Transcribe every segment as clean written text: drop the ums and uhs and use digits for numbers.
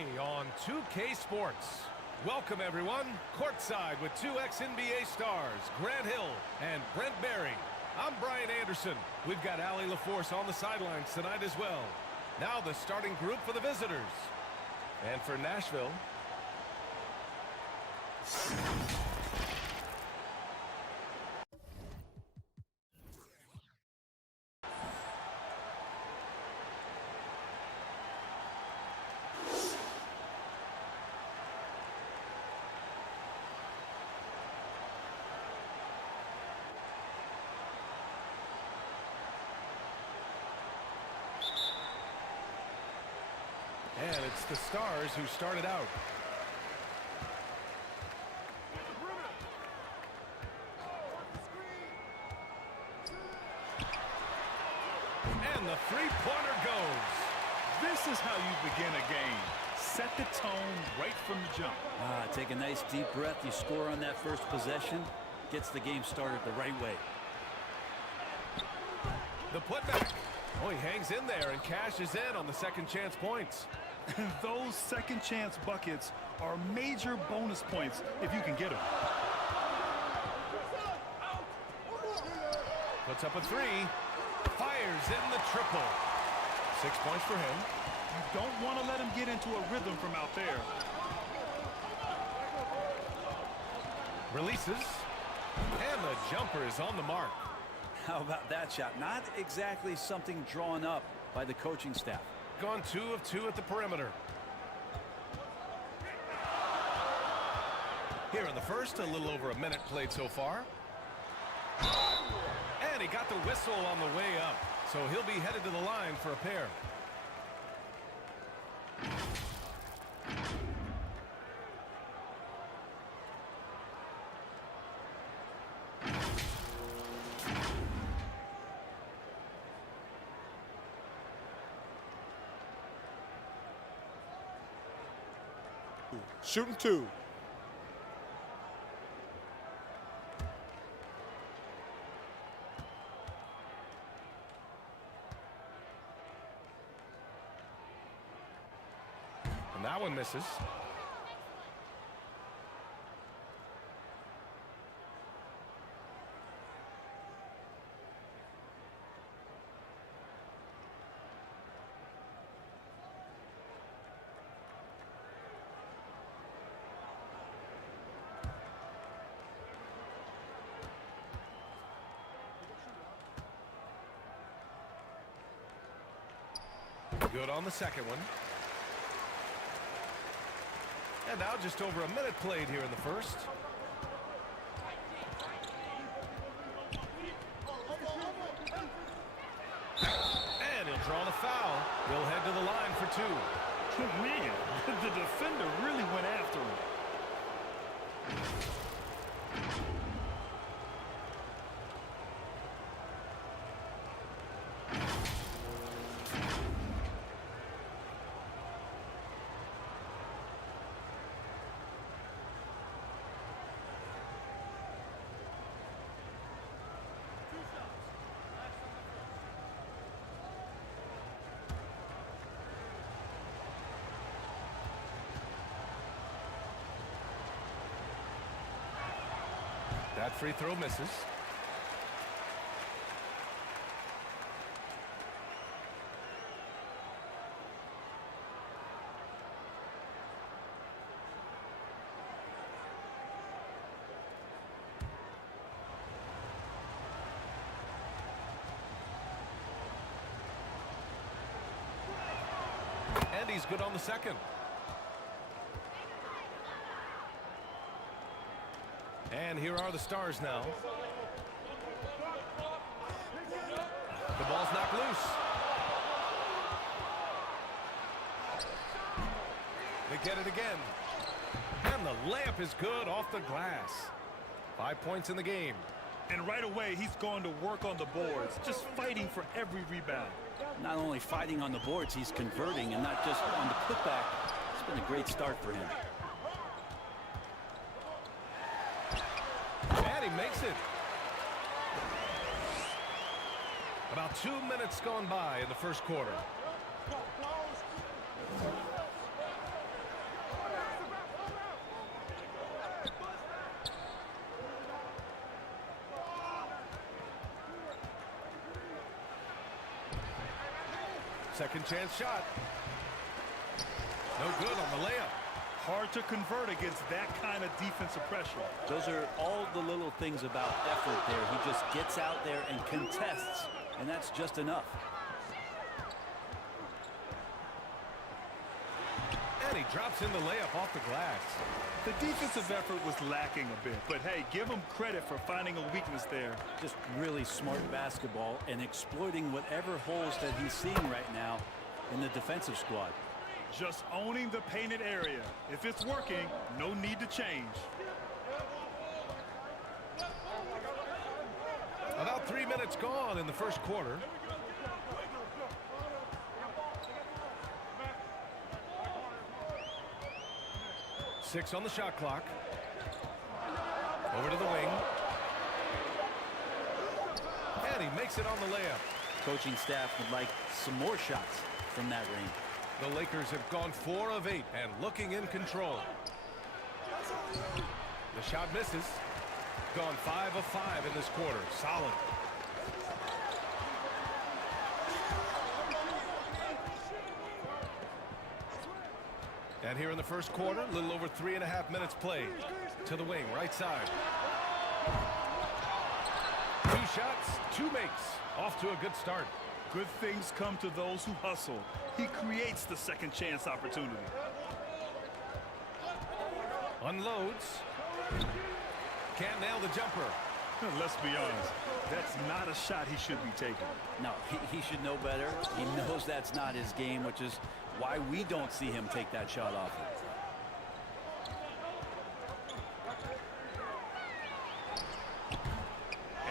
today on 2K Sports. Welcome, everyone. Courtside with two ex-NBA stars, Grant Hill and Brent Barry. I'm Brian Anderson. We've got Allie LaForce on the sidelines tonight as well. Now the starting group for the visitors. And for Nashville, and it's the Stars who started out. And the three-pointer goes. This is how you begin a game. Set the tone right from the jump. Take a nice deep breath. You score on that first possession. Gets the game started the right way. The putback. Oh, he hangs in there and cashes in on the second chance points. Those second chance buckets are major bonus points if you can get them. Puts up a three. Fires in the triple. 6 points for him. You don't want to let him get into a rhythm from out there. Releases. And the jumper is on the mark. How about that shot? Not exactly something drawn up by the coaching staff. Gone 2 of 2 at the perimeter. Here in the first, a little over a minute played so far. And he got the whistle on the way up. So he'll be headed to the line for a pair. Shooting two. And that one misses. Good on the second one. And now just over a minute played here in the first. And he'll draw the foul. He'll head to the line for two. Man, the defender really went after him. That free throw misses. And he's good on the second. And here are the Stars now. The ball's knocked loose. They get it again. And the layup is good off the glass. 5 points in the game. And right away, he's going to work on the boards, just fighting for every rebound. Not only fighting on the boards, he's converting, and not just on the putback. It's been a great start for him. And he makes it. About 2 minutes gone by in the first quarter. second chance shot. No good on the layup. Hard to convert against that kind of defensive pressure. Those are all the little things about effort there. He just gets out there and contests, and that's just enough. And he drops in the layup off the glass. The defensive effort was lacking a bit, but hey, give him credit for finding a weakness there. Just really smart basketball and exploiting whatever holes that he's seeing right now in the defensive squad. Just owning the painted area. If it's working, no need to change. About 3 minutes gone in the first quarter. Six on the shot clock. Over to the wing. And he makes it on the layup. Coaching staff would like some more shots from that range. The Lakers have gone 4 of 8 and looking in control. The shot misses. Gone 5 of 5 in this quarter. Solid. And here in the first quarter, a little over 3.5 minutes played. To the wing, right side. 2 shots, 2 makes. Off to a good start. Good things come to those who hustle. He creates the second chance opportunity. Unloads. Can't nail the jumper. Let's be honest, that's not a shot he should be taking. No, he should know better. He knows that's not his game, which is why we don't see him take that shot often.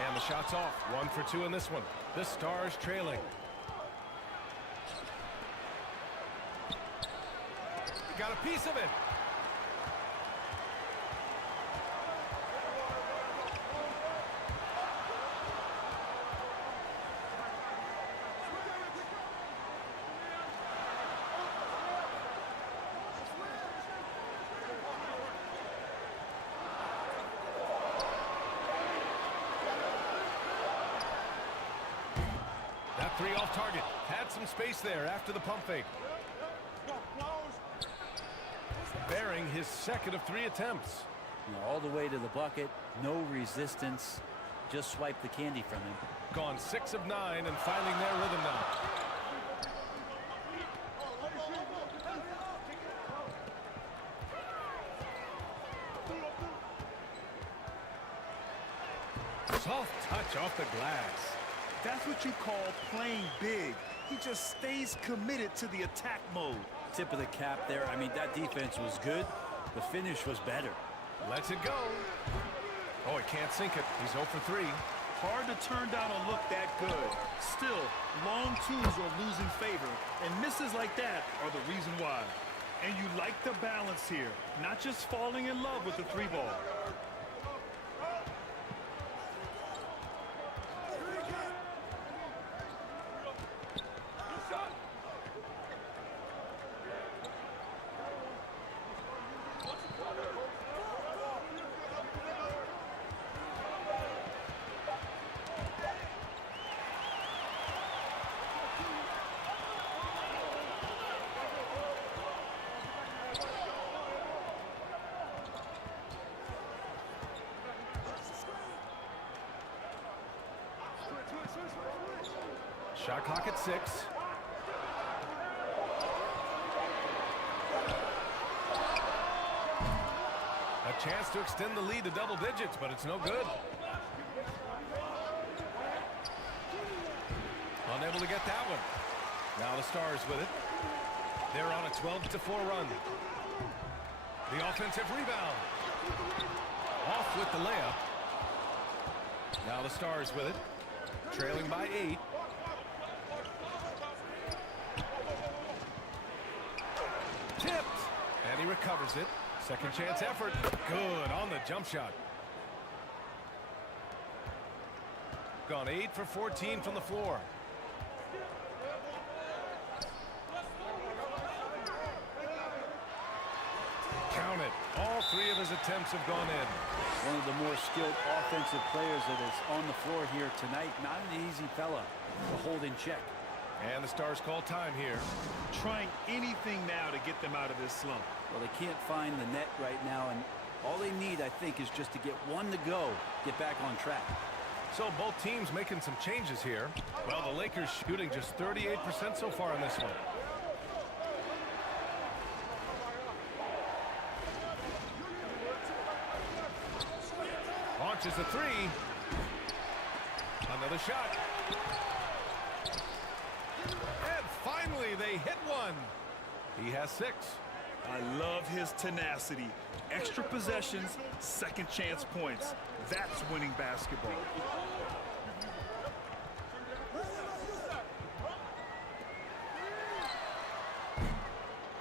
And the shot's off. 1 for 2 in this one. The Stars trailing. Got a piece of it. That 3 off target. Had some space there after the pump fake. Bearing his second of 3 attempts. All the way to the bucket. No resistance. Just swipe the candy from him. Gone 6 of 9 and finding their rhythm now. Soft touch off the glass. That's what you call playing big. He just stays committed to the attack mode. Tip of the cap there. I mean, that defense was good. The finish was better. Lets it go. Oh, he can't sink it. He's 0 for 3. Hard to turn down a look that good. Still, long twos are losing favor, and misses like that are the reason why. And you like the balance here, not just falling in love with the 3 ball. Shot clock at 6. A chance to extend the lead to double digits, but it's no good. Unable to get that one. Now the Stars with it. They're on a 12-4 run. The offensive rebound. Off with the layup. Now the Stars with it. Trailing by 8. Tipped. And he recovers it. Second chance effort. Good on the jump shot. Gone 8 for 14 from the floor. Count it. All 3 of his attempts have gone in. One of the more skilled offensive players that is on the floor here tonight. Not an easy fella to hold in check. And the Stars call time here. Trying anything now to get them out of this slump. Well, they can't find the net right now, and all they need, I think, is just to get one to go, get back on track. So both teams making some changes here. Well, the Lakers shooting just 38% so far in this one. Launches a three. Another shot. And finally they hit one. He has 6. I love his tenacity. Extra possessions, second chance points. That's winning basketball.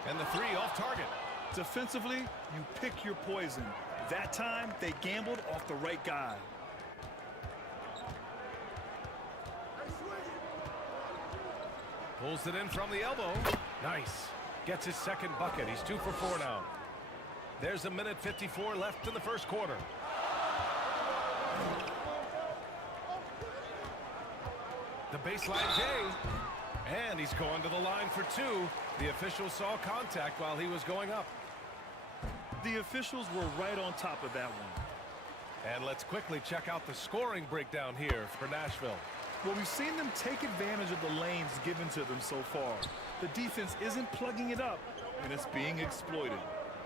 And the three off target. Defensively, you pick your poison. That time, they gambled off the right guy. Pulls it in from the elbow. Nice. Gets his second bucket. He's 2 for 4 now. There's a minute 54 left in the first quarter. The baseline J. And he's going to the line for 2. The official saw contact while he was going up. The officials were right on top of that one. And let's quickly check out the scoring breakdown here for Nashville. Well, we've seen them take advantage of the lanes given to them so far. The defense isn't plugging it up, and it's being exploited.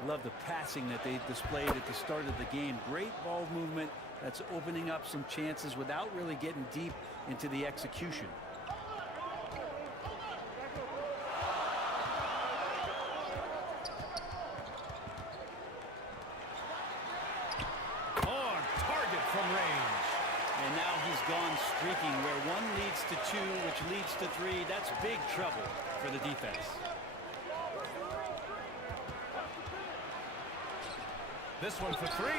Love the passing that they displayed at the start of the game. Great ball movement that's opening up some chances without really getting deep into the execution. On target from range. And now he's gone streaking where 1 leads to 2, which leads to 3. That's big trouble for the defense. This one for 3.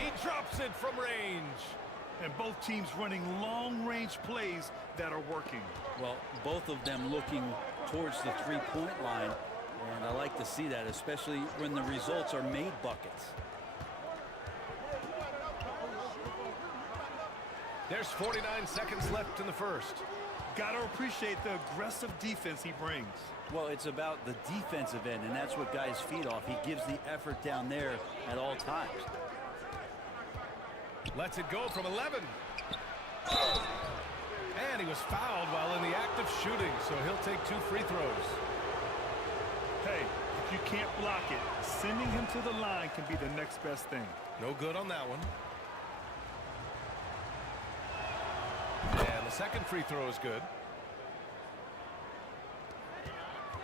He drops it from range. And both teams running long-range plays that are working. Well, both of them looking towards the three-point line. And I like to see that, especially when the results are made buckets. There's 49 seconds left in the first. Gotta appreciate the aggressive defense he brings. Well, it's about the defensive end, and that's what guys feed off. He gives the effort down there at all times. Lets it go from 11. And he was fouled while in the act of shooting, so he'll take 2 free throws. Hey, if you can't block it, sending him to the line can be the next best thing. No good on that one. And the second free throw is good.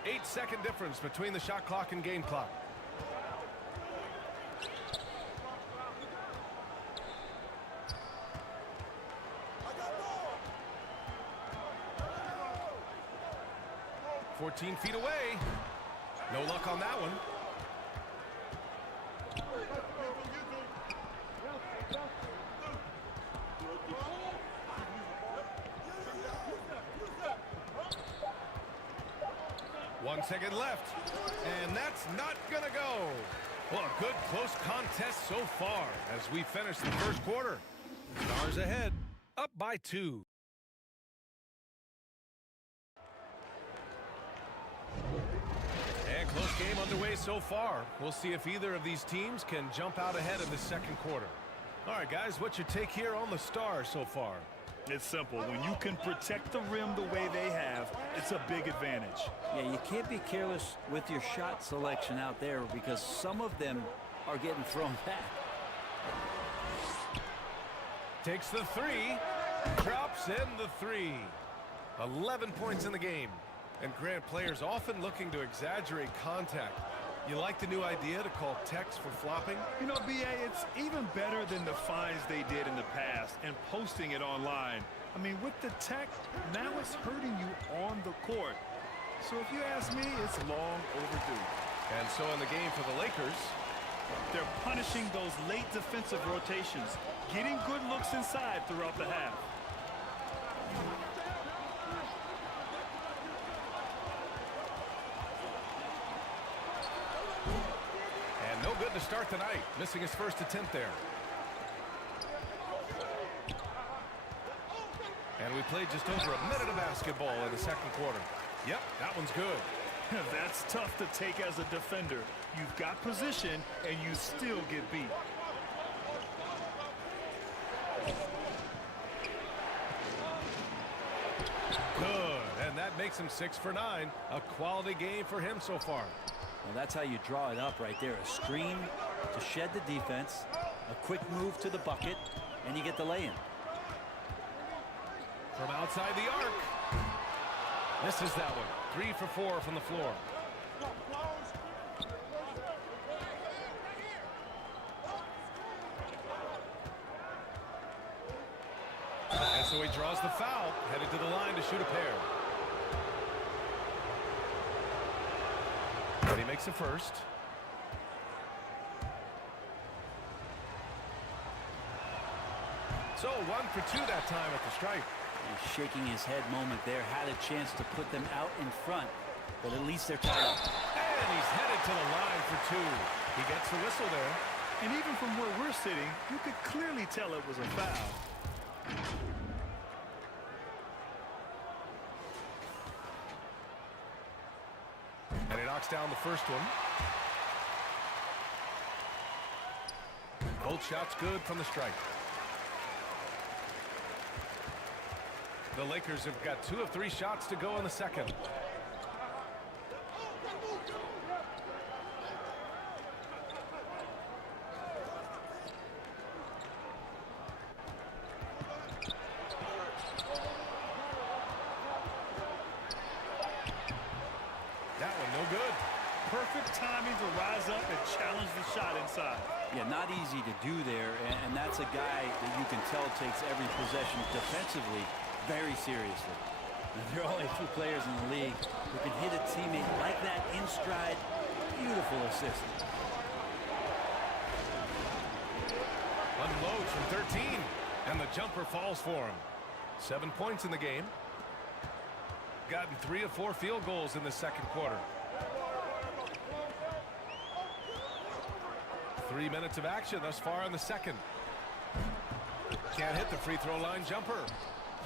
8-second difference between the shot clock and game clock. "14 feet away." No luck on that one. One second left, and that's not gonna go. Well, a good close contest so far as we finish the first quarter. Stars ahead, up by 2. And close game underway so far. We'll see if either of these teams can jump out ahead in the second quarter. All right, guys, what's your take here on the Stars so far? It's simple. When you can protect the rim the way they have, it's a big advantage. Yeah, you can't be careless with your shot selection out there because some of them are getting thrown back. Takes the 3, drops in the 3. 11 points in the game. And Grant, players often looking to exaggerate contact. You like the new idea to call techs for flopping? You know, B.A., it's even better than the fines they did in the past and posting it online. I mean, with the tech, now it's hurting you on the court. So if you ask me, it's long overdue. And so in the game for the Lakers, they're punishing those late defensive rotations, getting good looks inside throughout the half. no good to start the night, missing his first attempt there. And we played just over a minute of basketball in the second quarter. Yep, that one's good. That's tough to take as a defender. You've got position, and you still get beat. Good, and that makes him 6 for 9. A quality game for him so far. Well, that's how you draw it up right there. A screen to shed the defense, a quick move to the bucket, and you get the lay-in. From outside the arc. Misses that one. 3 for 4 from the floor. And so he draws the foul, headed to the line to shoot a pair. But he makes the first. So 1 for 2 that time at the stripe. He's shaking his head moment there. Had a chance to put them out in front, but at least they're tied up. And he's headed to the line for 2. He gets the whistle there. And even from where we're sitting, you could clearly tell it was a foul. And he knocks down the first one. Both shots good from the strike. The Lakers have got 2 of 3 shots to go in the second. That one no good. Perfect timing to rise up and challenge the shot inside. Yeah, not easy to do there, and that's a guy that you can tell takes every possession defensively very seriously. And there are only a few players in the league who can hit a teammate like that in stride. Beautiful assist. Unloads from 13, and the jumper falls for him. 7 points in the game. Gotten 3 of 4 field goals in the second quarter. 3 minutes of action thus far in the second. Can't hit the free throw line jumper.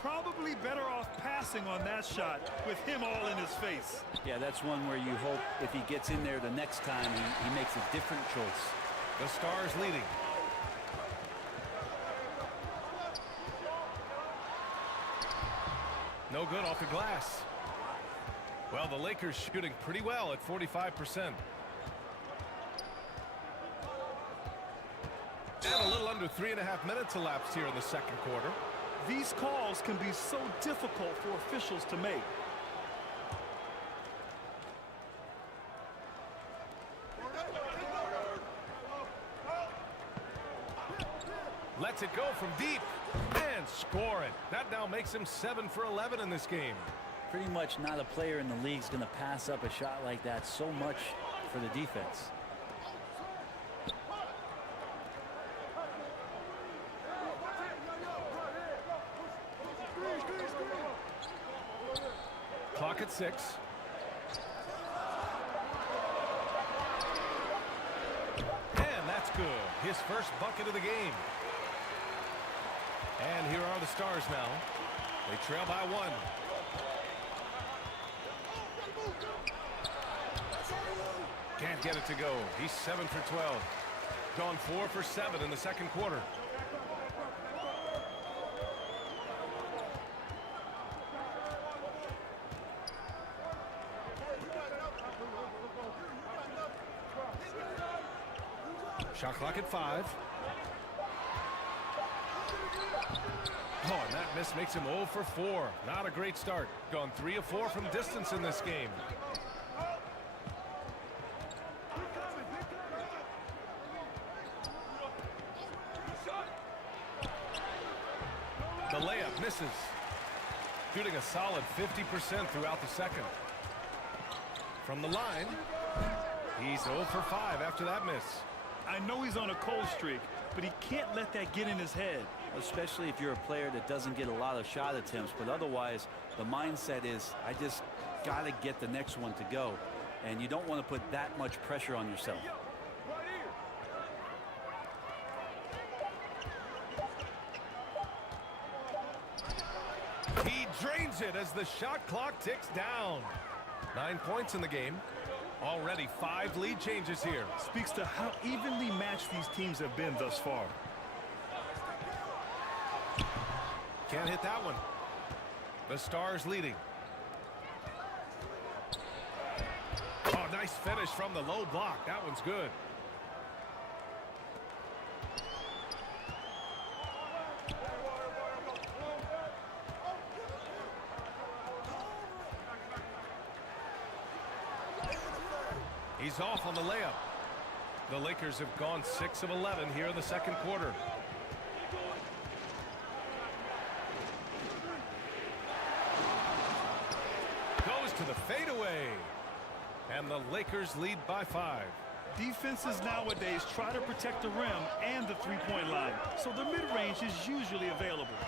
Probably better off passing on that shot with him all in his face. Yeah, that's one where you hope if he gets in there the next time, he makes a different choice. The Stars leading. No good off the glass. Well, the Lakers shooting pretty well at 45%. And a little under 3.5 minutes elapsed here in the second quarter. These calls can be so difficult for officials to make. Lets it go from deep and score it. That now makes him 7 for 11 in this game. Pretty much not a player in the league is going to pass up a shot like that so much for the defense. Clock at 6. And that's good. His first bucket of the game. And here are the Stars now. They trail by 1. Can't get it to go. He's 7 for 12. Gone 4 for 7 in the second quarter. Shot clock at 5. Oh, and that miss makes him 0 for 4. Not a great start. Gone 3 of 4 from distance in this game. The layup misses. Shooting a solid 50% throughout the second. From the line, he's 0 for 5 after that miss. I know he's on a cold streak, but he can't let that get in his head. Especially if you're a player that doesn't get a lot of shot attempts, but otherwise the mindset is I just got to get the next one to go, and you don't want to put that much pressure on yourself. drains it as the shot clock ticks down. 9 points in the game. Already 5 lead changes here. Speaks to how evenly matched these teams have been thus far. Can't hit that one. The Stars leading. Oh, nice finish from the low block. That one's good. He's off on the layup. The Lakers have gone 6 of 11 here in the second quarter. Goes to the fadeaway. And the Lakers lead by 5. Defenses nowadays try to protect the rim and the three-point line, so the mid-range is usually available.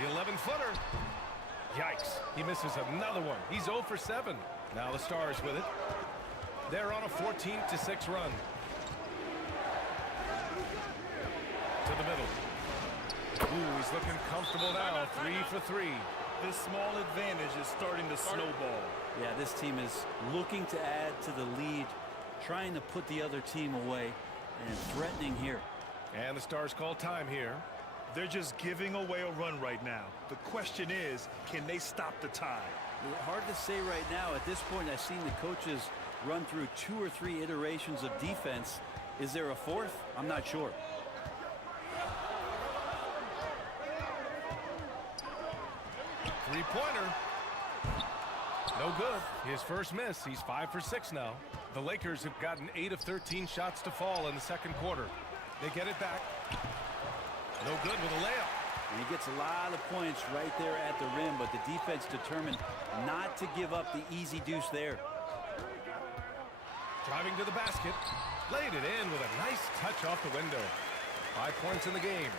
The 11-footer. Yikes. He misses another one. He's 0 for 7. Now the Stars with it. They're on a 14-6 run. To the middle. Ooh, he's looking comfortable now. 3 for 3. This small advantage is starting to snowball. Yeah, this team is looking to add to the lead, trying to put the other team away, and threatening here. And the Stars call time here. They're just giving away a run right now. The question is, can they stop the tide? Hard to say right now. At this point, I've seen the coaches run through 2 or 3 iterations of defense. Is there a fourth? I'm not sure. Three-pointer. No good. His first miss. He's 5 for 6 now. The Lakers have gotten 8 of 13 shots to fall in the second quarter. They get it back. No good with a layup. And he gets a lot of points right there at the rim, but the defense determined not to give up the easy deuce there. Driving to the basket. Laid it in with a nice touch off the window. 5 points in the game.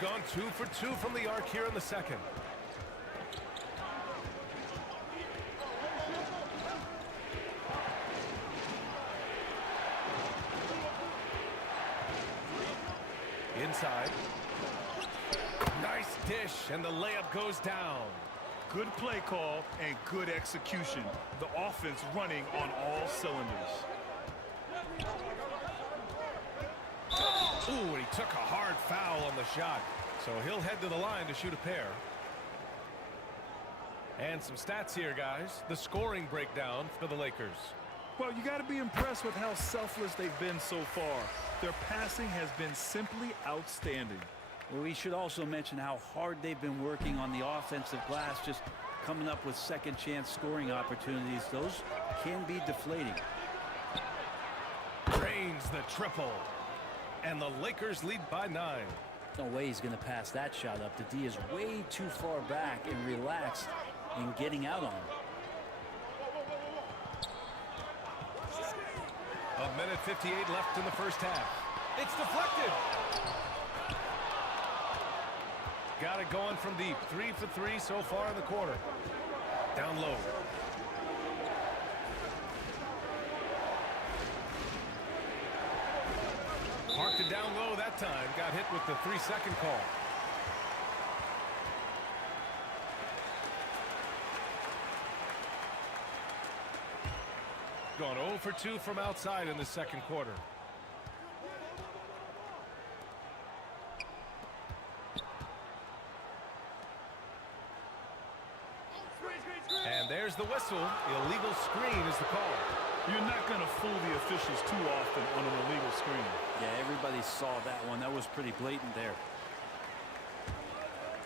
Gone 2 for 2 from the arc here in the second. Inside. Nice dish, and the layup goes down. Good play call and good execution. The offense running on all cylinders. Ooh, and he took a hard foul on the shot. So he'll head to the line to shoot a pair. And some stats here, guys. The scoring breakdown for the Lakers. Well, you got to be impressed with how selfless they've been so far. Their passing has been simply outstanding. Well, we should also mention how hard they've been working on the offensive glass, just coming up with second chance scoring opportunities. Those can be deflating. Drains the triple. And the Lakers lead by 9. No way he's going to pass that shot up. The D is way too far back and relaxed in getting out on him. A minute 58 left in the first half. It's deflected. Got it going from deep. 3 for 3 so far in the quarter. Down low. Parked it down low that time. Got hit with the 3-second call. Gone 0 for 2 from outside in the second quarter. And there's the whistle. Illegal screen is the call. You're not going to fool the officials too often on an illegal screen. Yeah, everybody saw that one. That was pretty blatant there.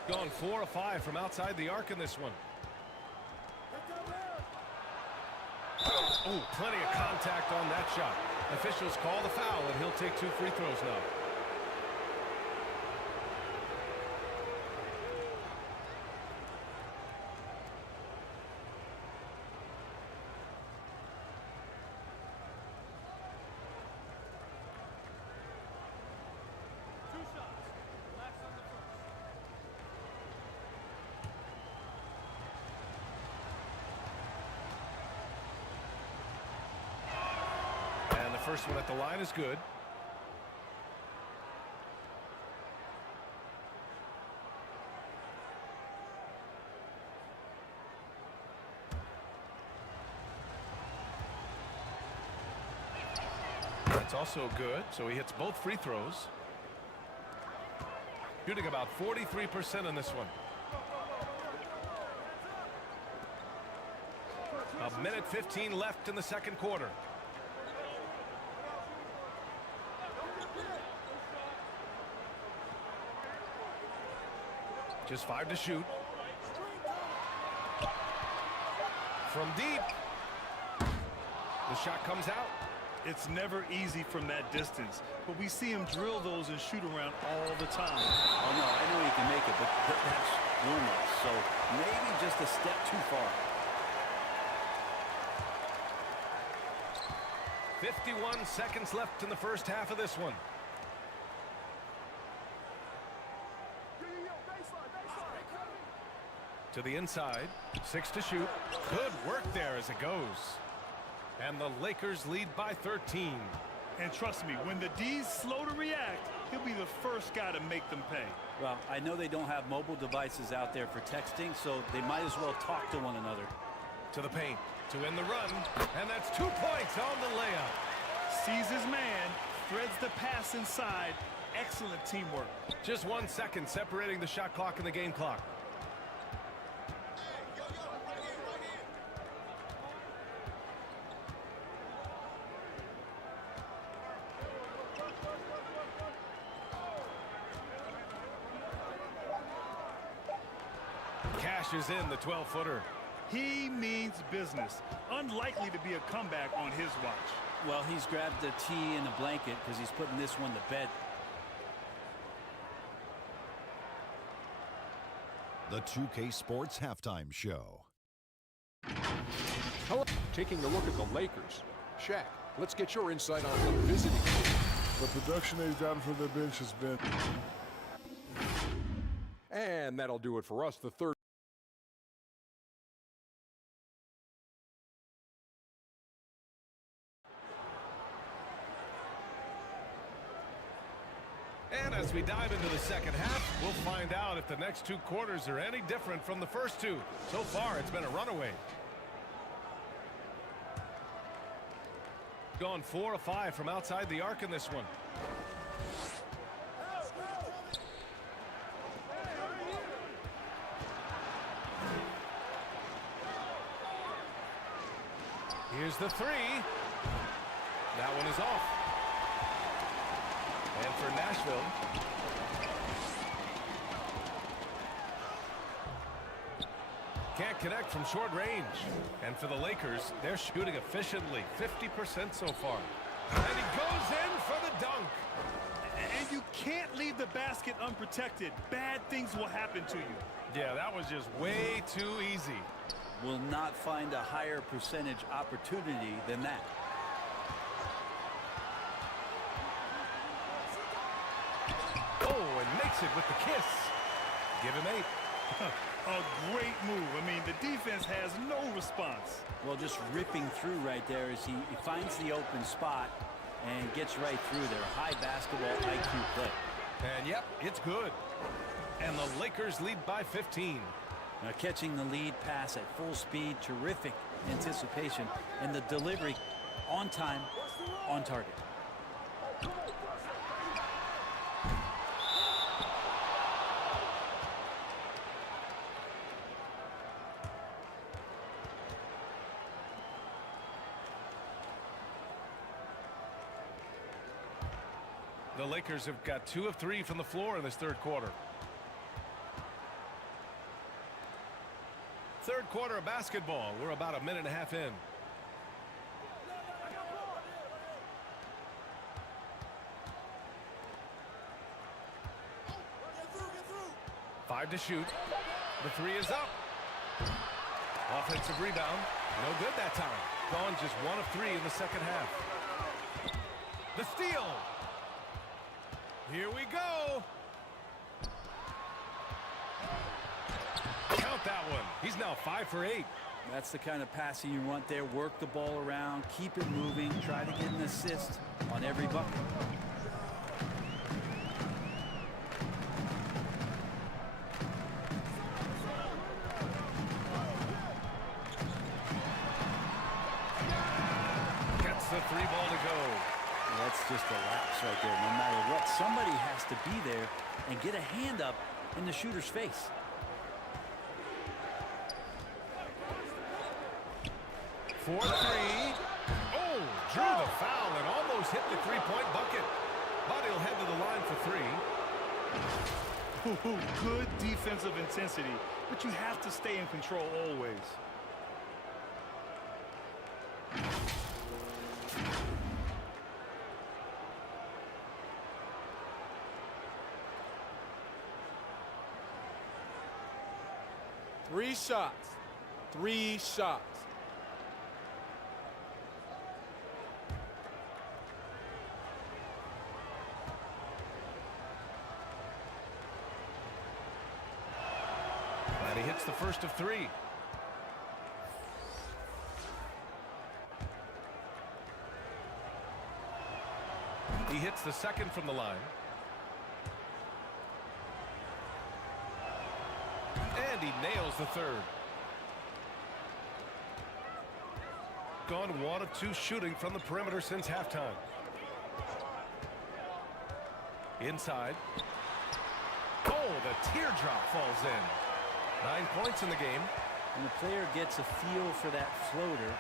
Gone 4 of 5 from outside the arc in this one. Oh, plenty of contact on that shot. Officials call the foul, and he'll take 2 free throws now. First one at the line is good. also good, so he hits both free throws. Shooting about 43% in this one. A minute 15 left in the second quarter. Just 5 to shoot. From deep. The shot comes out. It's never easy from that distance, but we see him drill those and shoot around all the time. Oh, no, I know he can make it, but that's warm-up, so maybe just a step too far. 51 seconds left in the first half of this one. To the inside. 6 to shoot. Good work there as it goes. And the Lakers lead by 13. And trust me, when the D's slow to react, he'll be the first guy to make them pay. Well, I know they don't have mobile devices out there for texting, so they might as well talk to one another. To the paint. To end the run. And that's 2 points on the layup. Sees his man. Threads the pass inside. Excellent teamwork. Just 1 second separating the shot clock and the game clock. Cashes in the 12-footer. He means business. Unlikely to be a comeback on his watch. Well, he's grabbed a tee and a blanket because he's putting this one to bed. The 2K Sports Halftime Show. Hello. Taking a look at the Lakers. Shaq, let's get your insight on the visiting team. The production they've gotten from the bench has been. And that'll do it for us. The third. And as we dive into the second half, we'll find out if the next 2 quarters are any different from the first 2. So far, it's been a runaway. Gone 4 of 5 from outside the arc in this one. Here's the 3. That one is off. And for Nashville, can't connect from short range. And for the Lakers, they're shooting efficiently, 50% so far. And he goes in for the dunk. And you can't leave the basket unprotected. Bad things will happen to you. Yeah, that was just way too easy. Will not find a higher percentage opportunity than that. Oh, and makes it with the kiss. Give him 8. A great move. I mean, the defense has no response. Well, just ripping through right there as he finds the open spot and gets right through there. High basketball IQ play. And yep, it's good. And the Lakers lead by 15. Now catching the lead pass at full speed, terrific anticipation, and the delivery on time, on target. The Lakers have got 2 of 3 from the floor in this third quarter. Third quarter of basketball. We're about a minute and a half in. Five to shoot. The 3 is up. Offensive rebound. No good that time. Gone just 1 of 3 in the second half. The steal. Here we go. Count that one. He's now 5 for 8. That's the kind of passing you want there. Work the ball around, keep it moving, try to get an assist on every bucket. Gets the 3 ball to go. That's stops right there. No matter what, somebody has to be there and get a hand up in the shooter's face. For three. Oh, drew the foul and almost hit the three-point bucket. But he'll head to the line for three. Good defensive intensity, but you have to stay in control always. Three shots. 3 shots. And he hits the first of 3. He hits the second from the line. And he nails the third. Gone 1 of 2 shooting from the perimeter since halftime. Inside. Oh, the teardrop falls in. 9 points in the game. When the player gets a feel for that floater,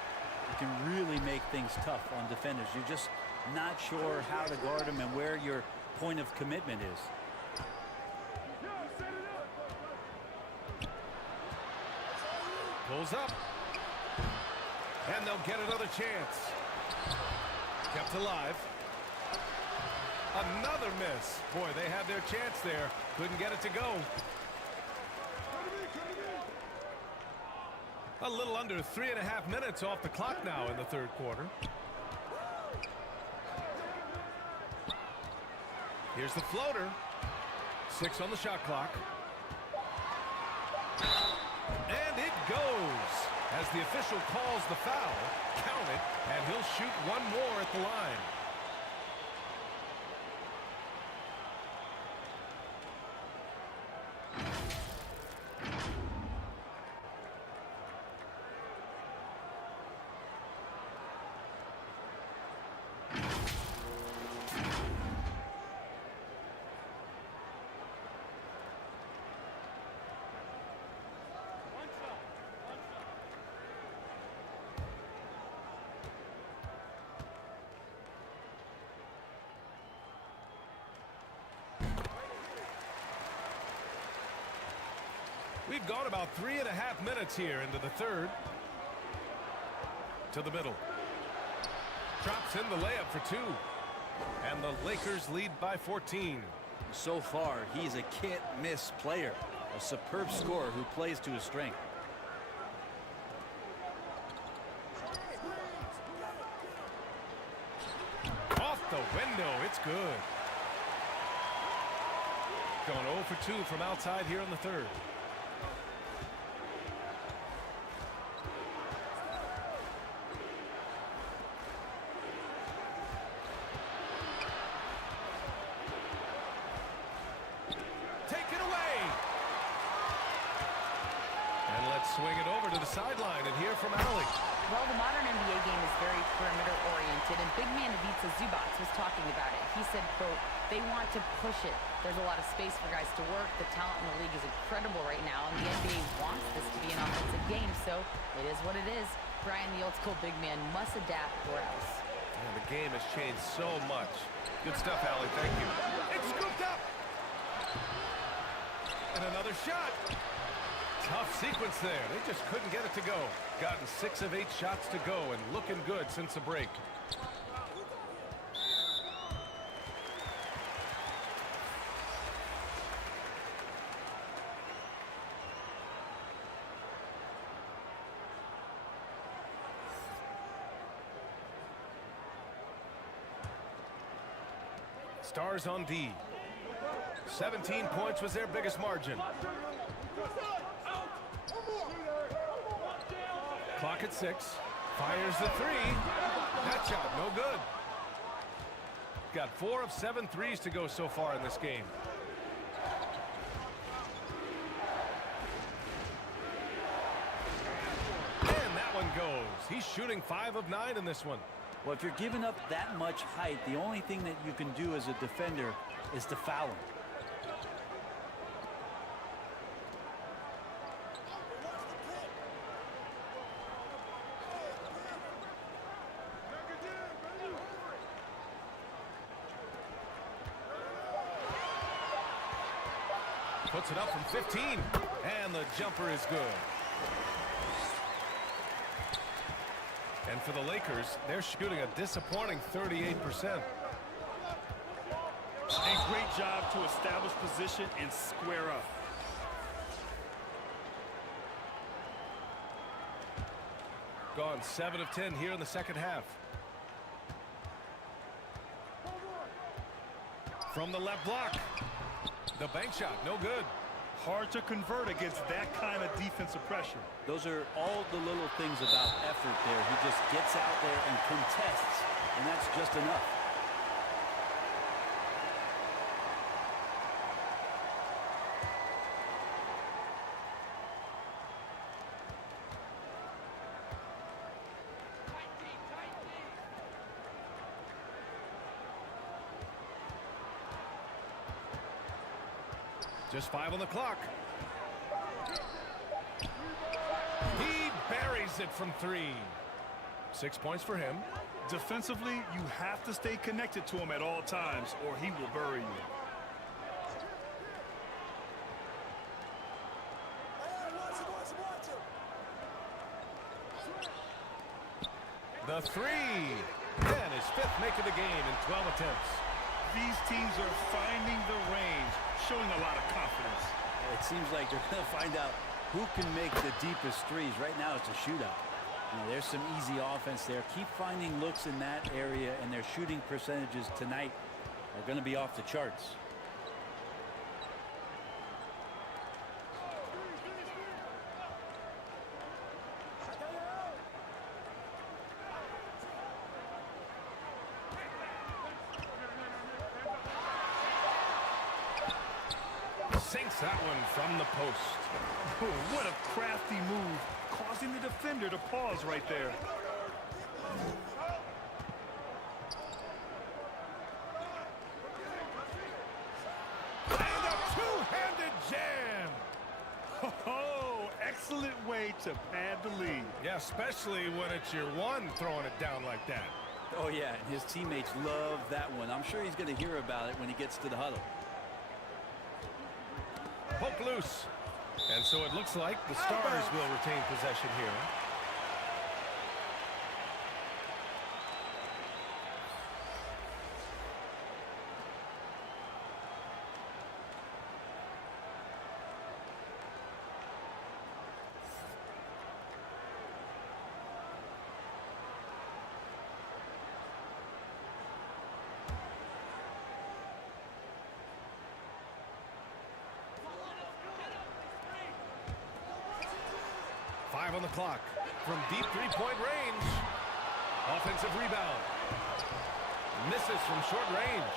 it can really make things tough on defenders. You're just not sure how to guard him and where your point of commitment is. Pulls up. And they'll get another chance. Kept alive. Another miss. Boy, they had their chance there. Couldn't get it to go. A little under 3.5 minutes off the clock now in the third quarter. Here's the floater. 6 on the shot clock. And it goes. As the official calls the foul, count it, and he'll shoot one more at the line. We've gone about 3.5 minutes here into the third. To the middle. Drops in the layup for 2. And the Lakers lead by 14. So far, he's a can't-miss player. A superb scorer who plays to his strength. Off the window. It's good. Going 0 for 2 from outside here in the third. Swing it over to the sideline and hear from Allie. Well, the modern NBA game is very perimeter-oriented, and big man Ivica Zubac was talking about it. He said, quote, they want to push it. There's a lot of space for guys to work. The talent in the league is incredible right now, and the NBA wants this to be an offensive game, so it is what it is. Brian, the old-school big man, must adapt or else. Yeah, the game has changed so much. Good stuff, Allie. Thank you. It's scooped up. And another shot. Tough sequence there. They just couldn't get it to go. Gotten 6 of 8 shots to go and looking good since the break. Stars on D. 17 points was their biggest margin. Clock at 6. Fires the 3. That shot, no good. Got 4 of 7 threes to go so far in this game. And that one goes. He's shooting 5 of 9 in this one. Well, if you're giving up that much height, the only thing that you can do as a defender is to foul him. Puts it up from 15, and the jumper is good. And for the Lakers, they're shooting a disappointing 38%. A great job to establish position and square up. Gone 7 of 10 here in the second half. From the left block. The bank shot, no good. Hard to convert against that kind of defensive pressure. Those are all the little things about effort there. He just gets out there and contests, and that's just enough. Just 5 on the clock. He buries it from 3. 6 points for him. Defensively, you have to stay connected to him at all times, or he will bury you. The 3. And his 5th make of the game in 12 attempts. These teams are finding the range, showing a lot of confidence. It seems like they're going to find out who can make the deepest threes. Right now, it's a shootout. You know, there's some easy offense there. Keep finding looks in that area, and their shooting percentages tonight are going to be off the charts. Sinks that one from the post. Oh, what a crafty move, causing the defender to pause right there. And a two-handed jam. Oh, excellent way to pad the lead. Yeah, especially when it's your one throwing it down like that. Oh, yeah, and his teammates love that one. I'm sure he's going to hear about it when he gets to the huddle. Poke loose. And so it looks like the Stars will retain possession here. On the clock from deep three-point range. Offensive rebound. Misses from short range.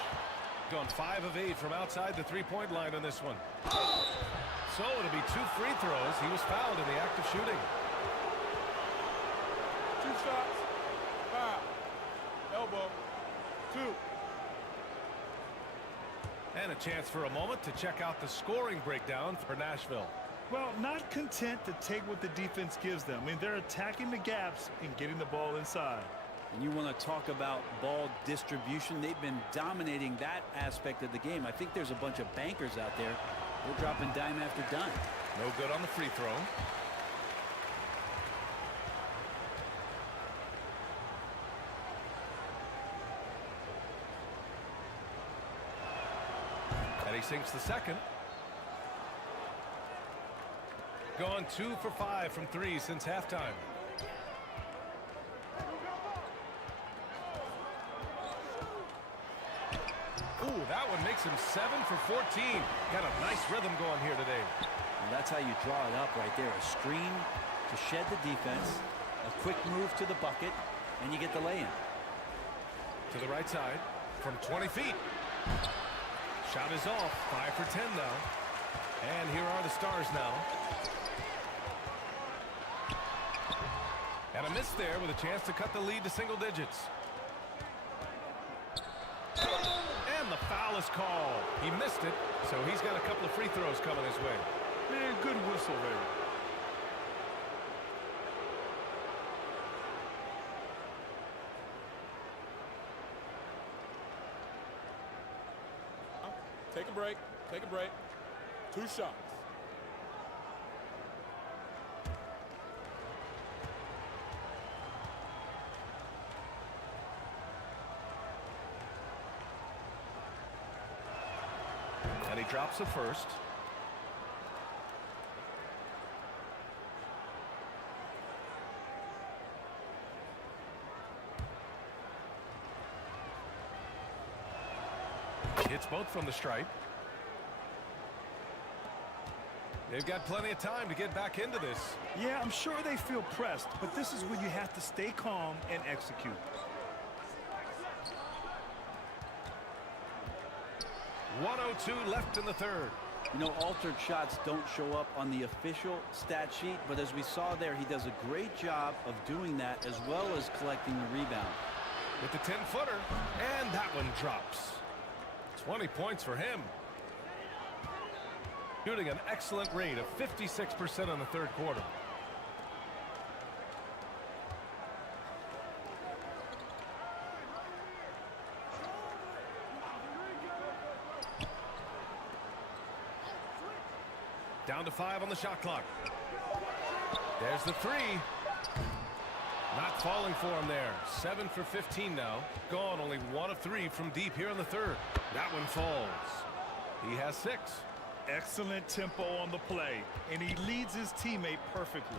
Gone 5 of 8 from outside the three-point line on this one. So it'll be 2 free throws. He was fouled in the act of shooting. 2 shots. Foul. Elbow. 2. And a chance for a moment to check out the scoring breakdown for Nashville. Well, not content to take what the defense gives them. I mean, they're attacking the gaps and getting the ball inside. And you want to talk about ball distribution. They've been dominating that aspect of the game. I think there's a bunch of bankers out there. They're dropping dime after dime. No good on the free throw. And he sinks the second. Gone 2 for 5 from 3 since halftime. Ooh, that one makes him 7 for 14. Got a nice rhythm going here today. And that's how you draw it up right there. A screen to shed the defense, a quick move to the bucket, and you get the lay-in. To the right side from 20 feet. Shot is off. 5 for 10 now. And here are the Stars now. And a miss there with a chance to cut the lead to single digits. careless call. He missed it, so he's got a couple of free throws coming his way. Man, good whistle there. Take a break. Take a break. 2 shots. And he drops it first. Hits both from the stripe. They've got plenty of time to get back into this. Yeah, I'm sure they feel pressed, but this is where you have to stay calm and execute. .102 left in the third. You know, altered shots don't show up on the official stat sheet, but as we saw there, he does a great job of doing that as well as collecting the rebound. With the 10-footer, and that one drops. 20 points for him. Shooting an excellent rate of 56% in the third quarter. Down to 5 on the shot clock. There's the 3. Not falling for him there. 7 for 15 now. Gone only 1 of 3 from deep here in the third. That one falls. He has 6. Excellent tempo on the play, and he leads his teammate perfectly.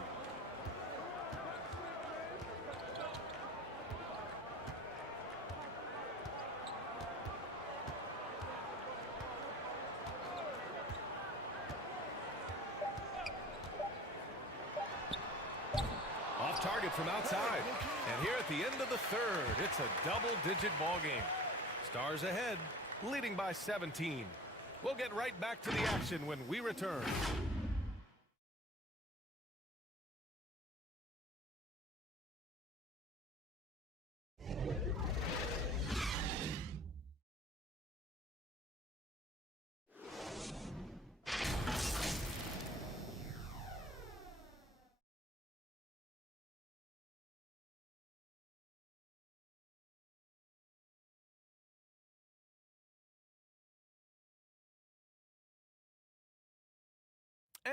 Off target from outside. And here at the end of the third, it's a double-digit ball game. Stars ahead, leading by 17. We'll get right back to the action when we return.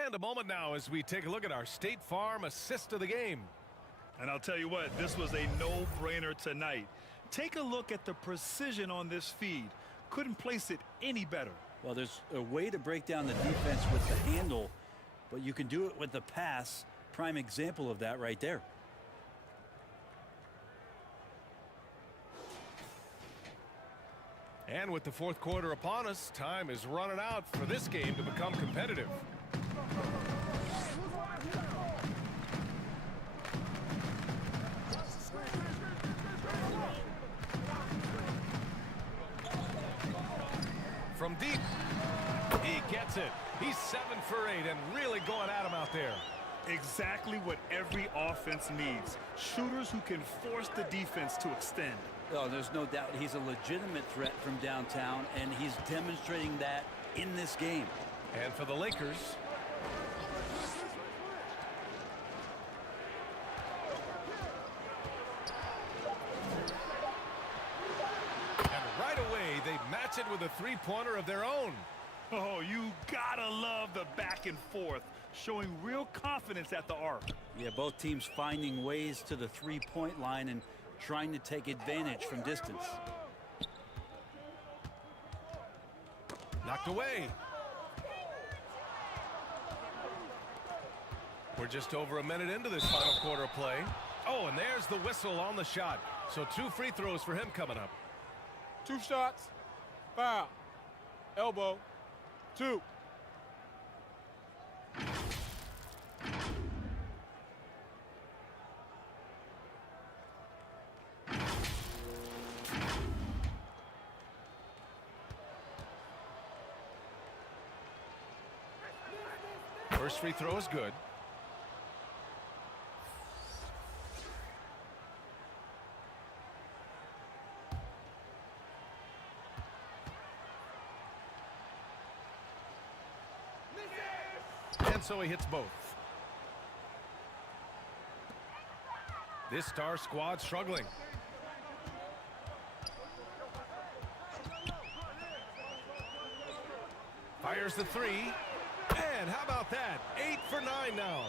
And a moment now as we take a look at our State Farm assist of the game. And I'll tell you what, this was a no-brainer tonight. Take a look at the precision on this feed. Couldn't place it any better. Well, there's a way to break down the defense with the handle, but you can do it with the pass. Prime example of that right there. And with the fourth quarter upon us, time is running out for this game to become competitive. From deep, he gets it. He's 7 for 8 and really going at him out there. Exactly what every offense needs. Shooters who can force the defense to extend. Oh, there's no doubt he's a legitimate threat from downtown, and he's demonstrating that in this game. And for the Lakers, match it with a three-pointer of their own. Oh, you gotta love the back and forth, showing real confidence at the arc. Yeah, both teams finding ways to the three-point line and trying to take advantage from distance. Knocked away. We're just over a minute into this final quarter of play. Oh, and there's the whistle on the shot. So 2 free throws for him coming up. 2 shots. Foul. Elbow. 2. First free throw is good. so he hits both. This star squad struggling. Fires the three. And how about that? 8 for 9 now.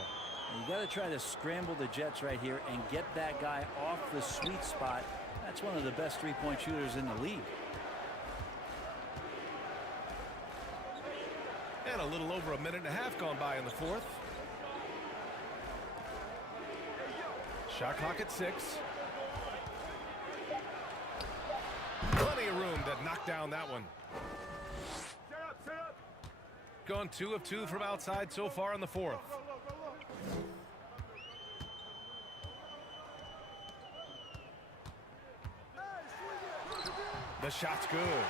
You got to try to scramble the Jets right here and get that guy off the sweet spot. That's one of the best three-point shooters in the league. And a little over a minute and a half gone by in the fourth. Shot clock at 6. Plenty of room to knock down that one. Gone 2 of 2 from outside so far in the fourth. The shot's good.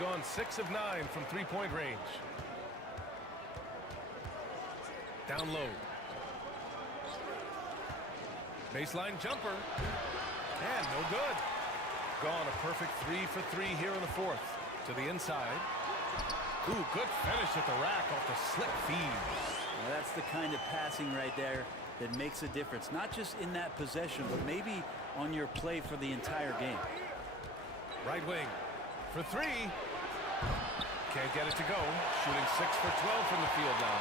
Gone 6 of 9 from three-point range. Down low. Baseline jumper. And no good. Gone a perfect 3 for 3 here in the fourth. To the inside. Ooh, good finish at the rack off the slick feed. Well, that's the kind of passing right there that makes a difference. Not just in that possession, but maybe on your play for the entire game. Right wing for 3. Can't get it to go. Shooting 6 for 12 from the field now.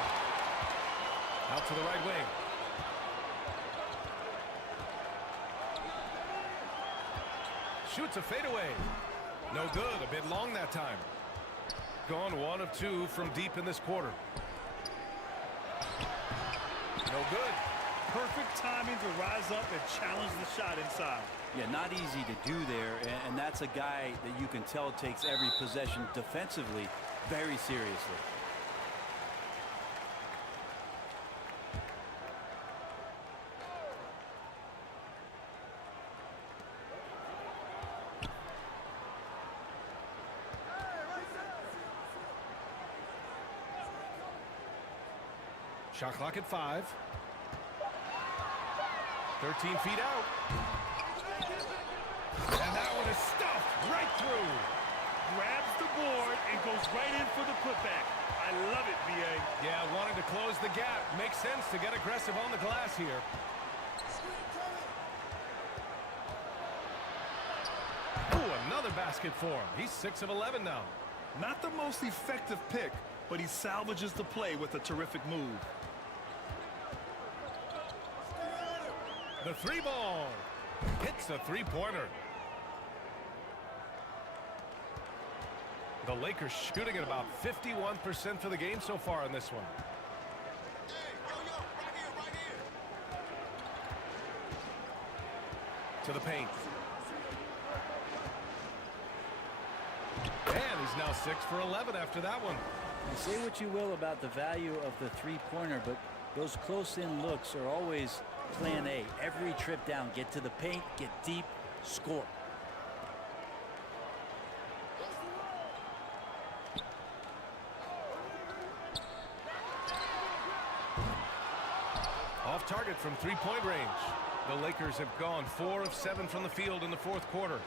Out to the right wing. Shoots a fadeaway. No good. A bit long that time. Gone 1 of 2 from deep in this quarter. No good. Perfect timing to rise up and challenge the shot inside. Yeah, not easy to do there, and that's a guy that you can tell takes every possession defensively very seriously. Shot clock at 5. 13 feet out. And that one is stuffed right through. Grabs the board and goes right in for the putback. I love it, B.A. Yeah, wanting to close the gap. Makes sense to get aggressive on the glass here. Ooh, another basket for him. He's 6 of 11 now. Not the most effective pick, but he salvages the play with a terrific move. The 3 ball. Hits a 3-pointer. The Lakers shooting at about 51% for the game so far in this one. To the paint. And he's now 6 for 11 after that one. Say what you will about the value of the three-pointer, but those close-in looks are always plan A. Every trip down, get to the paint, get deep, score. Off target from three-point range. The Lakers have gone 4 of 7 from the field in the fourth quarter.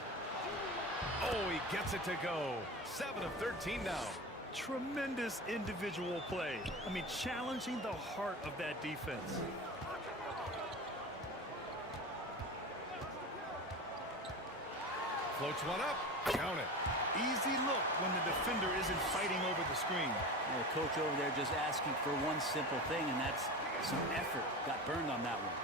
Oh, he gets it to go. 7 of 13 now. Tremendous individual play. I mean, challenging the heart of that defense. Floats one up. Count it. Easy look when the defender isn't fighting over the screen. The coach over there just asking for one simple thing, and that's some effort. Got burned on that one.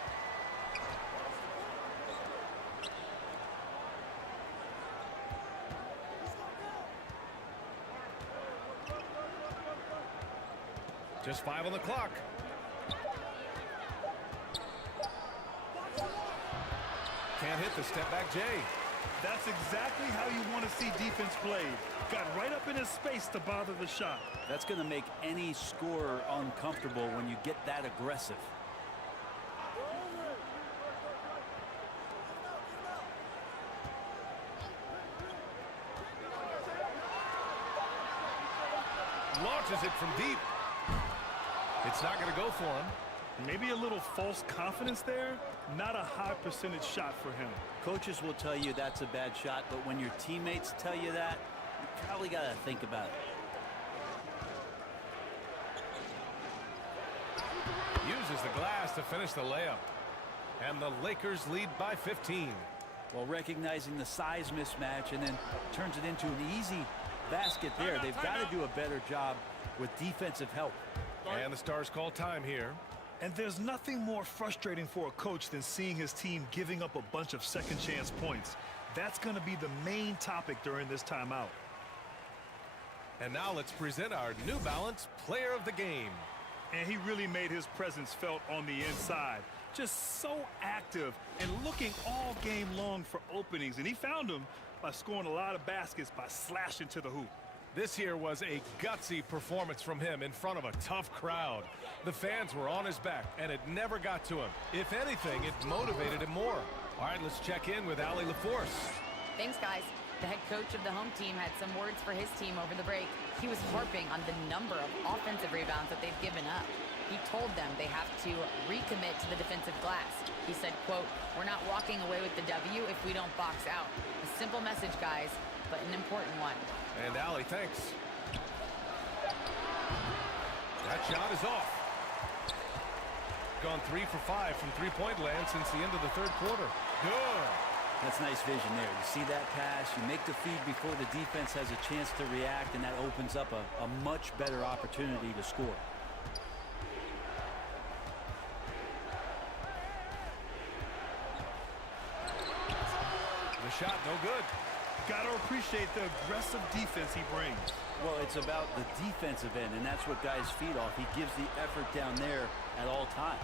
Just 5 on the clock. Can't hit the step back J. That's exactly how you want to see defense played. Got right up in his space to bother the shot. That's going to make any scorer uncomfortable when you get that aggressive. Launches it from deep. It's not going to go for him. Maybe a little false confidence there. Not a high percentage shot for him. Coaches will tell you that's a bad shot, but when your teammates tell you that, you probably got to think about it. Uses the glass to finish the layup. And the Lakers lead by 15. Well, recognizing the size mismatch and then turns it into an easy basket there. They've got to do a better job with defensive help. And the Stars call time here. And there's nothing more frustrating for a coach than seeing his team giving up a bunch of second chance points. That's going to be the main topic during this timeout. And now let's present our New Balance Player of the Game. And he really made his presence felt on the inside. Just so active and looking all game long for openings. And he found them by scoring a lot of baskets by slashing to the hoop. This here was a gutsy performance from him in front of a tough crowd. The fans were on his back, and it never got to him. If anything, it motivated him more. All right, let's check in with Allie LaForce. Thanks, guys. The head coach of the home team had some words for his team over the break. He was harping on the number of offensive rebounds that they've given up. He told them they have to recommit to the defensive glass. He said, quote, "We're not walking away with the W if we don't box out." A simple message, guys, but an important one. And Allie, thanks. That shot is off. Gone 3 for 5 from three-point land since the end of the third quarter. Good. That's nice vision there. You see that pass, you make the feed before the defense has a chance to react, and that opens up a much better opportunity to score. The shot, no good. Got to appreciate the aggressive defense he brings. Well, it's about the defensive end, and that's what guys feed off. He gives the effort down there at all times.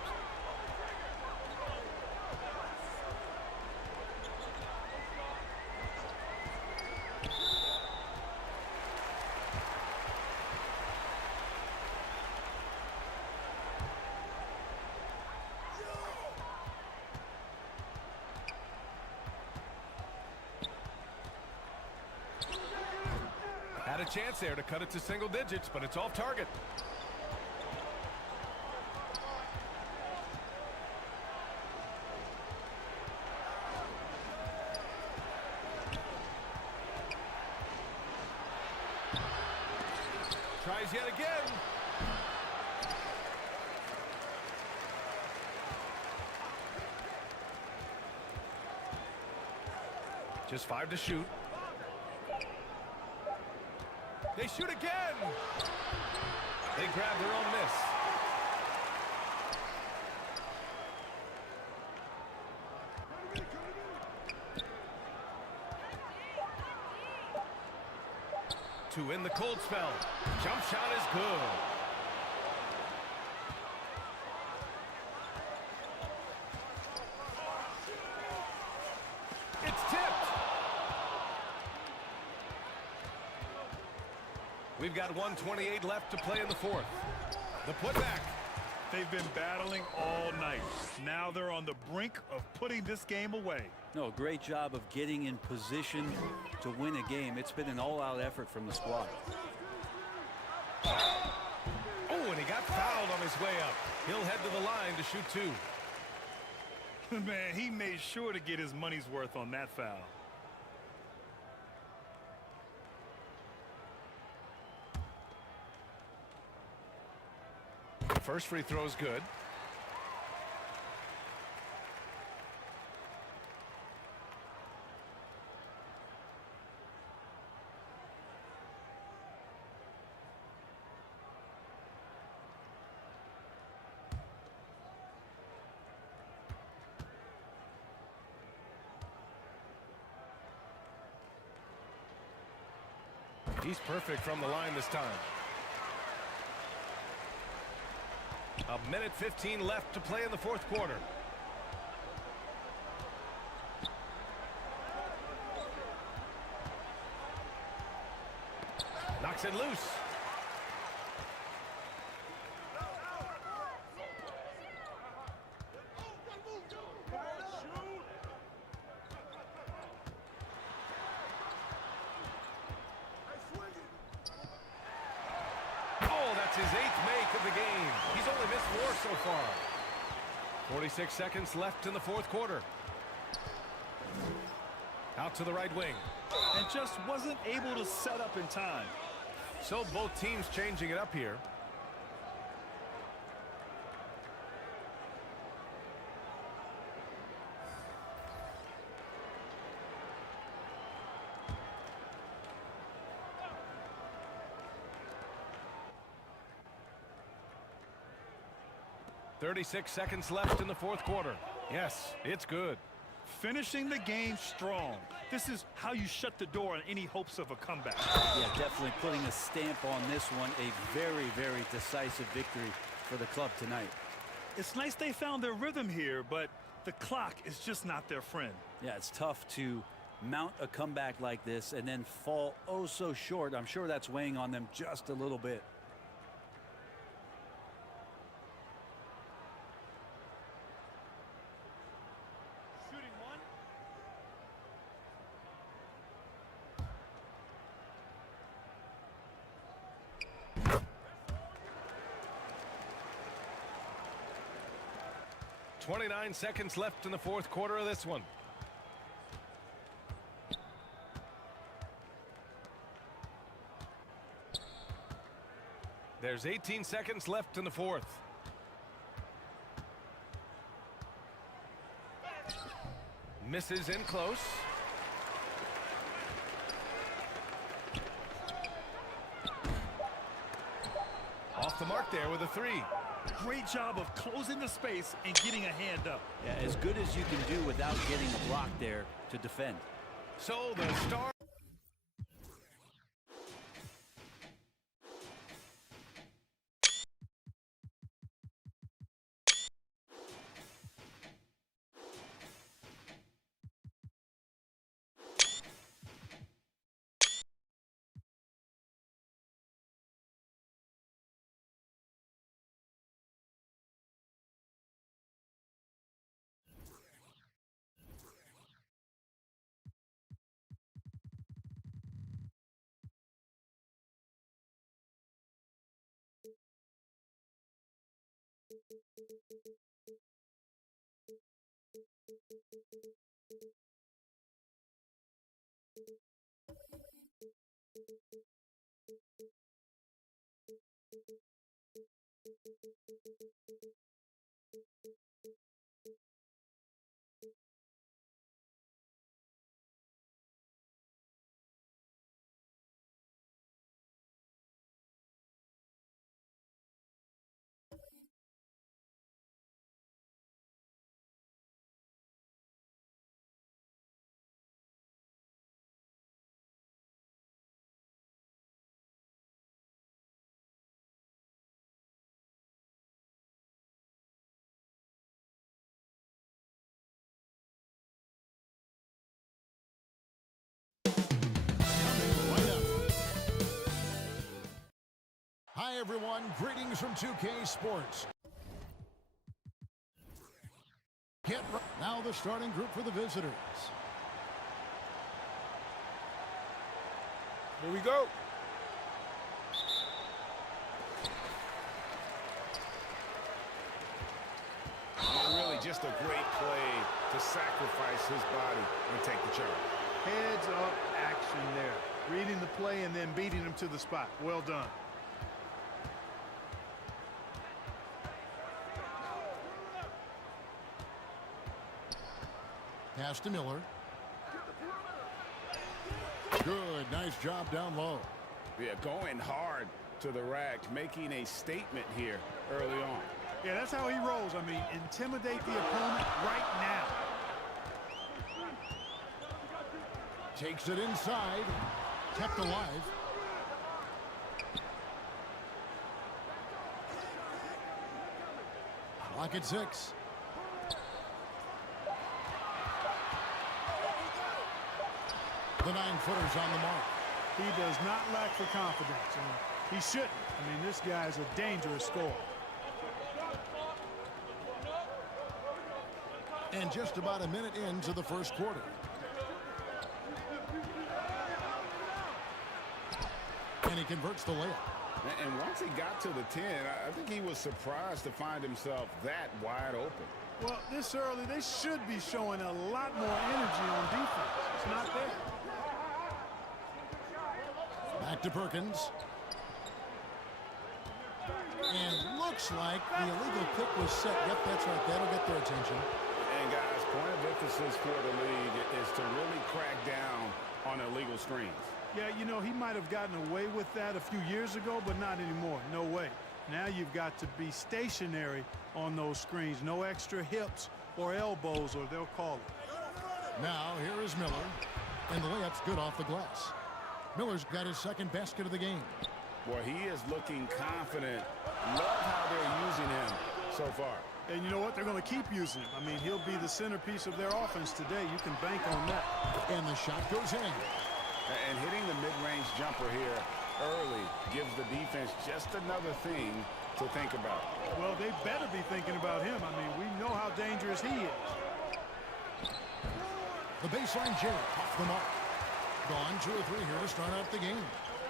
Had a chance there to cut it to single digits, but it's off target. Tries yet again. Just 5 to shoot. They shoot again. They grab their own miss. To win the cold spell. Jump shot is good. It's tipped. We've got 1:28 left to play in the fourth. The putback. They've been battling all night. Now they're on the brink of putting this game away. No, great job of getting in position to win a game. It's been an all-out effort from the squad. Oh, and he got fouled on his way up. He'll head to the line to shoot 2. Man, he made sure to get his money's worth on that foul. First free throw is good. He's perfect from the line this time. A minute 15 left to play in the fourth quarter. Knocks it loose. His 8th make of the game. He's only missed 4 so far. 46 seconds left in the fourth quarter. Out to the right wing. And just wasn't able to set up in time. So both teams changing it up here. 36 seconds left in the fourth quarter. Yes, it's good. Finishing the game strong. This is how you shut the door on any hopes of a comeback. Yeah, definitely putting a stamp on this one. A very, very decisive victory for the club tonight. It's nice they found their rhythm here, but the clock is just not their friend. Yeah, it's tough to mount a comeback like this and then fall oh so short. I'm sure that's weighing on them just a little bit. Shooting one. 29 seconds left in the fourth quarter of this one. There's 18 seconds left in the fourth. Misses in close. Off the mark there with a three. Great job of closing the space and getting a hand up. Yeah, as good as you can do without getting a block there to defend. So the Stars. Hi, everyone. Greetings from 2K Sports. Now the starting group for the visitors. Here we go. And really just a great play to sacrifice his body and take the charge. Heads up action there. Reading the play and then beating him to the spot. Well done. Pass to Miller. Good. Nice job down low. Yeah, going hard to the rack, making a statement here early on. Yeah, that's how he rolls. I mean, intimidate the opponent right now. Takes it inside. Kept alive. Clock at 6. The 9-footer's on the mark. He does not lack for confidence, and he shouldn't. I mean, this guy's a dangerous scorer. And just about a minute into the first quarter. And he converts the layup. And once he got to the 10, I think he was surprised to find himself that wide open. Well, this early, they should be showing a lot more energy on defense. It's not there. Back to Perkins. And looks like the illegal kick was set. Yep, that's right. That'll get their attention. And guys, point of emphasis for the league is to really crack down on illegal screens. Yeah, you know, he might have gotten away with that a few years ago, but not anymore. No way. Now you've got to be stationary on those screens. No extra hips or elbows, or they'll call it. Now here is Miller. And the layup's good off the glass. Miller's got his second basket of the game. Boy, he is looking confident. Love how they're using him so far. And you know what? They're going to keep using him. I mean, he'll be the centerpiece of their offense today. You can bank on that. And the shot goes in. And hitting the mid-range jumper here early gives the defense just another thing to think about. Well, they better be thinking about him. I mean, we know how dangerous he is. The baseline J off the mark. Gone 2 or 3 here to start out the game.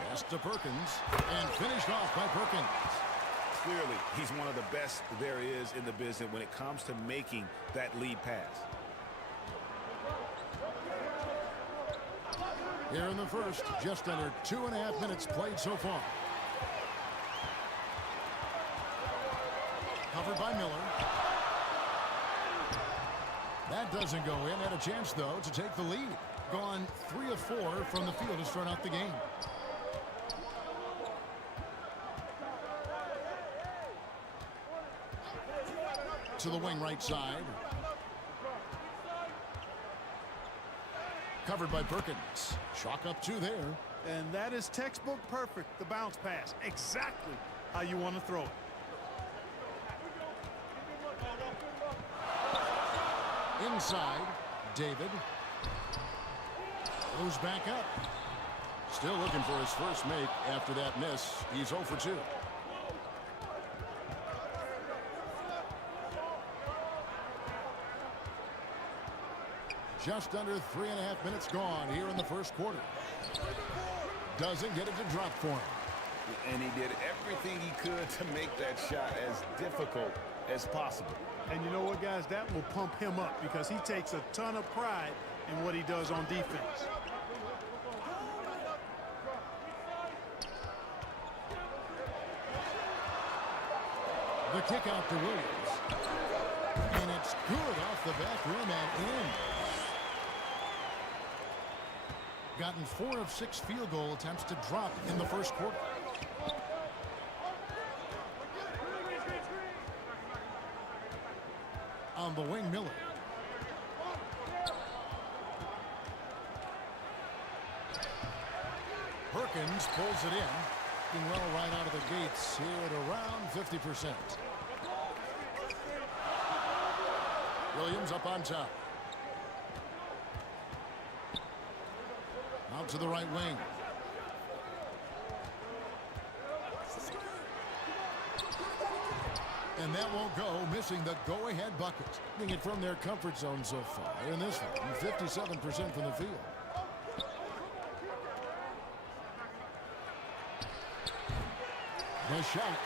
Pass to Perkins and finished off by Perkins. Clearly, he's one of the best there is in the business when it comes to making that lead pass. Here in the first, just under 2.5 minutes played so far. Covered by Miller. That doesn't go in. Had a chance, though, to take the lead. Gone 3 of 4 from the field to start out the game. To the wing right side. Covered by Perkins. Chalk up 2 there. And that is textbook perfect, the bounce pass. Exactly how you want to throw it. Inside, David. Goes back up. Still looking for his first make after that miss. He's 0 for 2. Just under 3.5 minutes gone here in the first quarter. Doesn't get it to drop for him. And he did everything he could to make that shot as difficult as possible. And you know what, guys? That will pump him up because he takes a ton of pride in what he does on defense. The kick out to Williams. And it's good off the back rim and in. Gotten 4 of 6 field goal attempts to drop in the first quarter. On the wing, Miller. Perkins pulls it in. Doing well right out of the gates here at around 50%. Williams up on top. Out to the right wing. And that won't go, missing the go-ahead bucket. Getting it from their comfort zone so far. In this one, 57% from the field. The shot,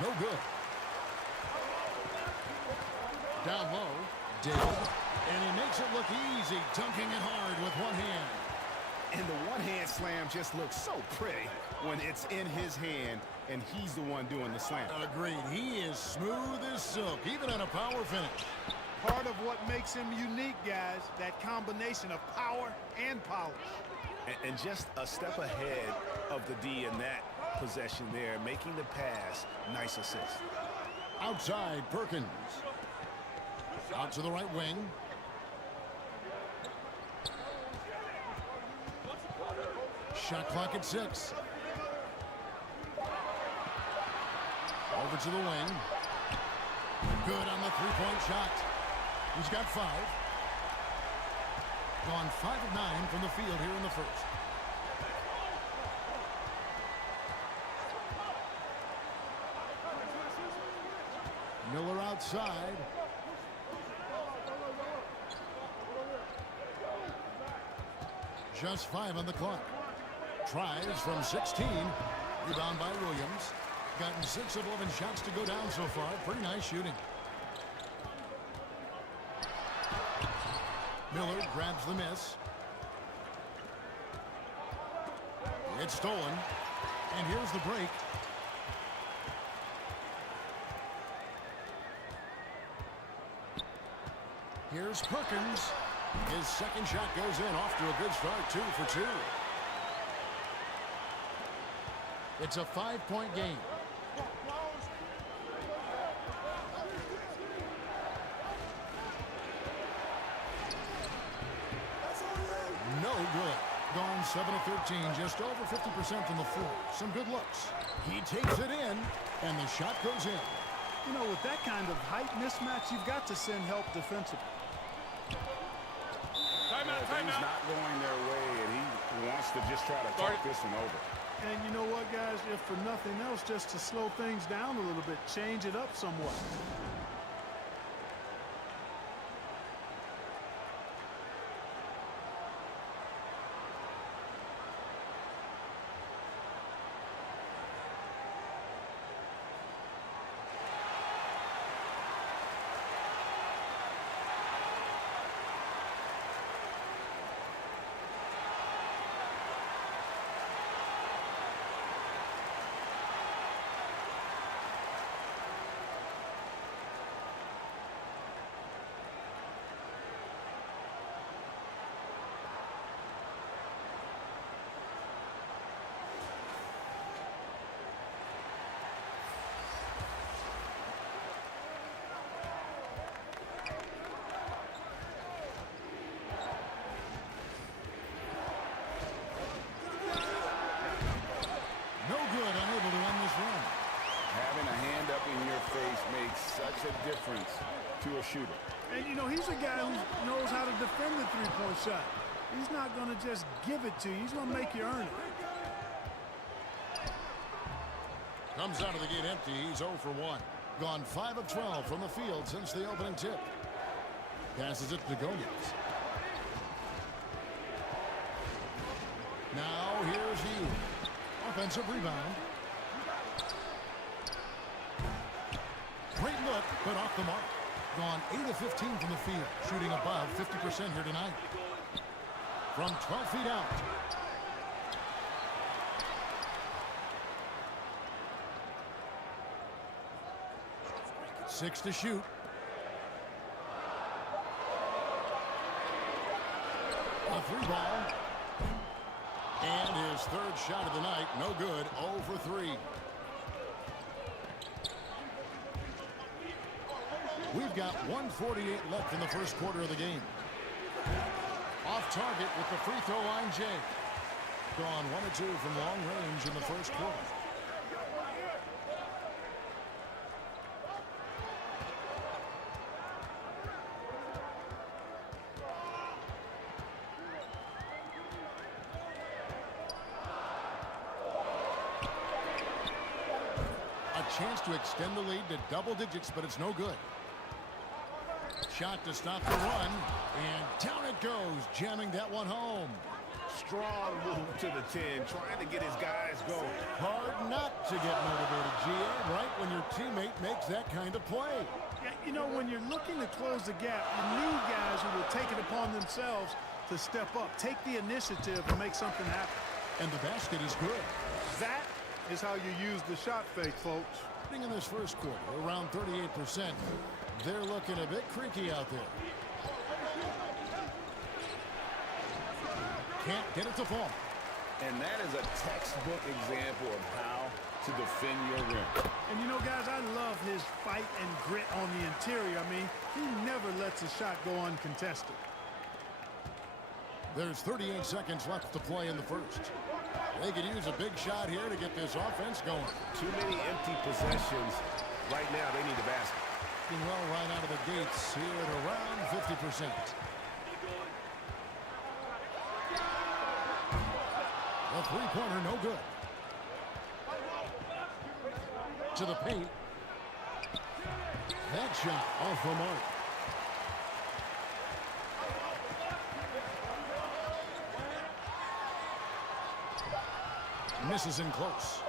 no good. Down low, David. And he makes it look easy, dunking it hard with one hand. And the one-hand slam just looks so pretty when it's in his hand and he's the one doing the slam. Agreed. He is smooth as silk, even on a power finish. Part of what makes him unique, guys, that combination of power and polish. And just a step ahead of the D in that possession there, making the pass. Nice assist. Outside, Perkins. Out to the right wing. Shot clock at 6. Over to the wing. Good on the three-point shot. He's got 5. Gone 5 of 9 from the field here in the first. Miller outside. Just 5 on the clock. Tries from 16. Rebound by Williams. Gotten 6 of 11 shots to go down so far. Pretty nice shooting. Miller grabs the miss. It's stolen. And here's the break. Here's Perkins. His second shot goes in, off to a good start, 2 for 2. It's a 5-point game. 7 of 13, just over 50% from the floor. Some good looks. He takes it in, and the shot goes in. You know, with that kind of height mismatch, you've got to send help defensively. Timeout, Things timeout. not going their way, and he wants to just try to talk this one over. And you know what, guys? If for nothing else, just to slow things down a little bit, change it up somewhat. No good, unable to end this run. Having a hand up in your face makes such a difference to a shooter. And, you know, he's a guy who knows how to defend the three-point shot. He's not going to just give it to you. He's going to make you earn it. Comes out of the gate empty. He's 0 for 1. Gone 5 of 12 from the field since the opening tip. Passes it to Gomez. Now here's Hughes. Offensive rebound. Great look, but off the mark. Gone 8 of 15 from the field. Shooting above 50% here tonight. From 12 feet out. Six to shoot. A three ball. And his third shot of the night, no good, 0 for 3. We've got 1:48 left in the first quarter of the game. Off target with the free throw line, Jay. Gone 1 of 2 from long range in the first quarter. Chance to extend the lead to double digits, but it's no good. Shot to stop the run, and down it goes, jamming that one home. Strong move to the 10, trying to get his guys going. Hard not to get motivated, GA, right when your teammate makes that kind of play. Yeah, you know, when you're looking to close the gap, you need guys who will take it upon themselves to step up, take the initiative to make something happen. And the basket is good. That is how you use the shot fake, folks. In this first quarter, around 38%. They're looking a bit creaky out there. Can't get it to fall. And that is a textbook example of how to defend your rim. And you know, guys, I love his fight and grit on the interior. I mean, he never lets a shot go uncontested. There's 38 seconds left to play in the first. They could use a big shot here to get this offense going. Too many empty possessions. Right now, they need a basket. Doing well right out of the gates here at around 50%. The three-pointer, no good. To the paint. That shot off the mark. Misses in close.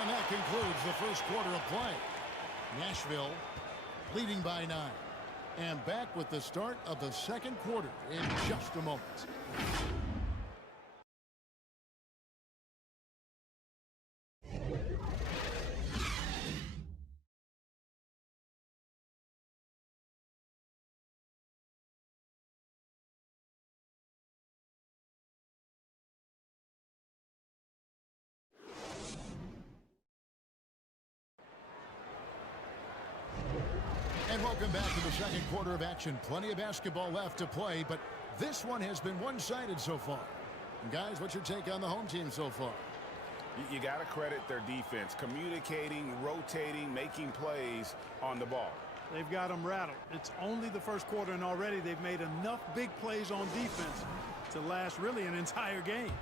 And that concludes the first quarter of play. Nashville leading by 9. And back with the start of the second quarter in just a moment. Welcome back to the second quarter of action. Plenty of basketball left to play, but this one has been one-sided so far. Guys, what's your take on the home team so far? You got to credit their defense, communicating, rotating, making plays on the ball. They've got them rattled. It's only the first quarter, and already they've made enough big plays on defense to last really an entire game.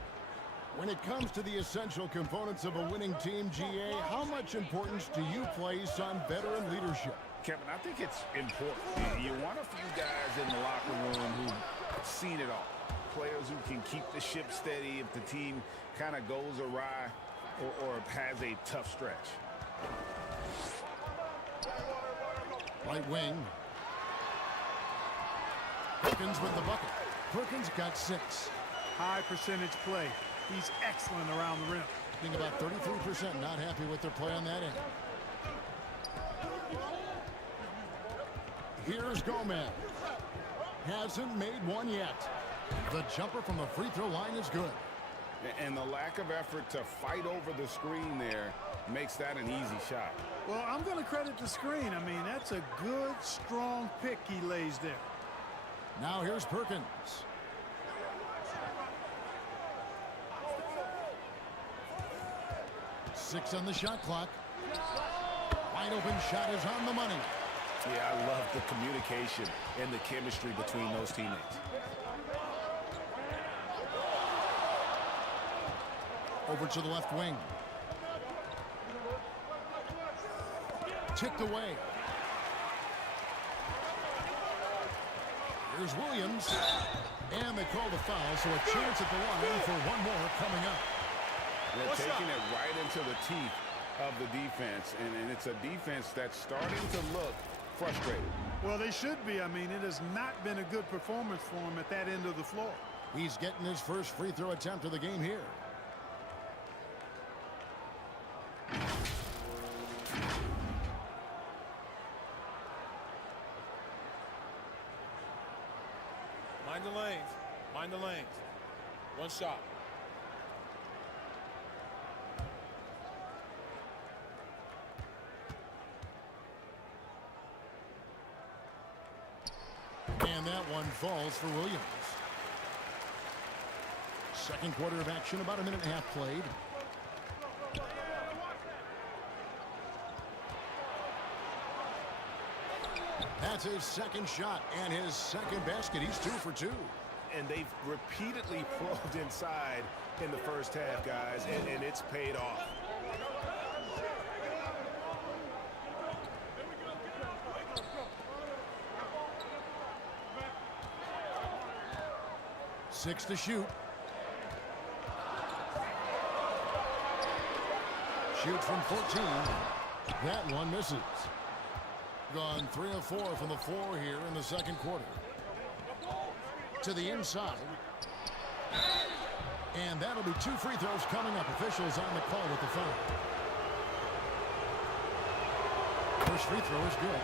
When it comes to the essential components of a winning team, GA, how much importance do you place on veteran leadership? Kevin, I think it's important. You want a few guys in the locker room who've seen it all. Players who can keep the ship steady if the team kind of goes awry or has a tough stretch. Right wing. Perkins with the bucket. Perkins got 6. High percentage play. He's excellent around the rim. I think about 33% not happy with their play on that end. Here's Gomez. Hasn't made one yet. The jumper from the free throw line is good. And the lack of effort to fight over the screen there makes that an easy shot. Well, I'm going to credit the screen. I mean, that's a good, strong pick he lays there. Now here's Perkins. Six on the shot clock. Wide open shot is on the money. Yeah, I love the communication and the chemistry between those teammates. Over to the left wing. Tipped away. Here's Williams. And they call the foul, so a chance at the line for one more coming up. They're taking it right into the teeth of the defense, and it's a defense that's starting to look frustrated. Well, they should be. I mean, it has not been a good performance for him at that end of the floor. He's getting his first free throw attempt of the game here. Mind the lanes. Mind the lanes. One shot. And that one falls for Williams. Second quarter of action, about a minute and a half played. That's his second shot and his second basket. He's 2 for 2. And they've repeatedly probed inside in the first half, guys, and it's paid off. Six to shoot. Shoots from 14. That one misses. Gone 3 of 4 from the floor here in the second quarter. To the inside. And that'll be 2 free throws coming up. Officials on the call with the foul. First free throw is good.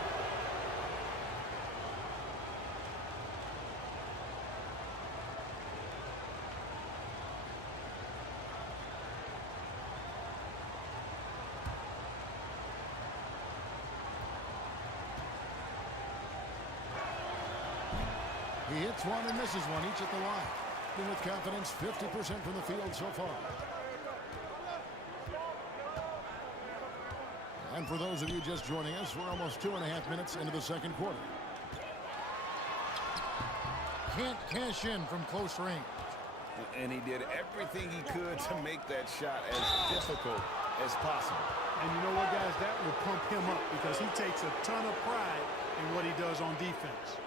He hits one and misses one, each at the line. And with confidence, 50% from the field so far. And for those of you just joining us, we're almost 2.5 minutes into the second quarter. Can't cash in from close range. And he did everything he could to make that shot as difficult as possible. And you know what, guys? That will pump him up because he takes a ton of pride in what he does on defense.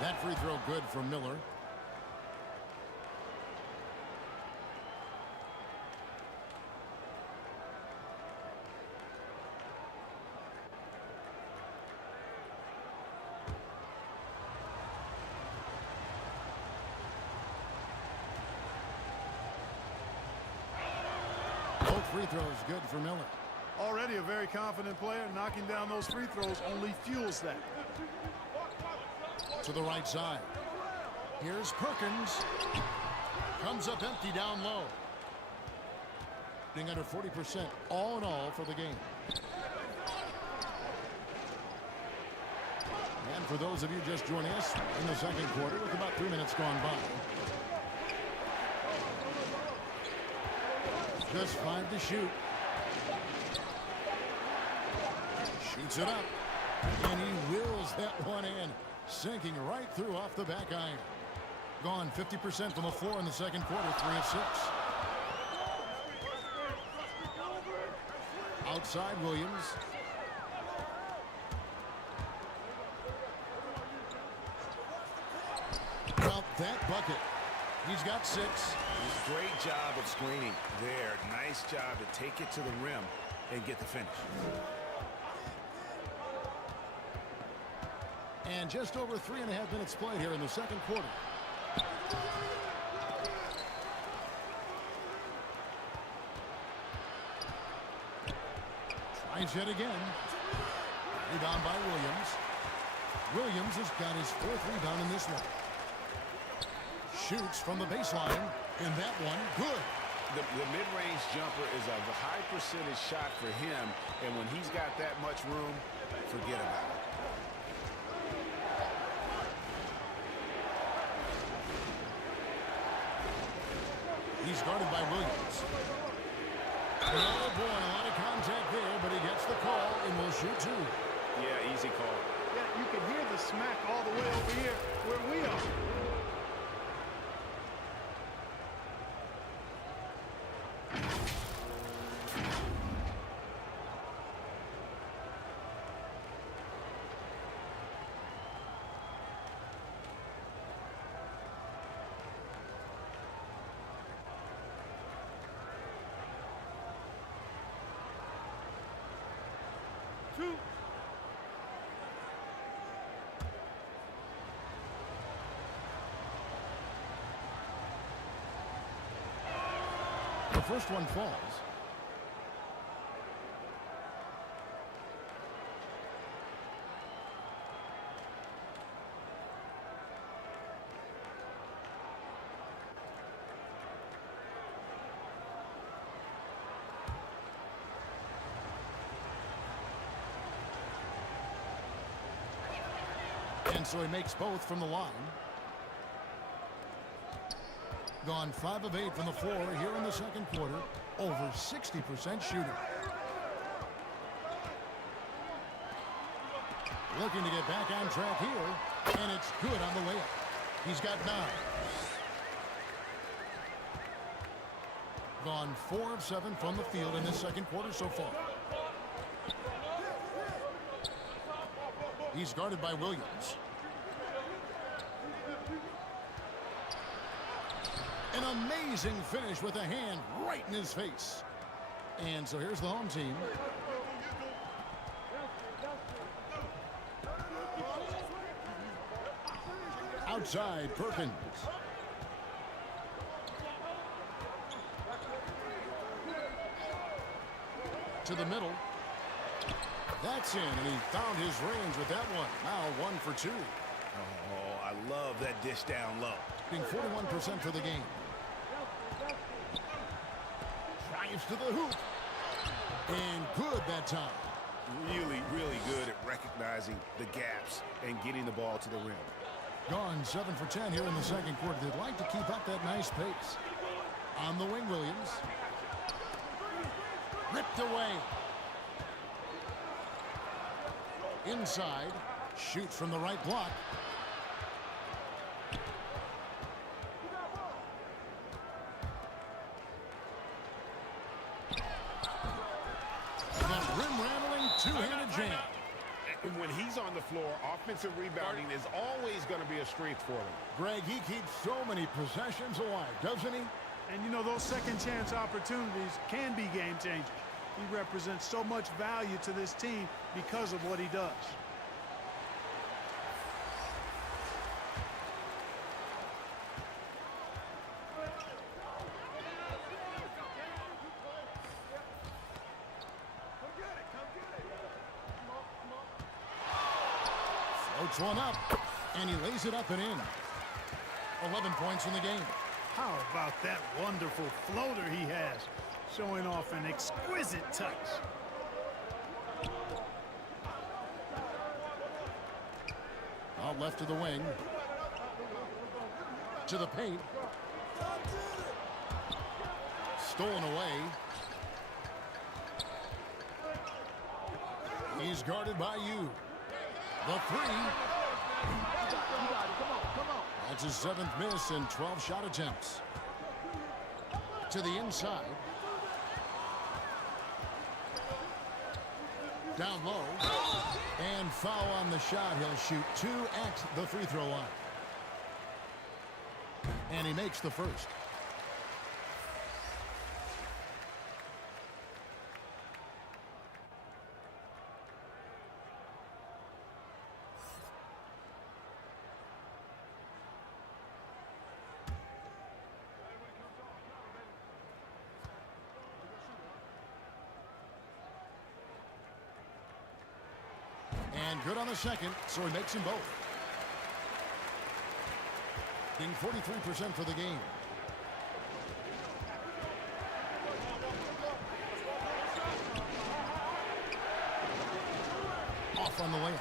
That free throw good from Miller. free throw is good for Miller. Already a very confident player. Knocking down those free throws only fuels that. To the right side. Here's Perkins. Comes up empty down low. Being under 40% all in all for the game. And for those of you just joining us in the second quarter with about 3 minutes gone by. Just 5 to shoot. Shoots it up. And he wills that one in. Sinking right through off the back iron. Gone 50% from the floor in the second quarter, 3 of 6. Outside Williams. Well, that bucket. He's got 6. Great job of screening there. Nice job to take it to the rim and get the finish. And just over 3.5 minutes played here in the second quarter. Tries it again. Rebound by Williams. Williams has got his 4th rebound in this one. Shoots from the baseline. And that one, good. The mid-range jumper is a high percentage shot for him. And when he's got that much room, forget about it. He's guarded by Williams. Oh boy, a lot of contact there, but he gets the call and will shoot 2. Yeah, easy call. Yeah, you can hear the smack all the way over here where we are. The first one falls. And so he makes both from the line. Gone 5 of 8 from the floor here in the second quarter. Over 60% shooting. Looking to get back on track here. And it's good on the layup. He's got 9. Gone 4 of 7 from the field in this second quarter so far. He's guarded by Williams. An amazing finish with a hand right in his face. And so here's the home team. Outside, Perkins. To the middle. That's in, and he found his range with that one. Now 1 for 2. Oh, I love that dish down low. Being 41% for the game. Drives to the hoop. And good that time. Really, really good at recognizing the gaps and getting the ball to the rim. Gone 7 for 10 here in the second quarter. They'd like to keep up that nice pace. On the wing, Williams. Ripped away. Inside. Shoots from the right block. That rim-rattling two-handed jam. And when he's on the floor, offensive rebounding is always going to be a strength for him. Greg, he keeps so many possessions alive, doesn't he? And you know, those second chance opportunities can be game changers. He represents so much value to this team because of what he does. Floats one up, and he lays it up and in. 11 points in the game. How about that wonderful floater he has, showing off an exquisite touch. Out left to the wing. To the paint. Stolen away. He's guarded by you. The three. That's his 7th miss in 12 shot attempts. To the inside. Down low. And foul on the shot. He'll shoot 2 at the free throw line. And he makes the first. And good on the second, so he makes them both. Being 43% for the game. Off on the layup.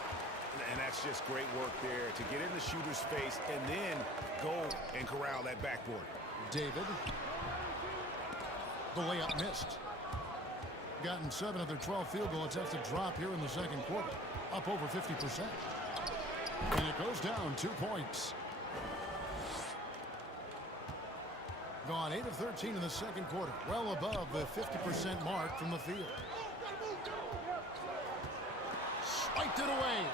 And that's just great work there to get in the shooter's face and then go and corral that backboard. David. The layup missed. Gotten 7 of their 12 field goal attempts to drop here in the second quarter. Up over 50%. And it goes down 2 points. Gone 8 of 13 in the second quarter. Well above the 50% mark from the field. Swiped it away.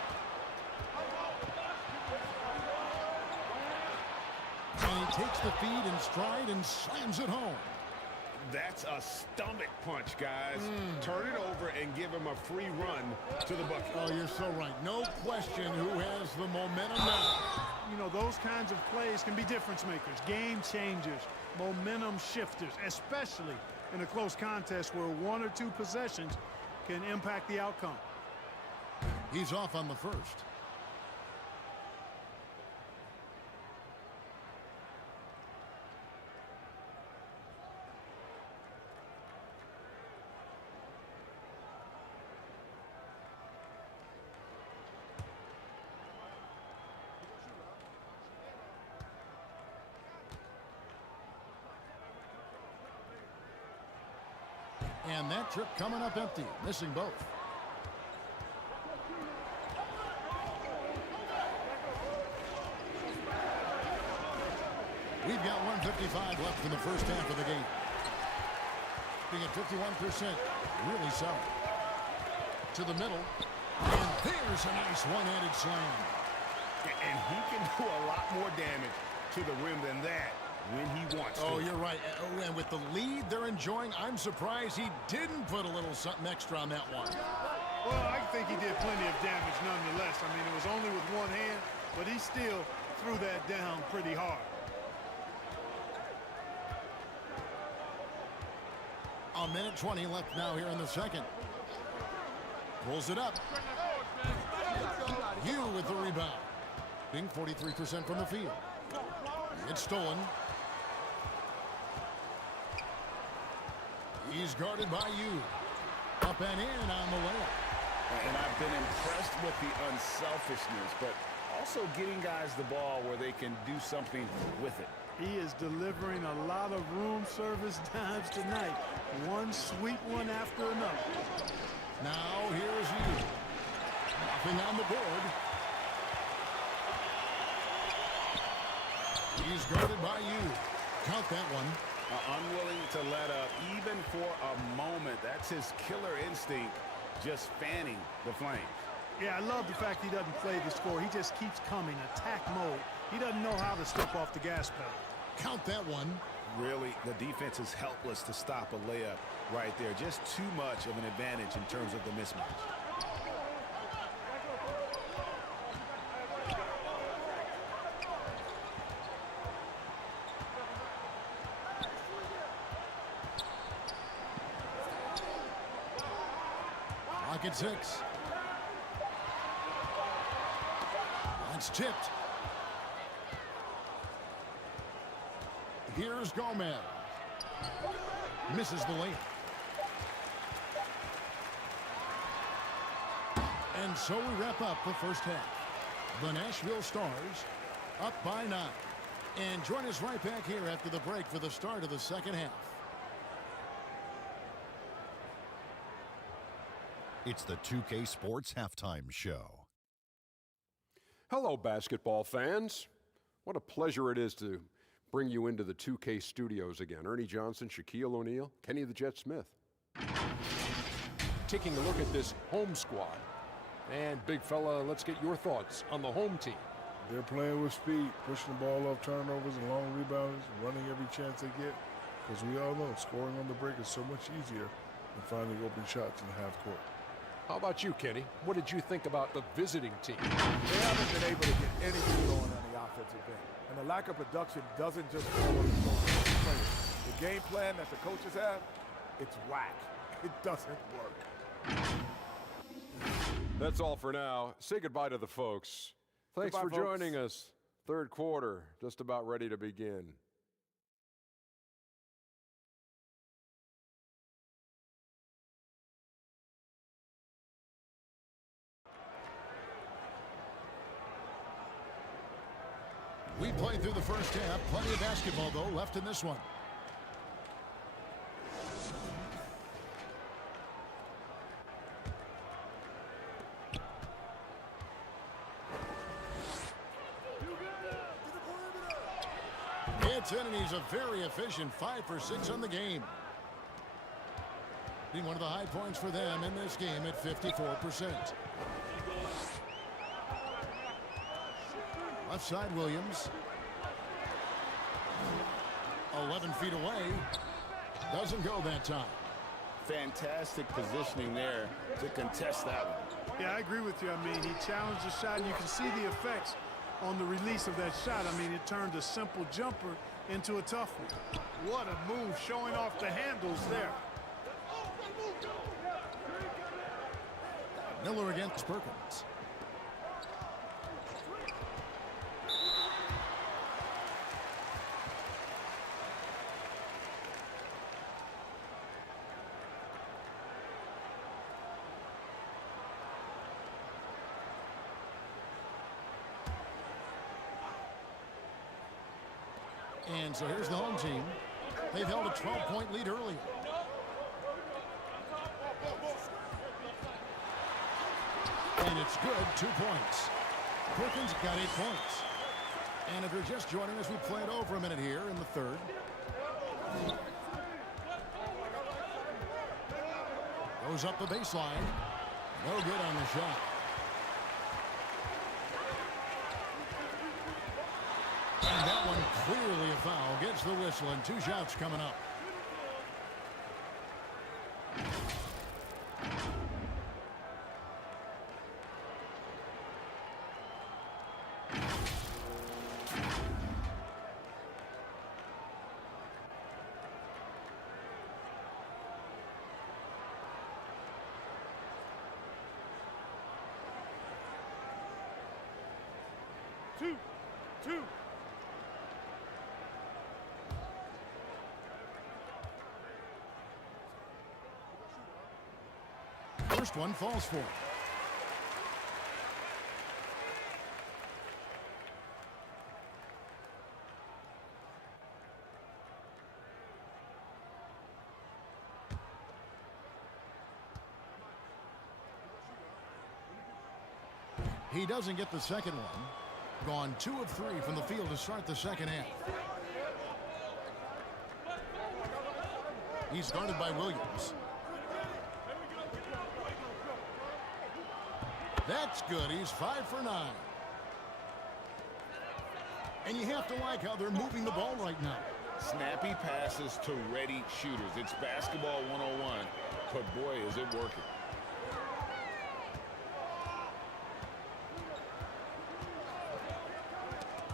And he takes the feed in stride and slams it home. That's a stomach punch, guys. Turn it over and give him a free run to the bucket. Oh, you're so right. No question who has the momentum now. You know, those kinds of plays can be difference makers, game changers, momentum shifters, especially in a close contest where 1 or 2 possessions can impact the outcome. He's off on the first. And that trip coming up empty, missing both. We've got 1:55 left in the first half of the game. Being at 51%, really solid. To the middle, and there's a nice one-handed slam. And he can do a lot more damage to the rim than that when he wants to. Oh, you're right. Oh, and with the lead they're enjoying, I'm surprised he didn't put a little something extra on that one. Well, I think he did plenty of damage nonetheless. I mean, it was only with one hand, but he still threw that down pretty hard. A minute 20 left now here in the second. Pulls it up. You with the rebound. Being 43% from the field. It's stolen. He's guarded by you. Up and in on the layup. And I've been impressed with the unselfishness, but also getting guys the ball where they can do something with it. He is delivering a lot of room service dimes tonight. One sweet one after another. Now here's you. Nothing on the board. He's guarded by you. Count that one. Unwilling to let up even for a moment. That's his killer instinct, just fanning the flames. Yeah, I love the fact he doesn't play the score. He just keeps coming, attack mode. He doesn't know how to step off the gas pedal. Count that one. Really, the defense is helpless to stop a layup right there. Just too much of an advantage in terms of the mismatch. Clock at 6. It's tipped. Here's Gomez. Misses the layup. And so we wrap up the first half. The Nashville Stars up by 9. And join us right back here after the break for the start of the second half. It's the 2K Sports Halftime Show. Hello, basketball fans. What a pleasure it is to bring you into the 2K studios again. Ernie Johnson, Shaquille O'Neal, Kenny the Jet Smith. Taking a look at this home squad. And big fella, let's get your thoughts on the home team. They're playing with speed, pushing the ball off turnovers and long rebounds, running every chance they get. Because we all know scoring on the break is so much easier than finding open shots in the half court. How about you, Kenny? What did you think about the visiting team? They haven't been able to get anything going on the offensive end. And the lack of production doesn't just fall on the players. The game plan that the coaches have, it's whack. It doesn't work. That's all for now. Say goodbye to the folks. Thanks Goodbye, for joining us. Third quarter, just about ready to begin. We played through the first half. Plenty of basketball, though, left in this one. It's in, and he's a very efficient 5 for 6 on the game. Being one of the high points for them in this game at 54%. Left side, Williams. 11 feet away. Doesn't go that time. Fantastic positioning there to contest that one. Yeah, I agree with you. I mean, he challenged the shot, and you can see the effects on the release of that shot. I mean, it turned a simple jumper into a tough one. What a move, showing off the handles there. Miller against Perkins. And so here's the home team. They've held a 12-point lead earlier. And it's good, 2 points. Perkins got 8 points. And if you're just joining us, we played over a minute here in the third. Goes up the baseline. No good on the shot. And that one clearly a foul. Gets the whistle, and 2 shots coming up. Two. First one falls for. He doesn't get the second one. Gone 2 of 3 from the field to start the second half. He's guarded by Williams. That's good. He's 5 for 9. And you have to like how they're moving the ball right now. Snappy passes to ready shooters. It's basketball 101, but boy, is it working.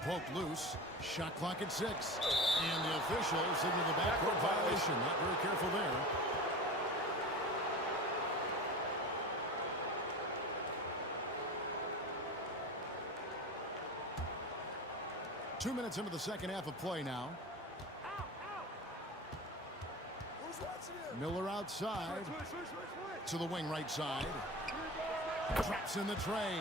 Poked loose. Shot clock at 6. And the officials signal the backcourt violation. Not very careful there. 2 minutes into the second half of play now. Miller outside to the wing right side. Drops in the tray.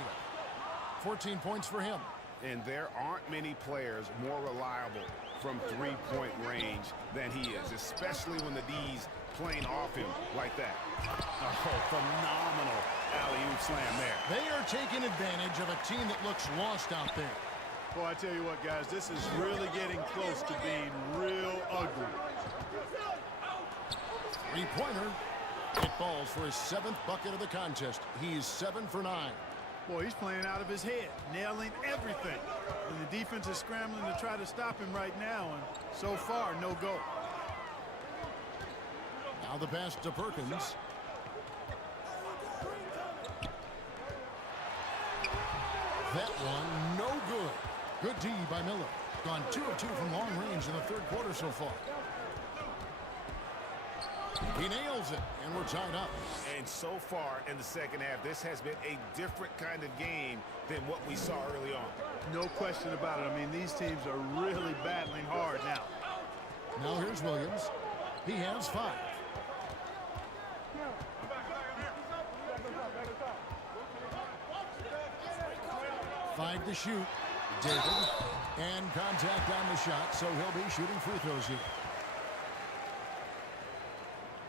14 points for him. And there aren't many players more reliable from three-point range than he is, especially when the D's playing off him like that. Oh, phenomenal alley-oop slam there. They are taking advantage of a team that looks lost out there. Boy, I tell you what, guys, this is really getting close to being real ugly. Three-pointer. It falls for his 7th bucket of the contest. He's 7 for 9. Boy, he's playing out of his head, nailing everything. And the defense is scrambling to try to stop him right now, and so far, no go. Now the pass to Perkins. That one, no good. Good D by Miller. Gone 2 of 2 from long range in the third quarter so far. He nails it, and we're tied up. And so far in the second half, this has been a different kind of game than what we saw early on. No question about it. I mean, these teams are really battling hard now. Now here's Williams. He has 5. Five to shoot. David. And contact on the shot, so he'll be shooting free throws here.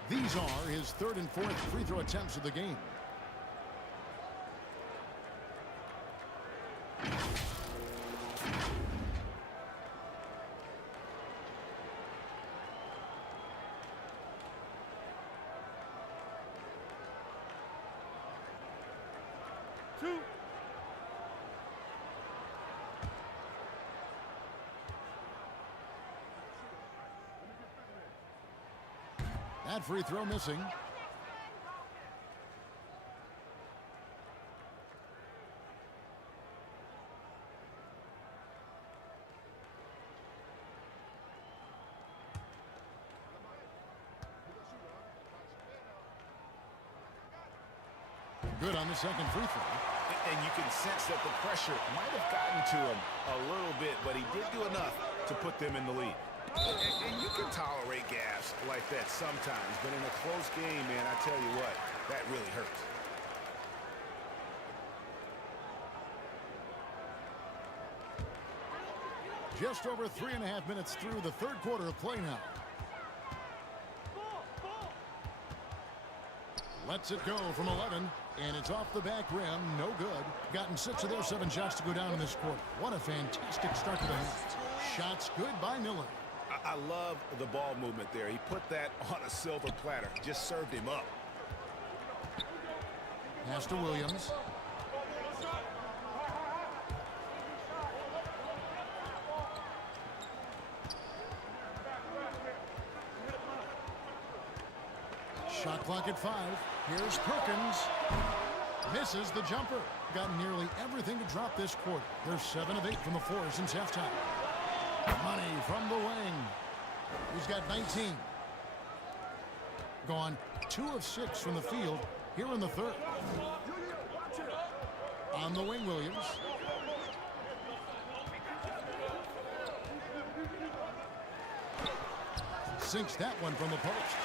These are his 3rd and 4th free throw attempts of the game. That free throw missing. Good on the second free throw. And you can sense that the pressure might have gotten to him a little bit, but he did do enough to put them in the lead. And you can tolerate gaps like that sometimes, but in a close game, man, I tell you what, that really hurts. Just over 3.5 minutes through the third quarter of play now. Lets it go from 11, and it's off the back rim. No good. Gotten 6 of their 7 shots to go down in this quarter. What a fantastic start to the half. Shots good by Miller. I love the ball movement there. He put that on a silver platter. Just served him up. Pass to Williams. Shot clock at 5. Here's Perkins. Misses the jumper. Got nearly everything to drop this quarter. They're 7 of 8 from the floor since halftime. Money from the wing. He's got 19. Gone 2 of 6 from the field here in the third. On the wing, Williams. Sinks that one from the post.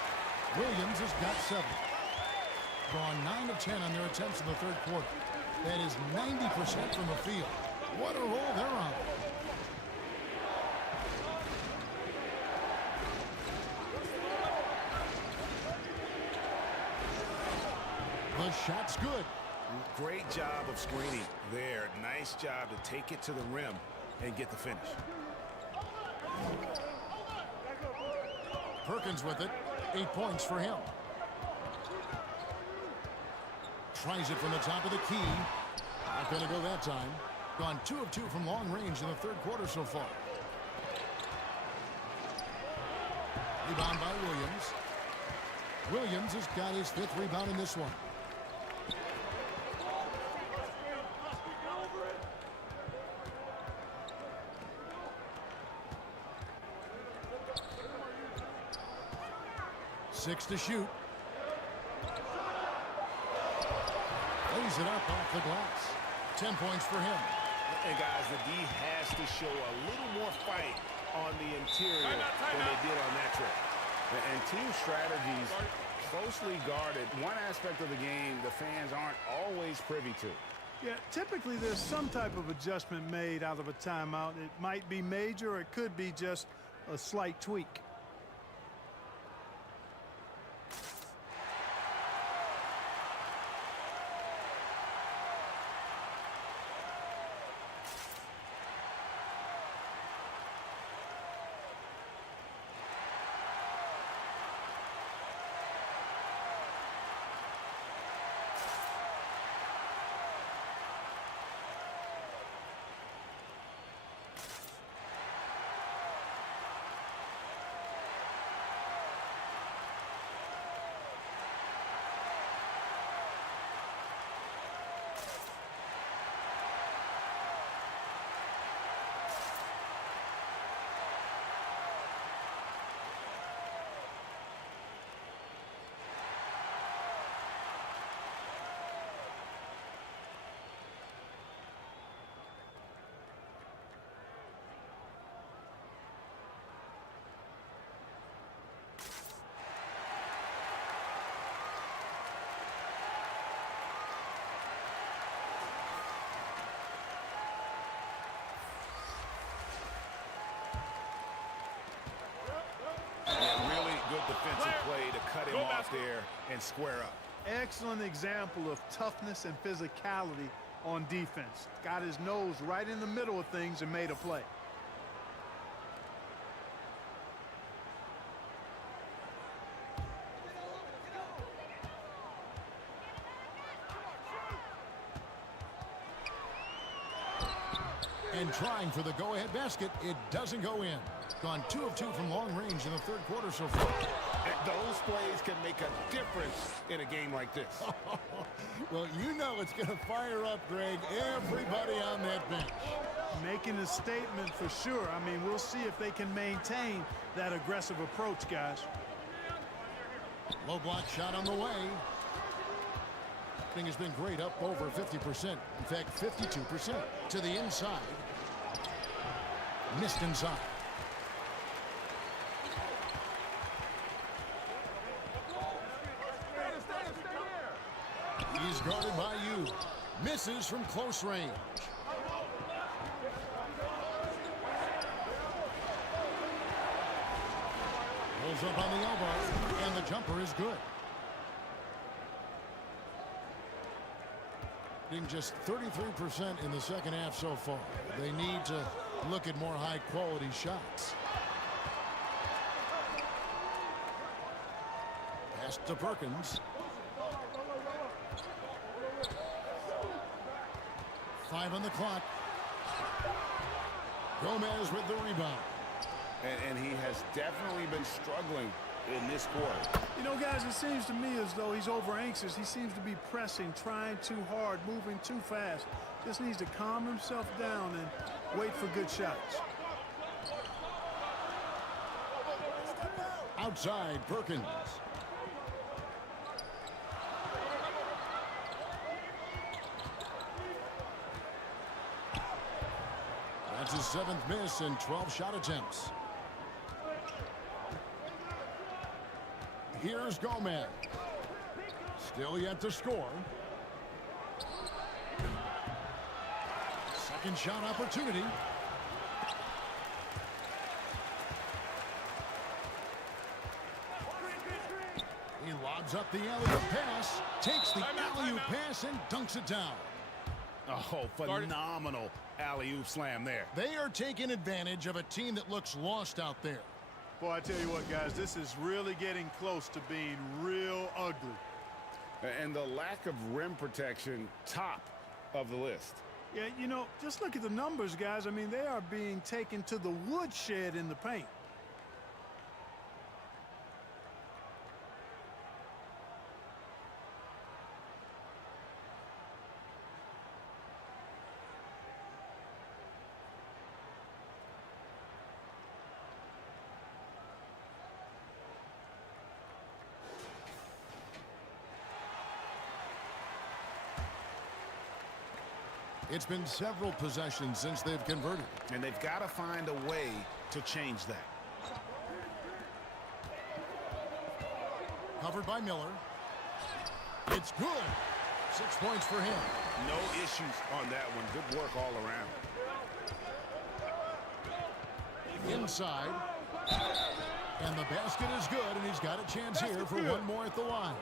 Williams has got 7. Gone 9 of 10 on their attempts in the third quarter. That is 90% from the field. What a roll they're on. The shot's good. Great job of screening there. Nice job to take it to the rim and get the finish. Perkins with it. 8 points for him. Tries it from the top of the key. Not going to go that time. Gone 2 of 2 from long range in the third quarter so far. Rebound by Williams. Williams has got his 5th rebound in this one. Six to shoot. Lays it up off the glass. 10 points for him. And guys, the D has to show a little more fight on the interior than they did on that trip. And team strategies closely guarded. One aspect of the game the fans aren't always privy to. Yeah, typically there's some type of adjustment made out of a timeout. It might be major, or it could be just a slight tweak. Really good defensive play to cut him off there and square up. Excellent example of toughness and physicality on defense. Got his nose right in the middle of things and made a play. And trying for the go-ahead basket, it doesn't go in. Gone 2 of 2 from long range in the third quarter so far. Those plays can make a difference in a game like this. Well, you know it's going to fire up, Greg, everybody on that bench. Making a statement for sure. I mean, we'll see if they can maintain that aggressive approach, guys. Low block shot on the way. Thing has been great, up over 50%. In fact, 52% to the inside. Missed inside. He's guarded by you. Misses from close range. Pulls up on the elbow, and the jumper is good. Being just 33% in the second half so far. They need to look at more high-quality shots. Pass to Perkins. 5 on the clock. Gomez with the rebound. And he has definitely been struggling in this quarter. You know, guys, it seems to me as though he's over anxious. He seems to be pressing, trying too hard, moving too fast. Just needs to calm himself down and wait for good shots. Outside, Perkins. That's his 7th miss in 12 shot attempts. Here's Gomez. Still yet to score. Second shot opportunity. He lobs up the alley-oop pass, takes the alley-oop pass and dunks it down. Oh, phenomenal alley-oop slam there. They are taking advantage of a team that looks lost out there. Boy, I tell you what, guys, this is really getting close to being real ugly. And the lack of rim protection, top of the list. Yeah, you know, just look at the numbers, guys. I mean, they are being taken to the woodshed in the paint. It's been several possessions since they've converted. And they've got to find a way to change that. Covered by Miller. It's good. 6 points for him. No issues on that one. Good work all around. Inside. And the basket is good, and he's got a chance here for one more at the line.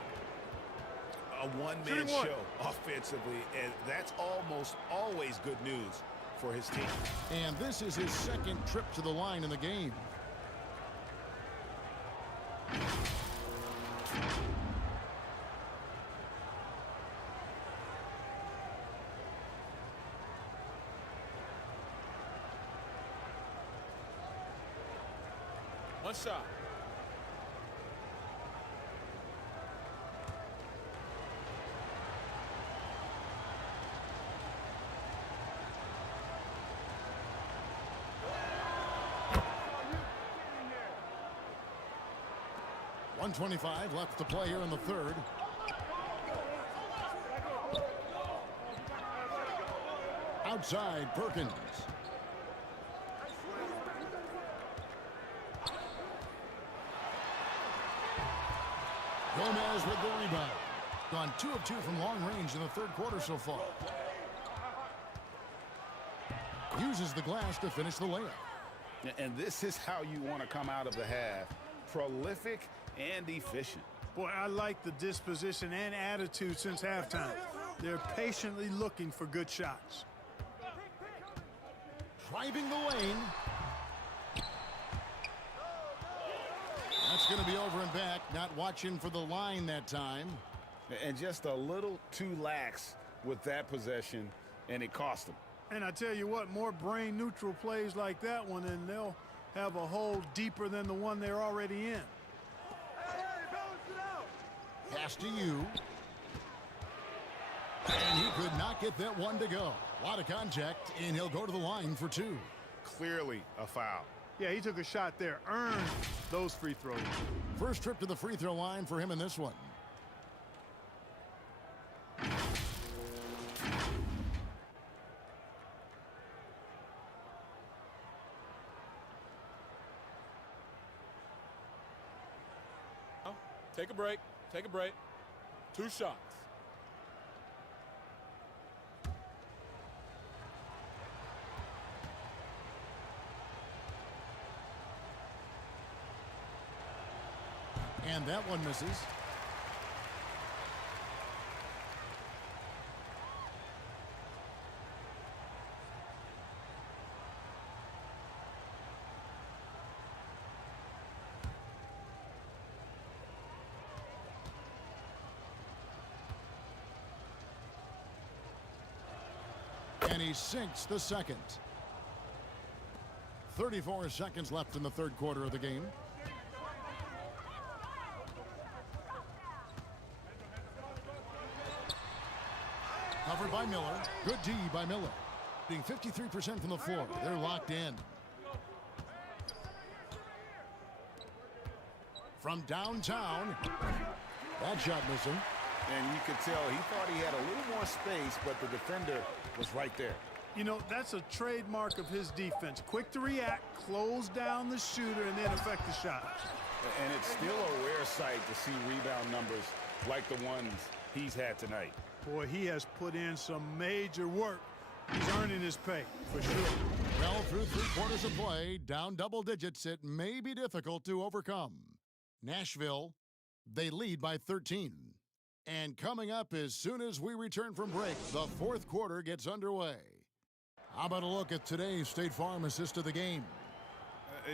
A one-man show offensively, and that's almost always good news for his team. And this is his second trip to the line in the game. One shot. .125 left to play here in the third. Outside, Perkins. Gomez with the rebound. Gone 2 of 2 from long range in the third quarter so far. Uses the glass to finish the layup. And this is how you want to come out of the half. Prolific and efficient. Boy, I like the disposition and attitude since halftime. They're patiently looking for good shots. Driving the lane. That's going to be over and back. Not watching for the line that time. And just a little too lax with that possession, and it cost them. And I tell you what, more brain-neutral plays like that one, and they'll have a hole deeper than the one they're already in. Pass to you. And he could not get that one to go. A lot of contact, and he'll go to the line for 2. Clearly a foul. Yeah, he took a shot there. Earned those free throws. First trip to the free throw line for him in this one. Take a break. Take a break. 2 shots. And that one misses. And he sinks the second. 34 seconds left in the third quarter of the game. Covered by Miller. Good D by Miller. Being 53% from the floor. They're locked in. From downtown. That shot missing. And you could tell he thought he had a little more space, but the defender was right there. You know, that's a trademark of his defense. Quick to react, close down the shooter, and then affect the shot. And it's still a rare sight to see rebound numbers like the ones he's had tonight. Boy, he has put in some major work. He's earning his pay, for sure. Well, through 3 quarters of play, down double digits, it may be difficult to overcome. Nashville, they lead by 13. And coming up as soon as we return from break, the fourth quarter gets underway. How about a look at today's State Farm assist of the game?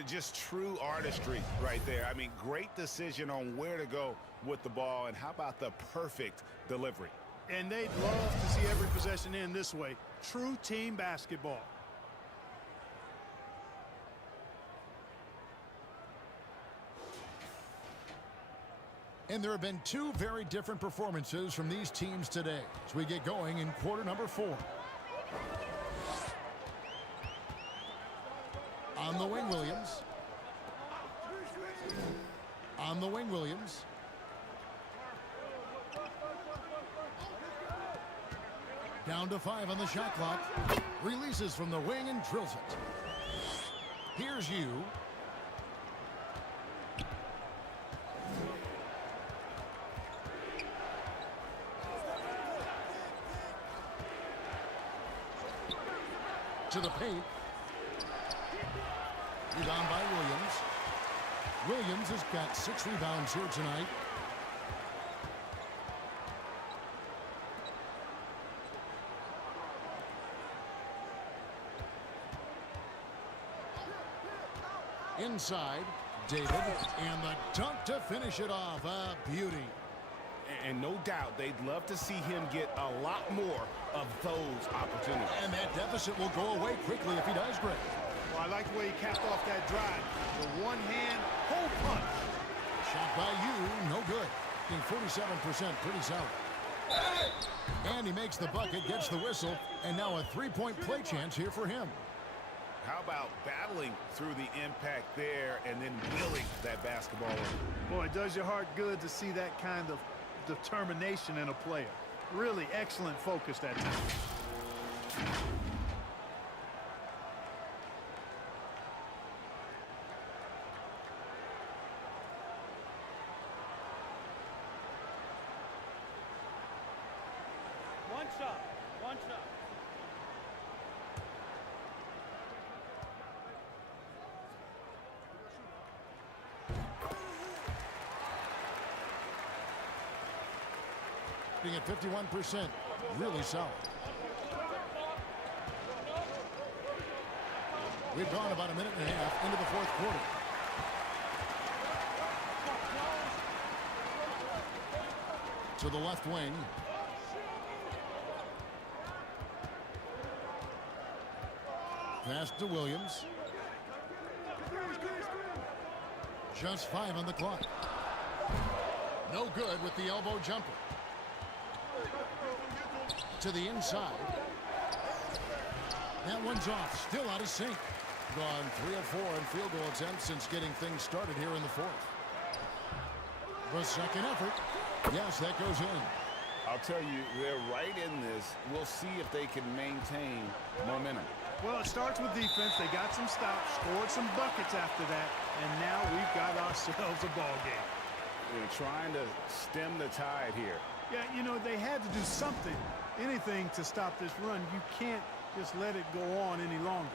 Just true artistry right there. I mean, great decision on where to go with the ball, and how about the perfect delivery? And they'd love to see every possession end this way. True team basketball. And there have been 2 very different performances from these teams today as we get going in quarter number 4. On the wing, Williams. On the wing, Williams. Down to 5 on the shot clock. Releases from the wing and drills it. Here's you. To the paint. Rebound by Williams. Williams has got 6 rebounds here tonight. Inside, David, and the dunk to finish it off. A beauty. And no doubt they'd love to see him get a lot more of those opportunities. And that deficit will go away quickly if he does, Greg. Well, I like the way he capped off that drive. The one-hand hole punch. Shot by you, no good. Being 47%, pretty solid. And he makes the bucket, gets the whistle, and now a three-point play chance here for him. How about battling through the impact there and then willing that basketball in? Boy, it does your heart good to see that kind of determination in a player. Really excellent focus that time. One shot. One shot. Being at 51%, really solid. We've gone about a minute and a half into the fourth quarter. To the left wing. Pass to Williams. Just 5 on the clock. No good with the elbow jumper. To the inside. That one's off. Still out of sync. Gone 3 of 4 in field goal attempts since getting things started here in the fourth. The second effort. Yes, that goes in. I'll tell you, they're right in this. We'll see if they can maintain momentum. Well, it starts with defense. They got some stops, scored some buckets after that, and now we've got ourselves a ball game. They're trying to stem the tide here. Yeah, you know, they had to do something, anything to stop this run. You can't just let it go on any longer.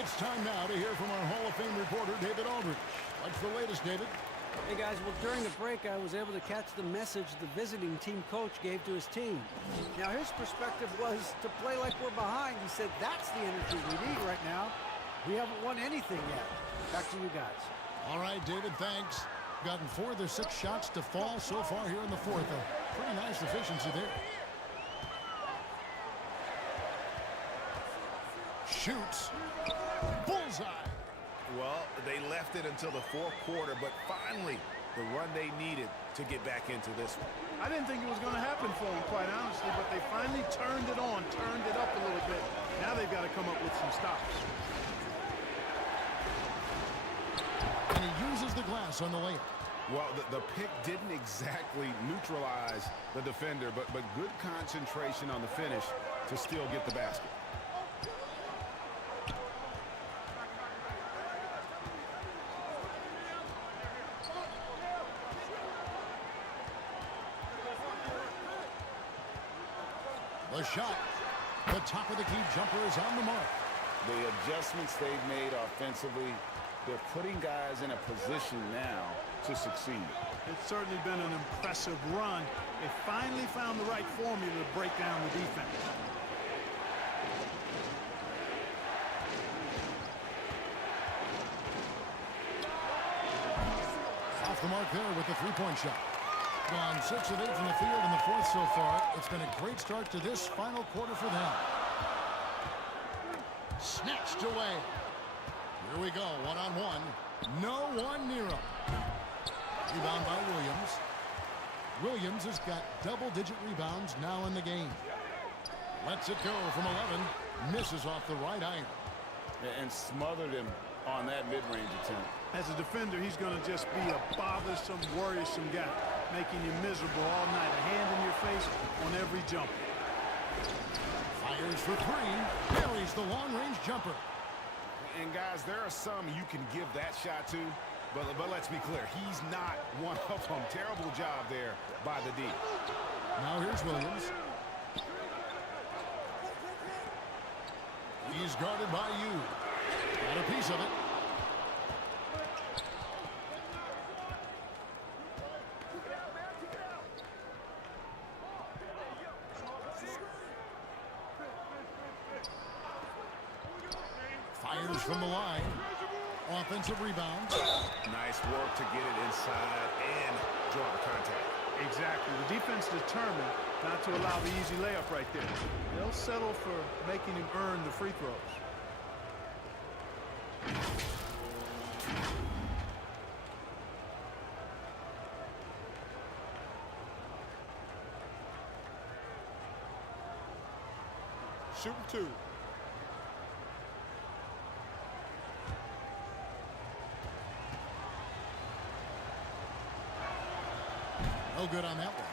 It's time now to hear from our Hall of Fame reporter, David Aldridge. What's the latest, David? Hey, guys. Well, during the break, I was able to catch the message the visiting team coach gave to his team. Now, his perspective was to play like we're behind. He said that's the energy we need right now. We haven't won anything yet. Back to you guys. All right, David, thanks. Gotten 4 of their 6 shots to fall so far here in the fourth. A pretty nice efficiency there. Shoots. Bullseye. Well, they left it until the fourth quarter, but finally the run they needed to get back into this one. I didn't think it was going to happen for them, quite honestly, but they finally turned it on, turned it up a little bit. Now they've got to come up with some stops. And he uses the glass on the layup. Well, the pick didn't exactly neutralize the defender, but good concentration on the finish to still get the basket. The shot. The top of the key jumper is on the mark. The adjustments they've made offensively, they're putting guys in a position now to succeed. It's certainly been an impressive run. They finally found the right formula to break down the defense. Off the mark there with the three-point shot. Gone 6 of 8 from the field in the fourth so far. It's been a great start to this final quarter for them. Snatched away. Here we go, one-on-one. No one near him. Rebound by Williams. Williams has got double-digit rebounds now in the game. Lets it go from 11. Misses off the right iron. And smothered him on that mid-range attempt. As a defender, he's going to just be a bothersome, worrisome guy, making you miserable all night. A hand in your face on every jumper. Fires for three. Buries the long-range jumper. And guys, there are some you can give that shot to, but let's be clear, he's not one of them. Terrible job there by the D. Now here's Williams. He's guarded by you. Got a piece of it. Fires from the line. Offensive rebound. Nice work to get it inside and draw the contact. Exactly. The defense determined not to allow the easy layup right there. They'll settle for making him earn the free throws. Shooting two. No good on that one.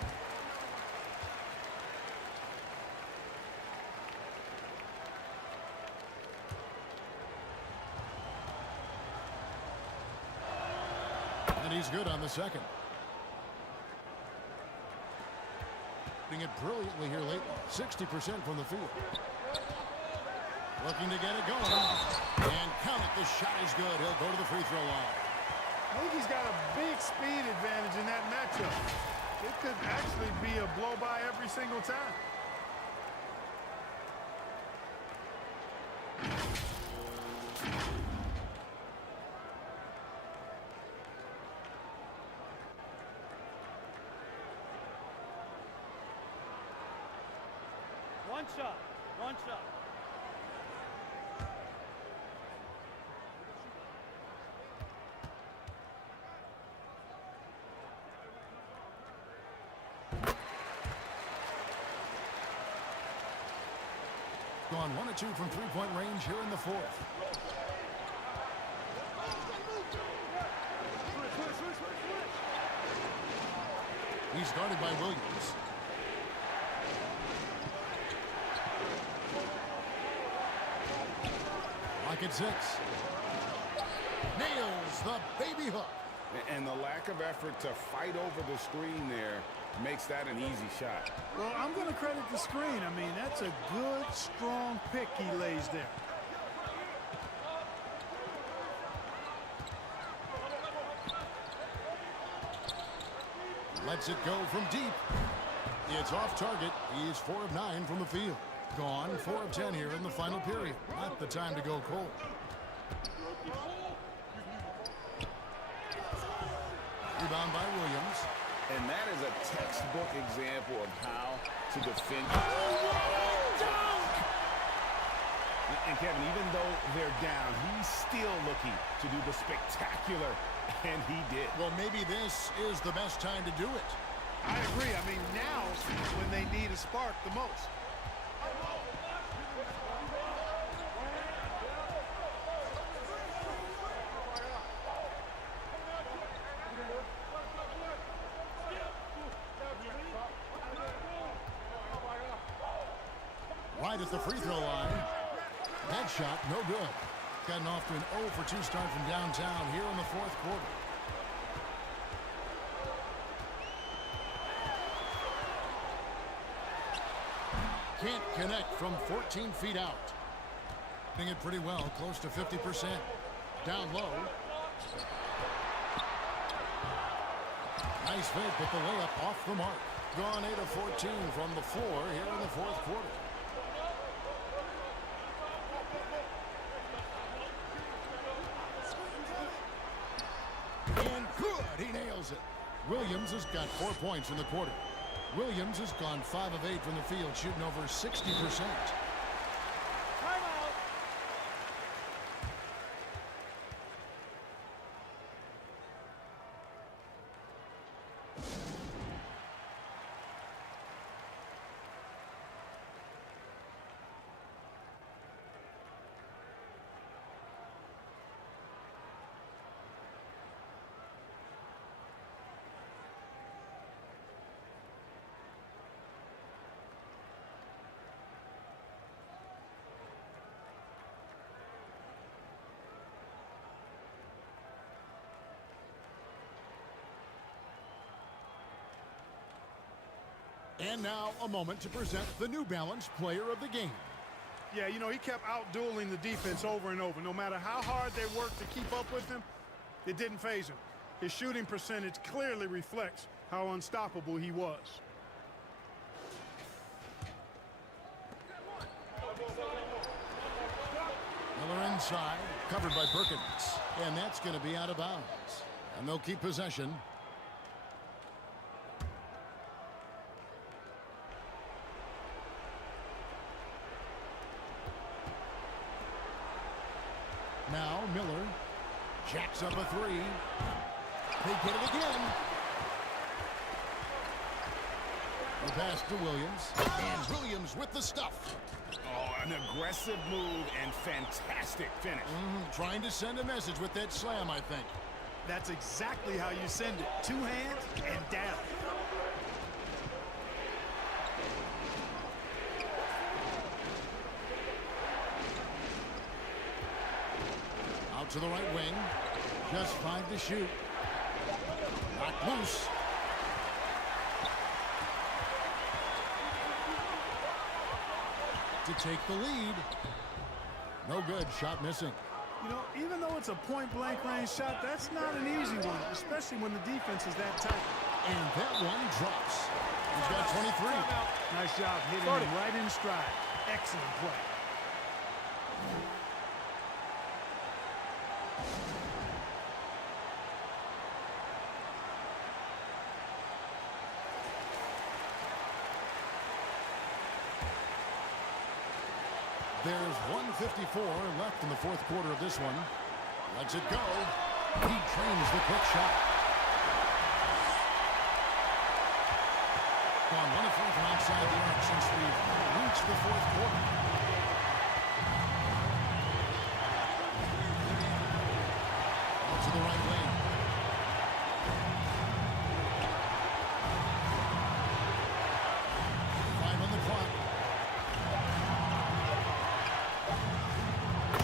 And he's good on the second. Doing it brilliantly here lately. 60% from the field. Looking to get it going. And count it. The shot is good. He'll go to the free throw line. I think he's got a big speed advantage in that matchup. It could actually be a blow-by every single time. One shot. One shot. Gone 1 of 2 from three-point range here in the fourth. He's guarded by Williams. Lock at 6. Nails the baby hook. And the lack of effort to fight over the screen there makes that an easy shot. Well, I'm going to credit the screen. I mean, that's a good, strong pick he lays there. Lets it go from deep. It's off target. He is 4 of 9 from the field. Gone 4 of 10 here in the final period. Not the time to go cold. Rebound by Williams. And that is a textbook example of how to defend. And Kevin, even though they're down, he's still looking to do the spectacular, and he did. Well, maybe this is the best time to do it. I agree. I mean, now's when they need a spark the most. Right at the free throw line. That shot, no good. Gotten off to an 0 for 2 start from downtown here in the fourth quarter. Can't connect from 14 feet out. Doing it pretty well, close to 50%. Down low. Nice fake, but the layup off the mark. Gone 8 of 14 from the floor here in the fourth quarter. And good, he nails it. Williams has got 4 points in the quarter. Williams has gone 5 of 8 from the field, shooting over 60%. And now a moment to present the New Balance Player of the Game. Yeah, you know, he kept out-dueling the defense over and over. No matter how hard they worked to keep up with him, it didn't faze him. His shooting percentage clearly reflects how unstoppable he was. Miller inside, covered by Perkins. And that's going to be out of bounds. And they'll keep possession. Now Miller jacks up a three. They get it again. The pass to Williams. And Williams with the stuff. Oh, an aggressive move and fantastic finish. Trying to send a message with that slam, I think. That's exactly how you send it. 2 hands and down. To the right wing. Just 5 to shoot. Knocked loose. To take the lead. No good. Shot missing. You know, even though it's a point-blank range shot, that's not an easy one, especially when the defense is that tight. And that one drops. He's got 23. Nice job hitting him right in stride. Excellent play. There's 1:54 left in the fourth quarter of this one. Lets it go. He trains the quick shot. Gone 1 of 3 from outside the arc since we've reached the fourth quarter. Out to the right lane.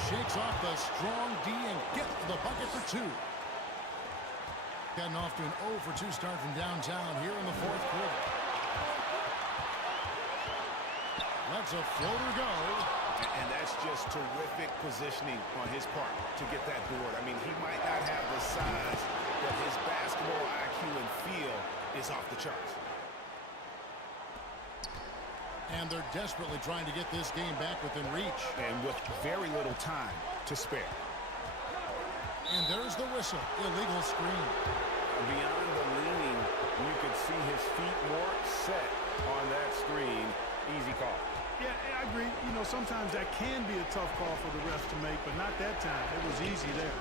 Shakes off the strong D and gets to the bucket for 2. Gotten off to an 0 for 2 start from downtown here in the fourth quarter. Lets a floater go. And that's just terrific positioning on his part to get that board. I mean, he might not have the size, but his basketball IQ and feel is off the charts. And they're desperately trying to get this game back within reach. And with very little time to spare. And there's the whistle. Illegal screen. Beyond the leaning, you could see his feet more set on that screen. Easy call. Yeah, I agree. You know, sometimes that can be a tough call for the refs to make, but not that time. It was easy there.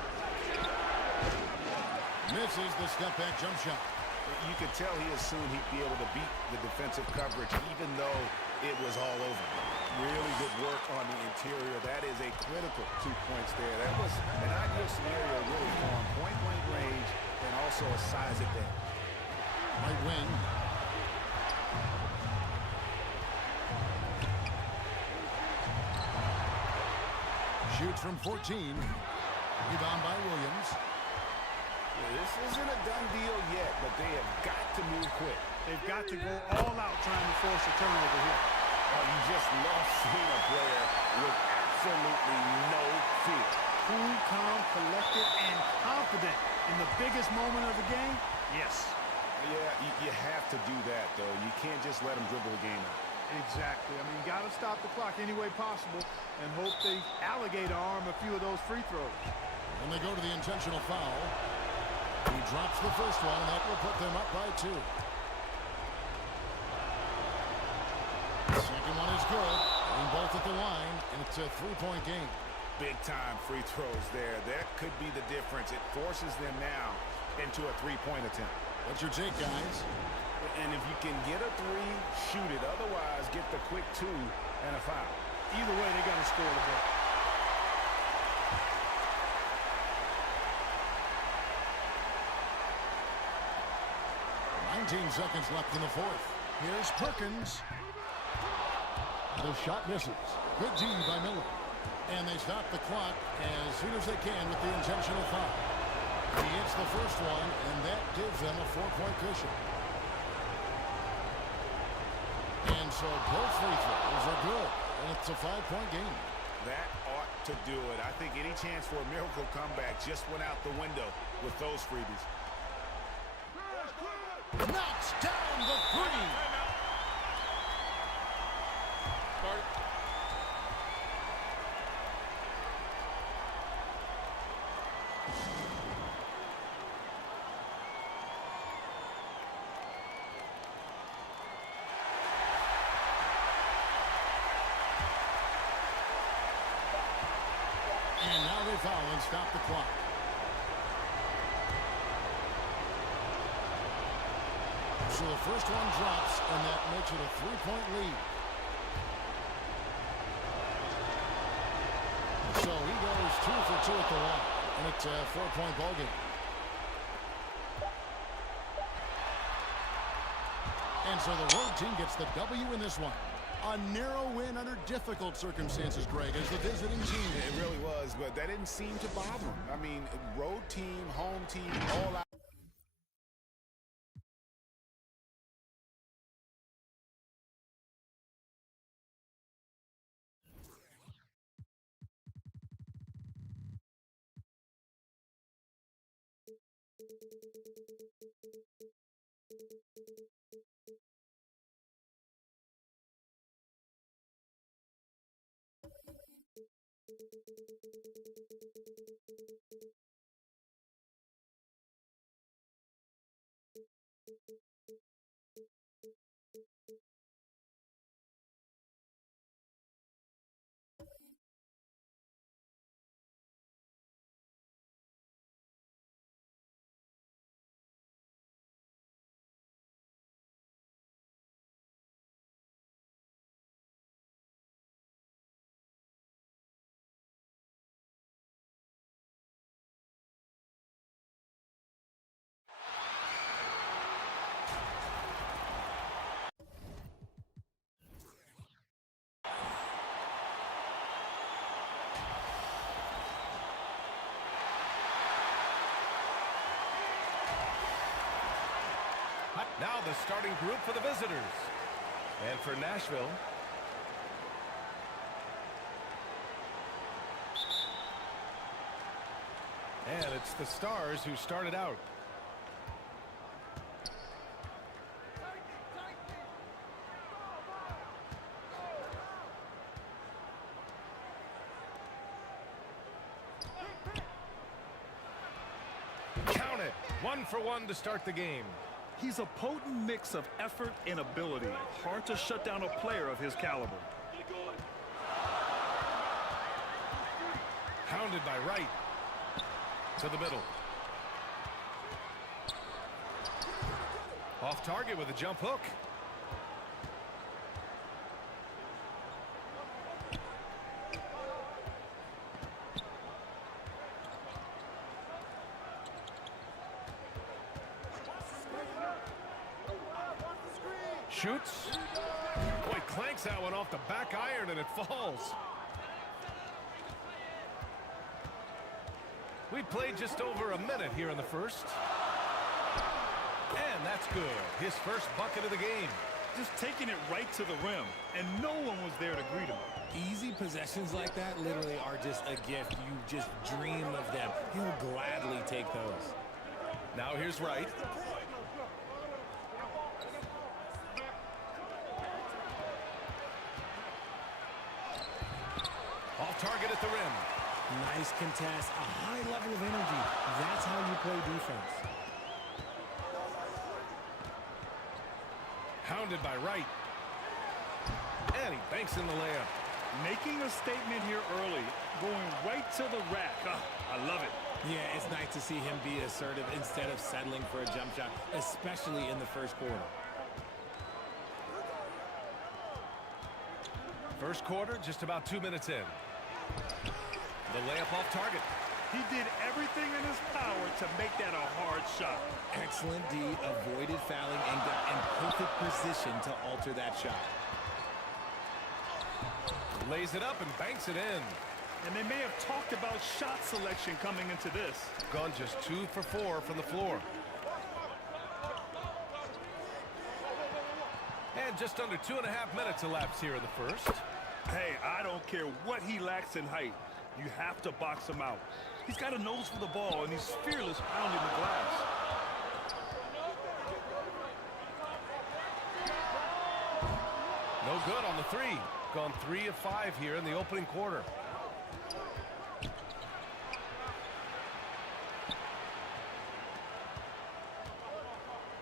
Misses the step-back jump shot. You could tell he assumed he'd be able to beat the defensive coverage, even though it was all over. Really good work on the interior. That is a critical 2 points there. That was an ideal scenario really for him. Point-blank range and also a size advantage. Right wing. Shoots from 14. Rebound by Williams. This isn't a done deal yet, but they have got to move quick. They've got to go all out trying to force a turnover here. Oh, you just love seeing a player with absolutely no fear. Cool, calm, collected, and confident in the biggest moment of the game? Yes. Yeah, you have to do that, though. You can't just let them dribble the game out. Exactly. I mean, got to stop the clock any way possible and hope they alligator arm a few of those free throws. And they go to the intentional foul. He drops the first one, and that will put them up by 2. The second one is good. And both at the line, and it's a 3-point game. Big-time free throws there. That could be the difference. It forces them now into a 3-point attempt. What's your take, guys? And if you can get a 3, shoot it. Otherwise, get the quick 2 and a foul. Either way, they got to score the ball. Seconds left in the fourth. Here's Perkins. The shot misses. Good D by Miller. And they stop the clock as soon as they can with the intentional foul. He hits the first one, and that gives them a 4-point cushion. And so both free throws are good, and it's a 5-point game. That ought to do it. I think any chance for a miracle comeback just went out the window with those freebies. Knocks down the 3. And now they foul and stop the clock. So the first one drops, and that makes it a 3-point lead. So he goes 2 for 2 at the line, and it's a 4-point ball game. And so the road team gets the W in this one. A narrow win under difficult circumstances, Greg, as the visiting team. It really was, but that didn't seem to bother them. I mean, road team, home team, all out. Now the starting group for the visitors. And for Nashville, and it's the Stars who started out. Count it. 1 for 1 to start the game. He's a potent mix of effort and ability. Hard to shut down a player of his caliber. Hounded by Wright. To the middle. Off target with a jump hook. Shoots. Boy, clanks that one off the back iron and it falls. We played just over a minute here in the first. And that's good. His first bucket of the game. just taking it right to the rim, and no one was there to greet him. Easy possessions like that literally are just a gift. You just dream of them. He'll gladly take those. Now here's Wright. Off target at the rim. Nice contest, a high level of energy. That's how you play defense. Hounded by Wright. And he banks in the layup. Making a statement here early, going right to the rack. I love it. Yeah, it's nice to see him be assertive instead of settling for a jump shot, especially in the first quarter. First quarter, just about 2 minutes in. The layup off target. He did everything in his power to make that a hard shot. Excellent D, avoided fouling and got in perfect position to alter that shot. Lays it up and banks it in. And they may have talked about shot selection coming into this. Gone just 2 for 4 from the floor. And just under 2.5 minutes elapsed here in the first. Hey, I don't care what he lacks in height. You have to box him out. He's got a nose for the ball, and he's fearless pounding the glass. No good on the three. Gone 3 of 5 here in the opening quarter.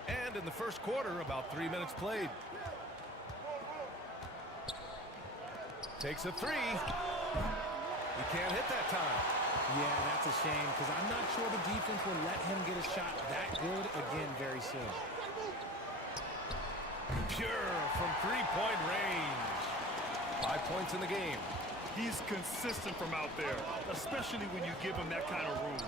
And in the first quarter, about 3 minutes played. Takes a three. He can't hit that time. Yeah, that's a shame because I'm not sure the defense will let him get a shot that good again very soon. Pure from three-point range. 5 points in the game. He's consistent from out there, especially when you give him that kind of room.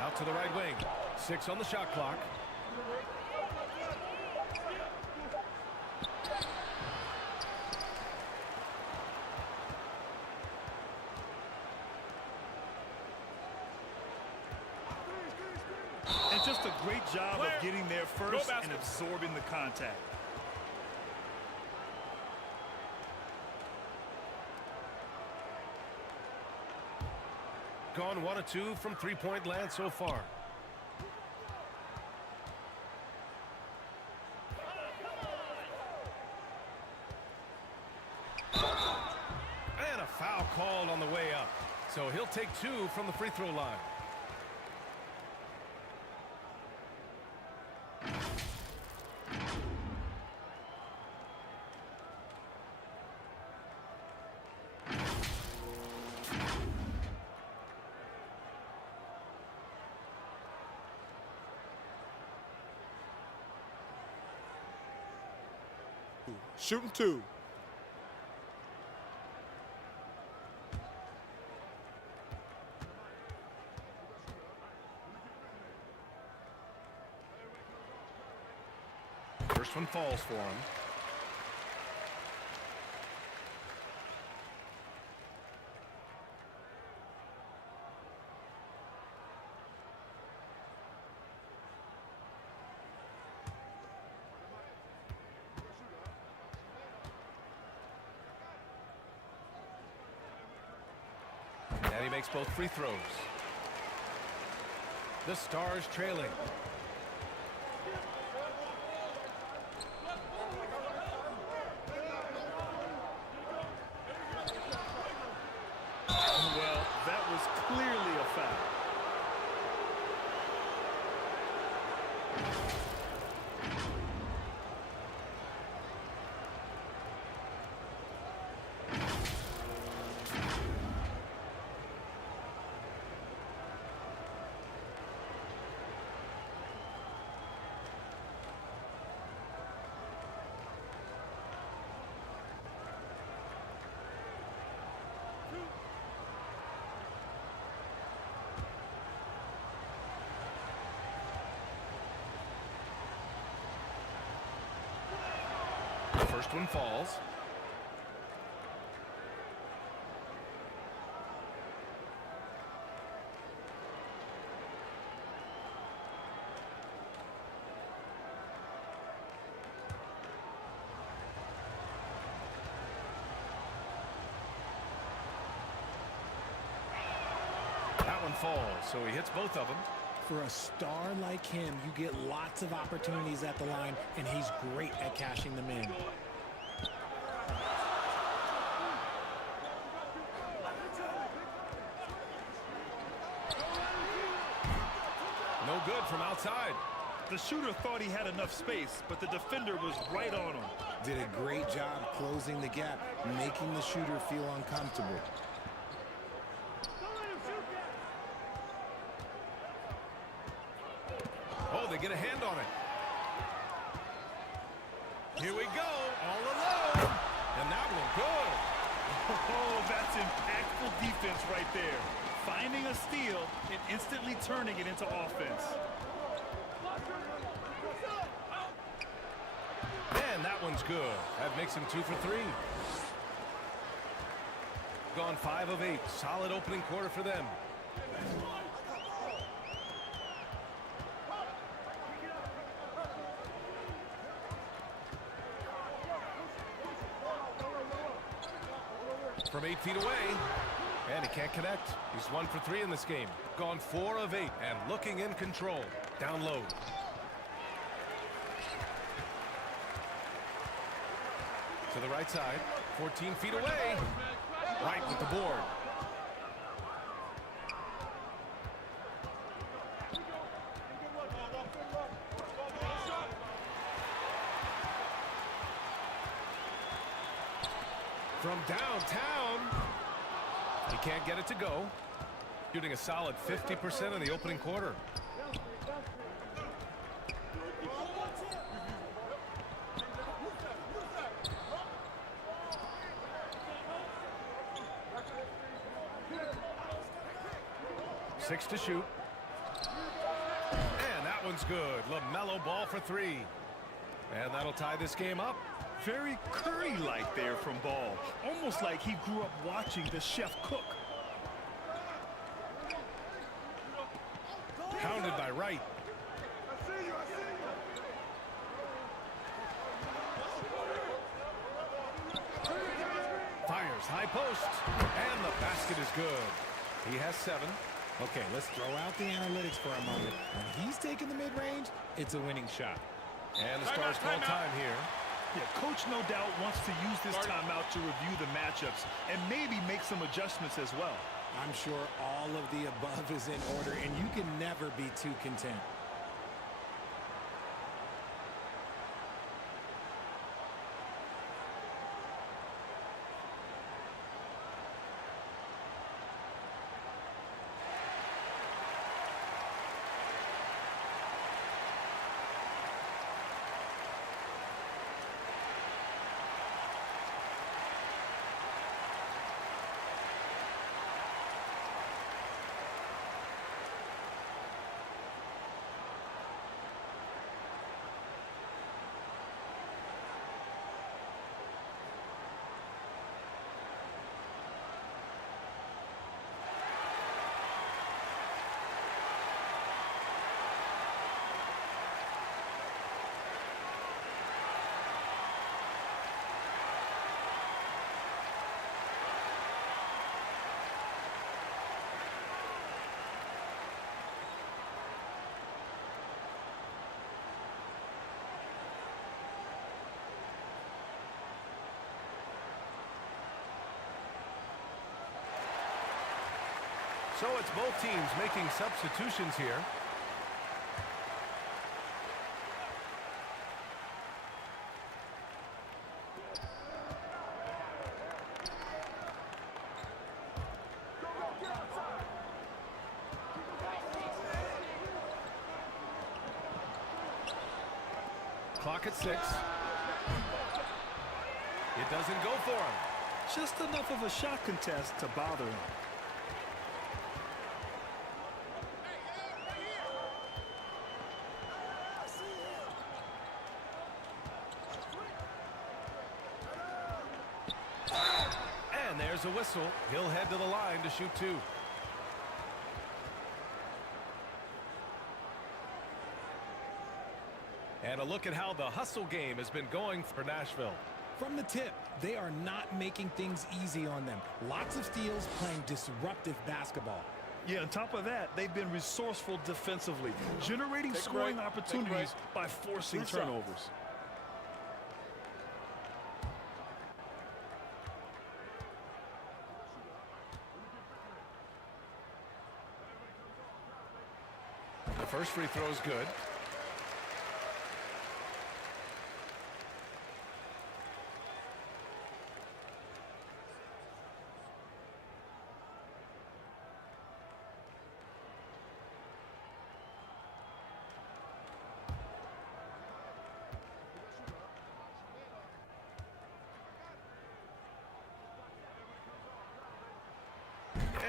Out to the right wing. 6 on the shot clock. And just a great job of getting there first and absorbing the contact. Gone 1 of 2 from three-point land so far. And a foul called on the way up. So he'll take 2 from the free throw line. Shooting 2. First one falls for him. And he makes both free throws. The Stars trailing. Well, that was clearly a foul. First one falls. One falls, so he hits both of them. For a star like him, you get lots of opportunities at the line, and he's great at cashing them in. No good from outside. The shooter thought he had enough space, but the defender was right on him. Did a great job closing the gap, making the shooter feel uncomfortable. Oh, they get a hand on it. Here we go, all alone. And that one good. Oh, that's impactful defense right there. Finding a steal and instantly turning it into offense. And that one's good. That makes him 2 for 3. Gone 5 of 8. Solid opening quarter for them. From 8 feet away. And he can't connect. He's 1 for 3 in this game. Gone 4 of 8 and looking in control. Down low. To the right side. 14 feet away. Right with the board. From downtown. He can't get it to go. Shooting a solid 50% in the opening quarter. Six to shoot. And that one's good. LaMelo ball for 3. And that'll tie this game up. Very Curry-like there from Ball. Almost like he grew up watching the chef cook. Pounded by Wright. Fires high post. And the basket is good. He has 7. Okay, let's throw out the analytics for a moment. When he's taking the mid-range, it's a winning shot. And the Stars call time here. Yeah, coach no doubt wants to use this timeout to review the matchups and maybe make some adjustments as well. I'm sure all of the above is in order, and you can never be too content. So it's both teams making substitutions here. Clock at 6. It doesn't go for him. Just enough of a shot contest to bother him. And there's a whistle. He'll head to the line to shoot 2. And a look at how the hustle game has been going for Nashville. From the tip, they are not making things easy on them. Lots of steals, playing disruptive basketball. Yeah, on top of that, they've been resourceful defensively, generating scoring opportunities by forcing turnovers. The first free throw is good.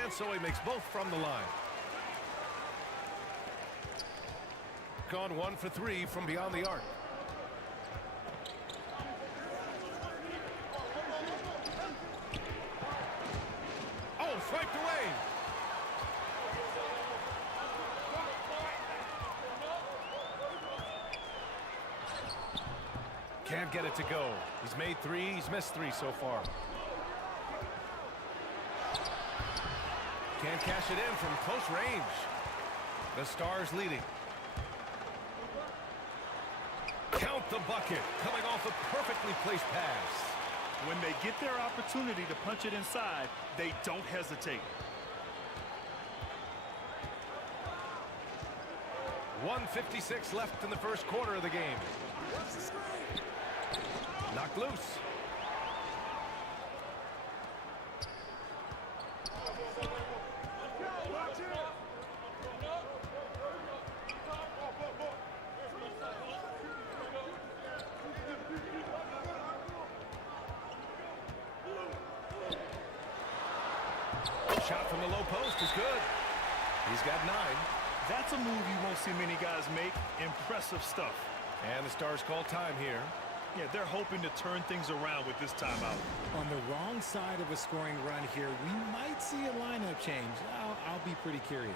And so he makes both from the line. Gone 1 for 3 from beyond the arc. Oh, swiped away. Can't get it to go. He's made 3, he's missed 3 so far. Can't cash it in from close range. The Stars leading. Count the bucket, coming off a perfectly placed pass. When they get their opportunity to punch it inside, they don't hesitate. 1:56 left in the first quarter of the game. Knocked loose. Shot from the low post is good. He's got 9. That's a move you won't see many guys make. Impressive stuff. And the Stars call time here. Yeah, they're hoping to turn things around with this timeout. On the wrong side of a scoring run here, we might see a lineup change. I'll be pretty curious.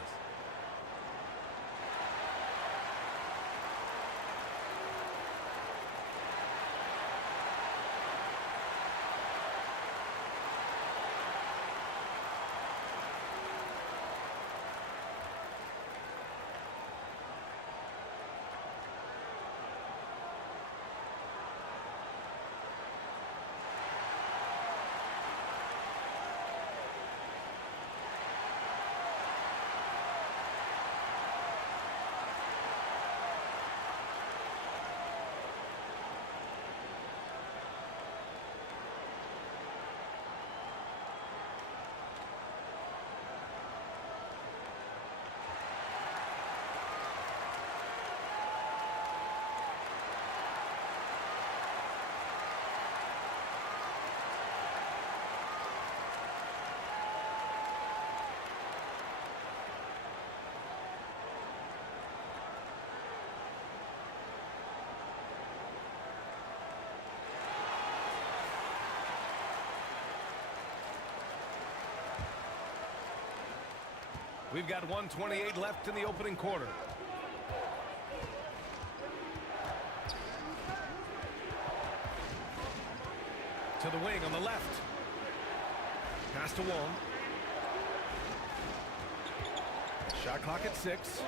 We've got 1:28 left in the opening quarter. To the wing on the left. Pass to Wong. Shot clock at 6.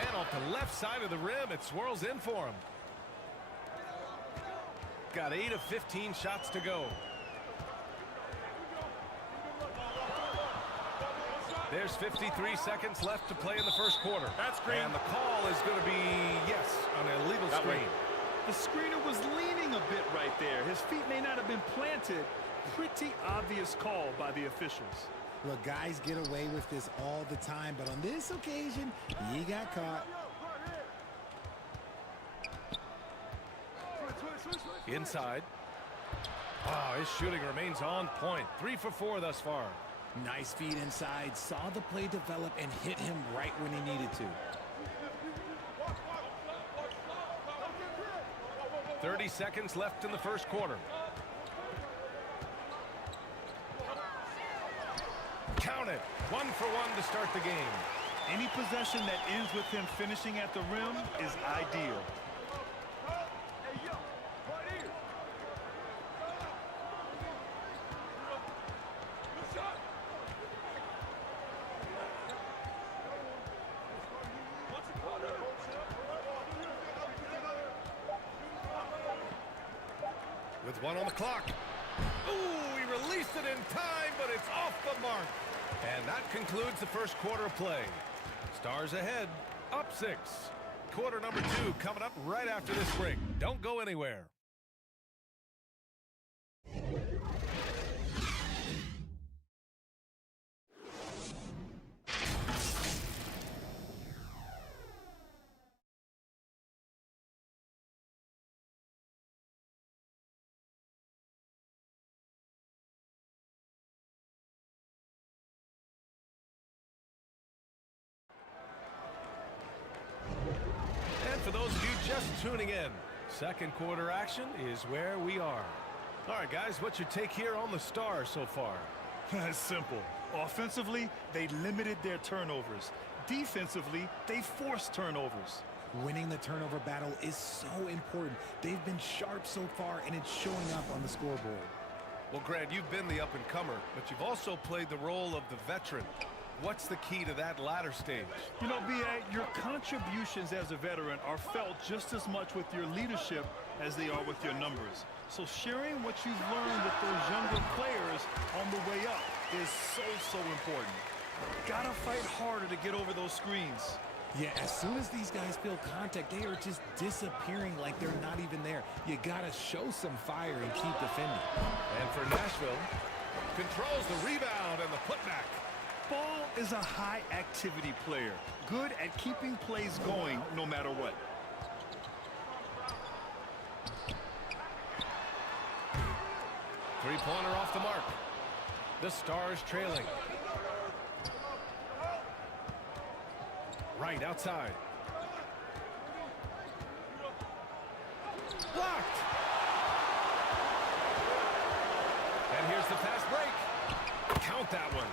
And off the left side of the rim, it swirls in for him. Got 8 of 15 shots to go. There's 53 seconds left to play in the first quarter. That's great. And the call is going to be, yes, an illegal screen. The screener was leaning a bit right there. His feet may not have been planted. Pretty obvious call by the officials. Look, guys get away with this all the time, but on this occasion, he got caught. Inside. Oh, his shooting remains on point. 3 for 4 thus far. Nice feed inside, saw the play develop and hit him right when he needed to. 30 seconds left in the first quarter. Count it. 1 for 1 to start the game. Any possession that ends with him finishing at the rim is ideal. with 1 on the clock. Ooh, he released it in time, but it's off the mark. And that concludes the first quarter of play. Stars ahead, up 6. Quarter number 2 coming up right after this break. Don't go anywhere. For those of you just tuning in, second quarter action is where we are. All right, guys, what's your take here on the Stars so far? It's simple. Offensively, they limited their turnovers. Defensively, they forced turnovers. Winning the turnover battle is so important. They've been sharp so far, and it's showing up on the scoreboard. Well, Grant, you've been the up-and-comer, but you've also played the role of the veteran. What's the key to that latter stage? You know, B.A., your contributions as a veteran are felt just as much with your leadership as they are with your numbers. So sharing what you've learned with those younger players on the way up is so important. Gotta fight harder to get over those screens. Yeah, as soon as these guys feel contact, they are just disappearing like they're not even there. You gotta show some fire and keep defending. And for Nashville, controls the rebound and the putback. Ball is a high-activity player, good at keeping plays going no matter what. Three-pointer off the mark. The Stars trailing. Right outside. Blocked. And here's the fast break. Count that one.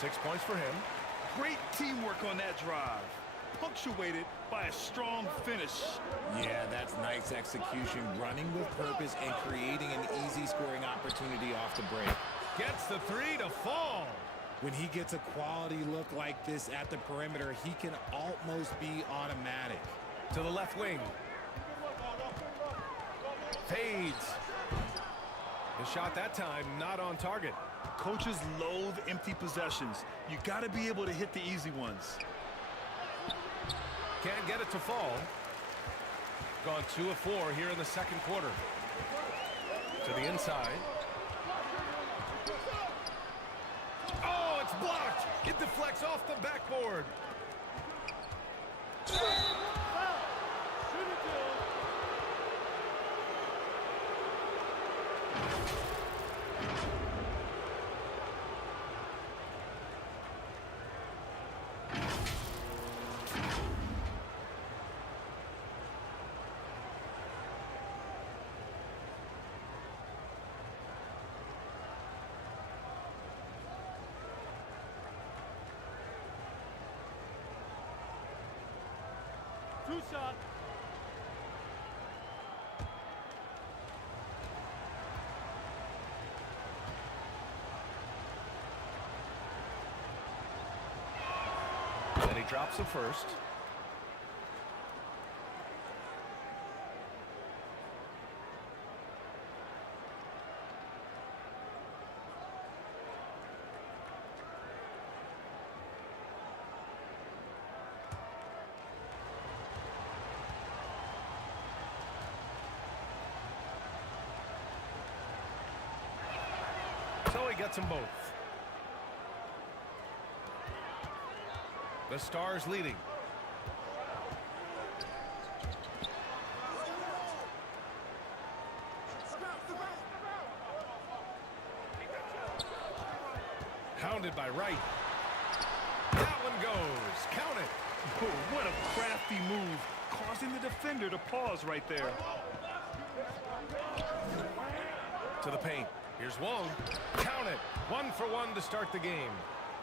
6 points for him. Great teamwork on that drive. Punctuated by a strong finish. Yeah, that's nice execution. Running with purpose and creating an easy scoring opportunity off the break. Gets the 3 to fall. When he gets a quality look like this at the perimeter, he can almost be automatic. To the left wing. Fades. The shot that time not on target. Coaches loathe empty possessions. You got to be able to hit the easy ones. Can't get it to fall. Gone 2 of 4 here in the second quarter. To the inside. Oh, it's blocked. It deflects off the backboard. Two shot. Then he drops the first. So he gets them both. The Stars leading. Hounded by Wright. That one goes. Count it. Oh, what a crafty move, causing the defender to pause right there. To the paint. Here's Wong. Count it. 1 for 1 to start the game.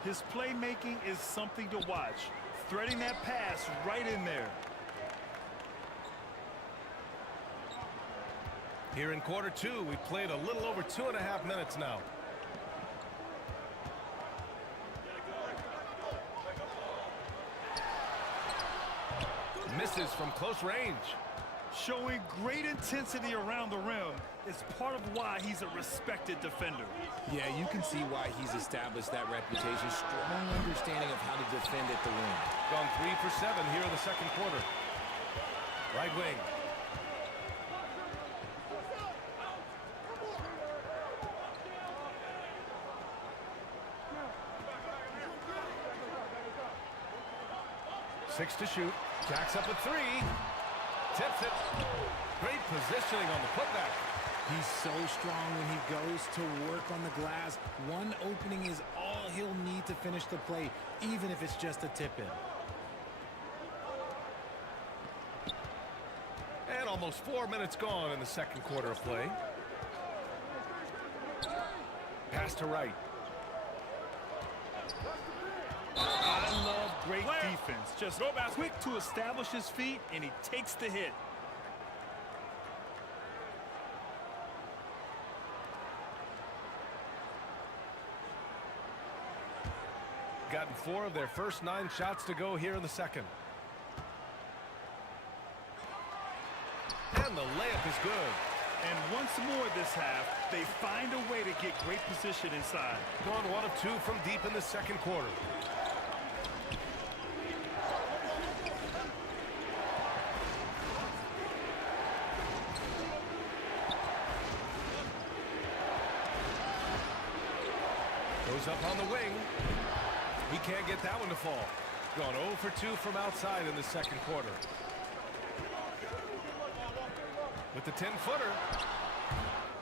His playmaking is something to watch. Threading that pass right in there. Here in quarter 2, we played a little over 2.5 minutes now. Misses from close range. Showing great intensity around the rim is part of why he's a respected defender. Yeah, you can see why he's established that reputation. Strong understanding of how to defend at the rim. Gone 3 for 7 here in the second quarter. Right wing. Six to shoot. Jacks up a 3. Tips it. Great positioning on the putback. He's so strong when he goes to work on the glass. One opening is all he'll need to finish the play, even if it's just a tip-in. And almost 4 minutes gone in the second quarter of play. Pass to Wright. I love great defense. Just quick to establish his feet, and he takes the hit. Gotten 4 of their first 9 shots to go here in the second. And the layup is good. And once more this half, they find a way to get great position inside. Gone 1 of 2 from deep in the second quarter. Goes up on the wing. He can't get that one to fall. Gone 0 for 2 from outside in the second quarter. With the 10-footer.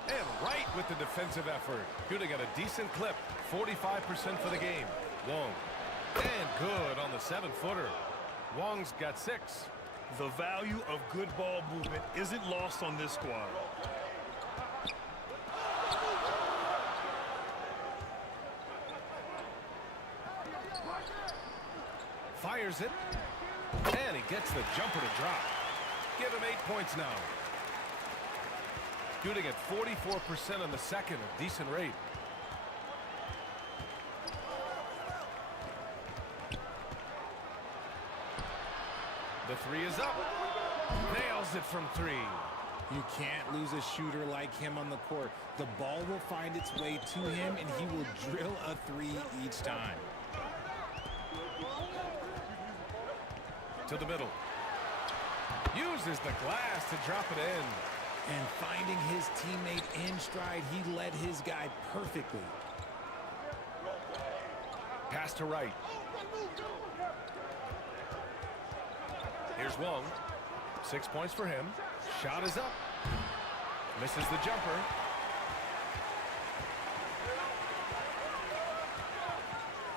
And right with the defensive effort. Shooting at a decent clip. 45% for the game. Wong. And good on the 7-footer. Wong's got 6. The value of good ball movement isn't lost on this squad. Fires it. And he gets the jumper to drop. Give him 8 points now. Shooting at 44% on the second, a decent rate. The 3 is up. Nails it from 3. You can't lose a shooter like him on the court. The ball will find its way to him, and he will drill a 3 each time. To the middle. Uses the glass to drop it in. And finding his teammate in stride, he led his guy perfectly. Pass to Wright. Here's Wong. 6 points for him. Shot is up. Misses the jumper.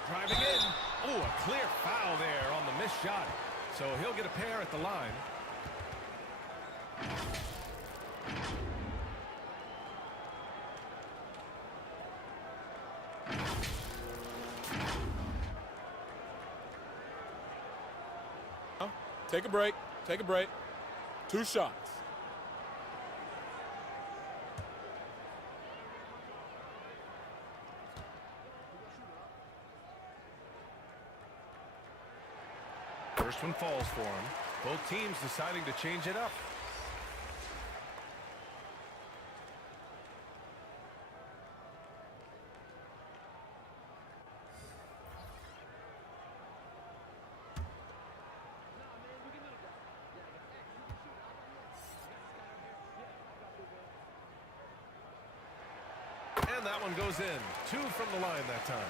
Driving in. Oh, a clear foul there on the missed shot. So he'll get a pair at the line. Take a break. Take a break. 2 shots. First one falls for him. Both teams deciding to change it up. And that one goes in. 2 from the line that time.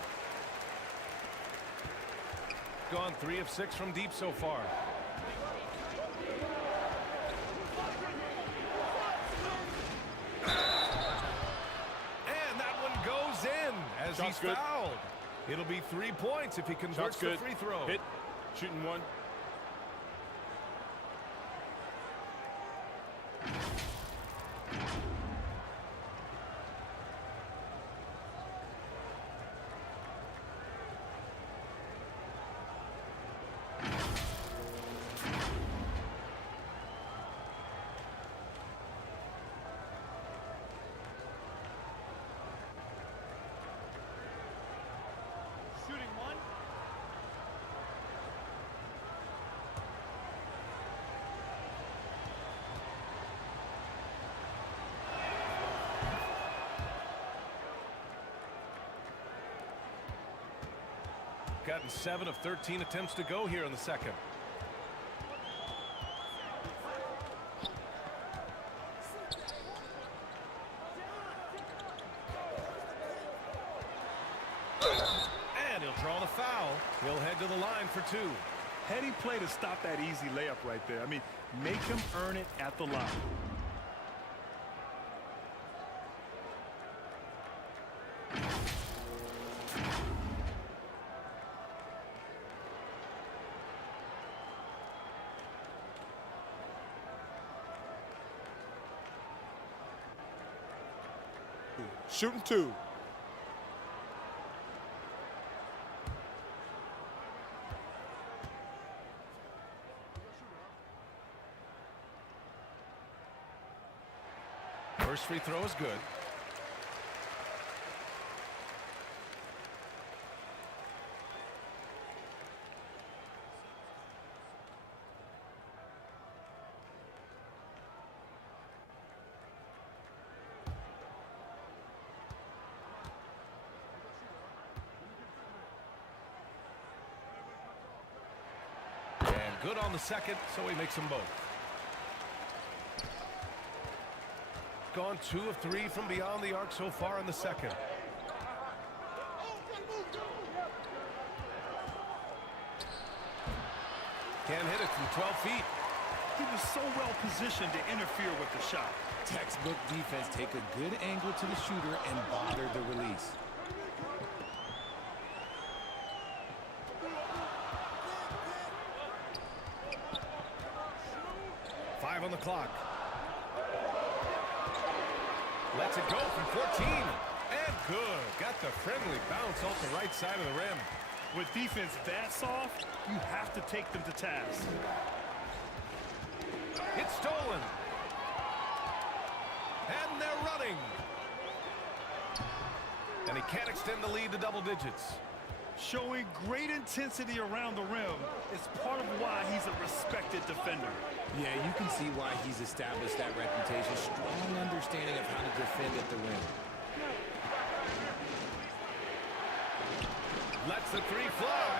Gone 3 of 6 from deep so far. And that one goes in as Shot's he's good. fouled. It'll be 3 points if he converts the free throw. Hit. Shooting 1. gotten 7 of 13 attempts to go here in the second. And he'll draw the foul. He'll head to the line for 2. Heady play to stop that easy layup right there. I mean, make him earn it at the line. Shooting 2. First free throw is good. And good on the second, so he makes them both. Gone 2 of 3 from beyond the arc so far in the second. Can't hit it from 12 feet. He was so well positioned to interfere with the shot. Textbook defense. Take a good angle to the shooter and bother the release. Five on the clock. Lets it go from 14. And good. Got the friendly bounce off the right side of the rim. With defense that soft, you have to take them to task. It's stolen. And they're running. And he can't extend the lead to double digits. Showing great intensity around the rim is part of why he's a respected defender. Yeah, you can see why he's established that reputation. Strong understanding of how to defend at the rim. Lets the 3 fly.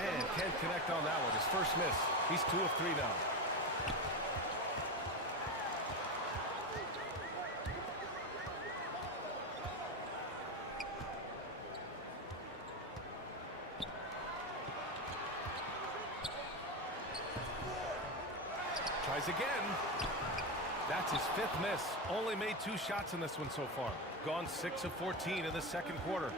And can't connect on that one. His first miss. He's 2 of 3 now. Tries again. That's his 5th miss. Only made 2 shots in this one so far. Gone 6 of 14 in the second quarter.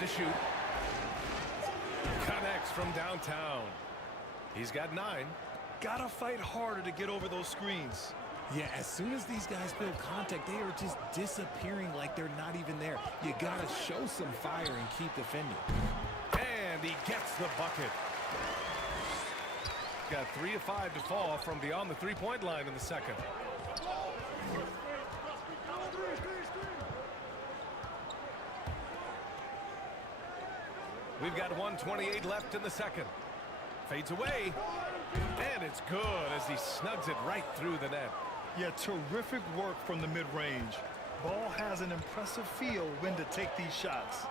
To shoot. Connects from downtown. He's got 9. Gotta fight harder to get over those screens. Yeah, as soon as these guys feel contact, they are just disappearing like they're not even there. You gotta show some fire and keep defending. And he gets the bucket. Got 3 of 5 to fall from beyond the 3-point line in the second. We've got 1:28 left in the second. Fades away. And it's good as he snugs it right through the net. Yeah, terrific work from the mid-range. Ball has an impressive feel when to take these shots.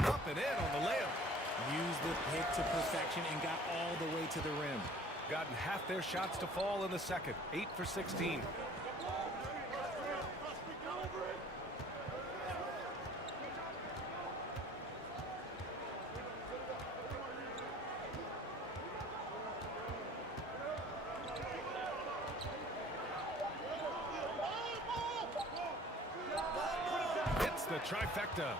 Up and in on the layup. Used the pick to perfection and got all the way to the rim. Gotten half their shots to fall in the second. 8 for 16. The trifecta.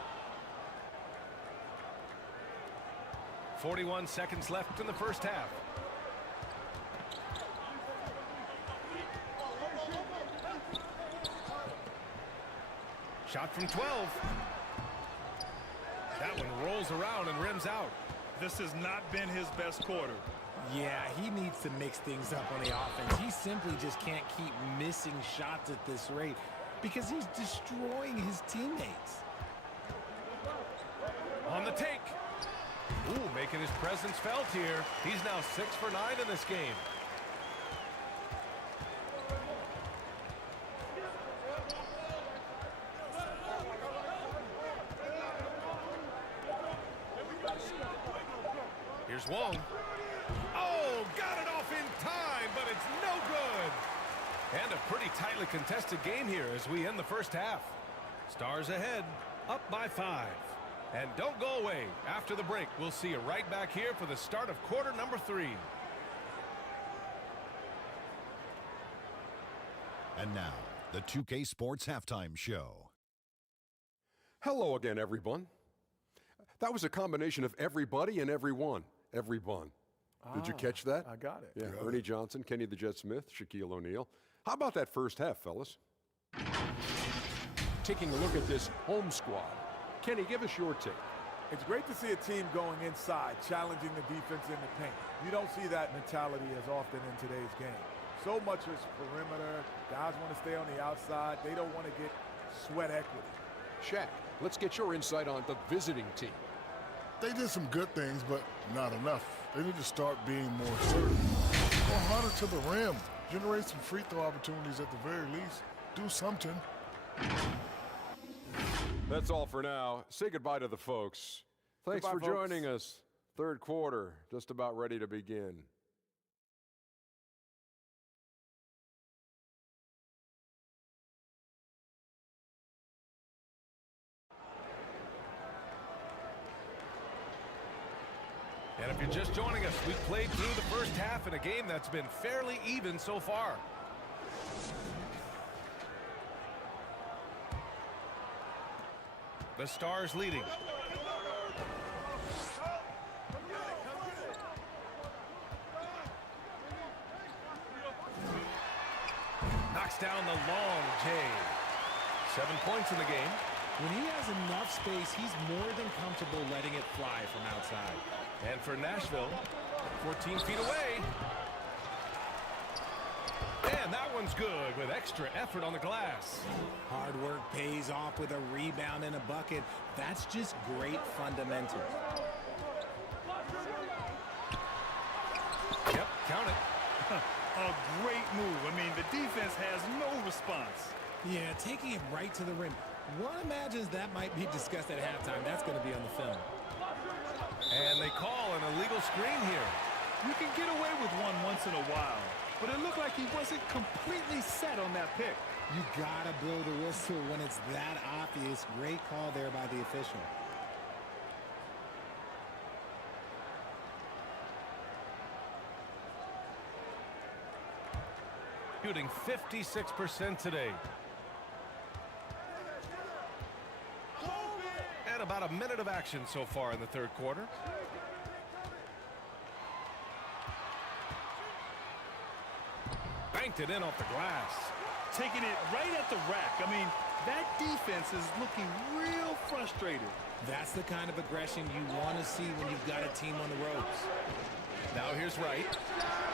41 seconds left in the first half. Shot from 12. That one rolls around and rims out. This has not been his best quarter. Yeah, he needs to mix things up on the offense. He simply just can't keep missing shots at this rate, because he's destroying his teammates. On the take. Ooh, making his presence felt here. He's now 6 for 9 in this game. Here's Wong. Oh, got it off in time, but it's no good. And a pretty tightly contested game here as we end the first half. Stars ahead, up by 5. And don't go away. After the break, we'll see you right back here for the start of quarter number 3. And now, the 2K Sports Halftime Show. Hello again, everyone. That was a combination of everybody and everyone. Everyone. Did you catch that? I got it. Yeah, Ernie Johnson, Kenny the Jet Smith, Shaquille O'Neal. How about that first half, fellas? Taking a look at this home squad. Kenny, give us your take. It's great to see a team going inside, challenging the defense in the paint. You don't see that mentality as often in today's game. So much is perimeter. Guys want to stay on the outside. They don't want to get sweat equity. Shaq, let's get your insight on the visiting team. They did some good things, but not enough. They need to start being more assertive. Go harder to the rim. Generate some free throw opportunities at the very least. Do something. That's all for now. Say goodbye to the folks. Thanks Goodbye, for joining us. Third quarter, just about ready to begin. And if you're just joining us, we've played through the first half in a game that's been fairly even so far. The Stars leading. Knocks down the long J. 7 points in the game. When he has enough space, he's more than comfortable letting it fly from outside. And for Nashville, 14 feet away. And that one's good with extra effort on the glass. Hard work pays off with a rebound and a bucket. That's just great fundamentals. Yep, count it. A great move. I mean, the defense has no response. Yeah, taking it right to the rim. One imagines that might be discussed at halftime. That's going to be on the film. And they call an illegal screen here. You can get away with one once in a while, but it looked like he wasn't completely set on that pick. You got to blow the whistle when it's that obvious. Great call there by the official. Shooting 56% today. And about a minute of action so far in the third quarter. Banked it in off the glass. Taking it right at the rack. I mean, that defense is looking real frustrated. That's the kind of aggression you want to see when you've got a team on the ropes. Now here's Wright.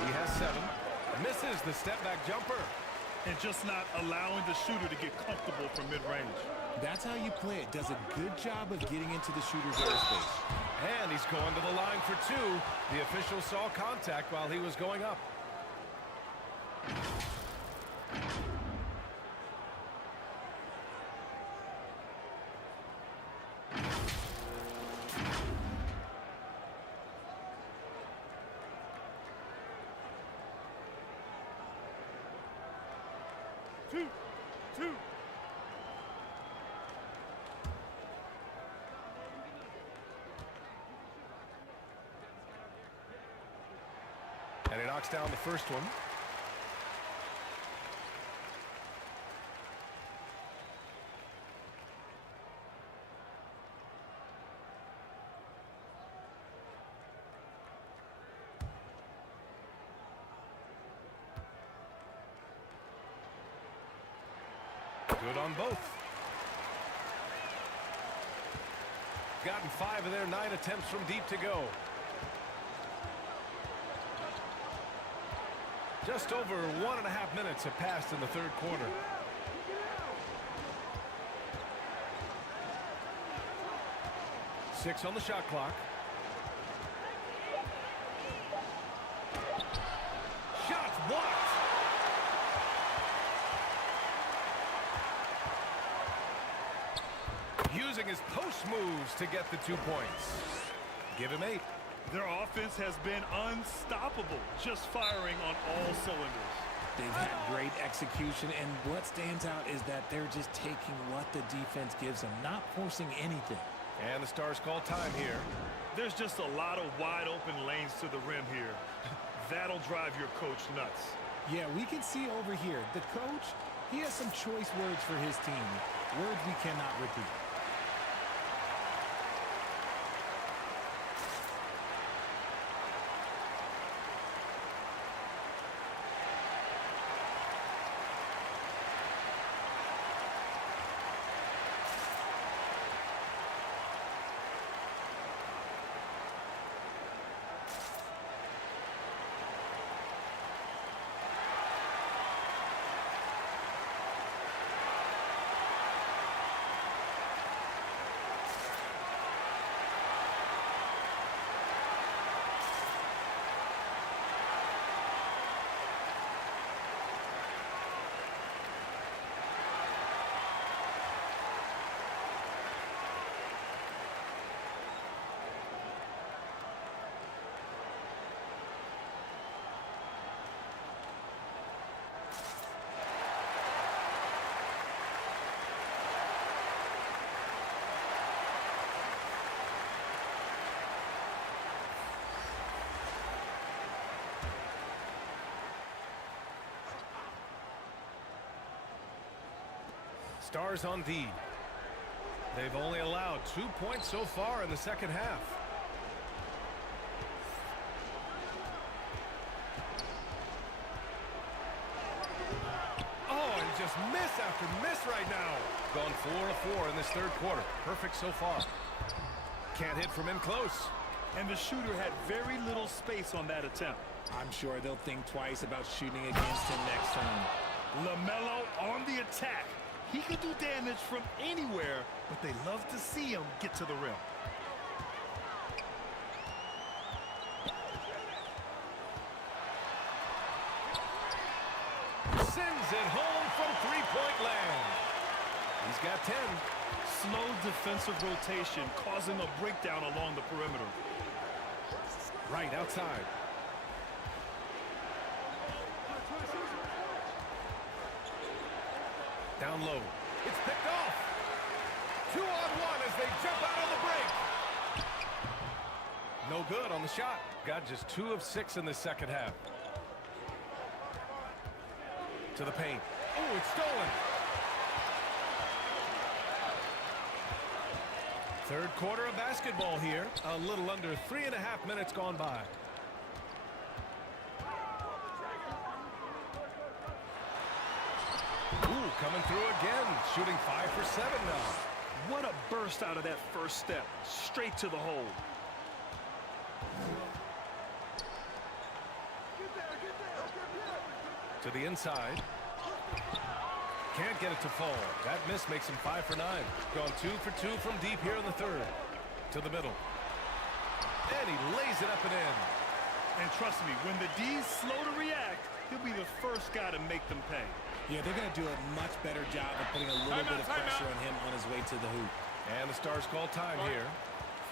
He has 7. Misses the step-back jumper. And just not allowing the shooter to get comfortable from mid-range. That's how you play it. Does a good job of getting into the shooter's airspace. And he's going to the line for 2. The official saw contact while he was going up. Two. And he knocks down the first one. Good on both. Gotten 5 of their 9 attempts from deep to go. Just over 1.5 minutes have passed in the third quarter. Six on the shot clock. blocked. Using his post moves to get the 2 points. Give him 8. Their offense has been unstoppable, just firing on all cylinders. They've had great execution, and what stands out is that they're just taking what the defense gives them, not forcing anything. And the Stars call time here. There's just a lot of wide open lanes to the rim here. That'll drive your coach nuts. Yeah, we can see over here, the coach, he has some choice words for his team, words we cannot repeat. Stars on D. They've only allowed 2 points so far in the second half. Oh, and just miss after miss right now. Gone 4 of 4 in this third quarter. Perfect so far. Can't hit from in close. And the shooter had very little space on that attempt. I'm sure they'll think twice about shooting against him next time. LaMelo on the attack. He can do damage from anywhere, but they love to see him get to the rim. Sends it home from three-point land. He's got 10. Slow defensive rotation causing a breakdown along the perimeter. Right outside. Down low. It's picked off. 2-on-1 as they jump out on the break. No good on the shot. Got just 2 of 6 in the second half. To the paint. Oh, it's stolen. Third quarter of basketball here. A little under 3.5 minutes gone by. Ooh, coming through again. Shooting 5 for 7 now. What a burst out of that first step. Straight to the hole. To the inside. Can't get it to fall. That miss makes him 5 for 9. Gone 2 for 2 from deep here in the third. To the middle. And he lays it up and in. And trust me, when the D's slow to react, he'll be the first guy to make them pay. Yeah, they're going to do a much better job of putting a little bit of pressure on him on his way to the hoop. And the Stars call time here.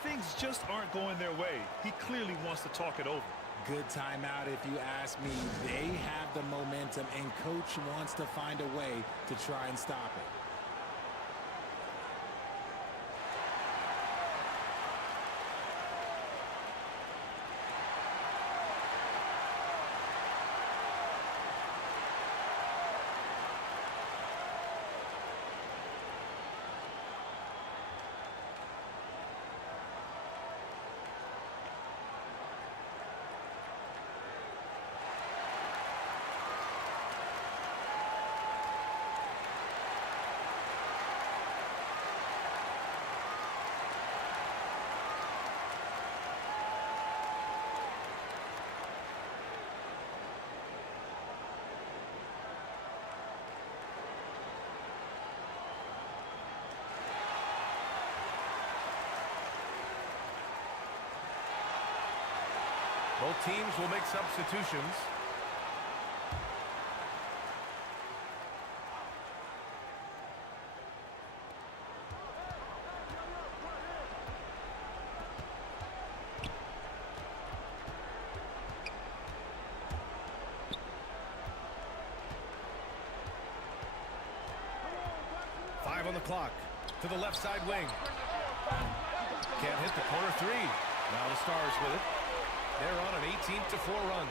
Things just aren't going their way. He clearly wants to talk it over. Good timeout if you ask me. They have the momentum, and coach wants to find a way to try and stop it. Both teams will make substitutions. on the clock. To the left side wing. Can't hit the corner three. Now the Stars with it. They're on an 18-4 run.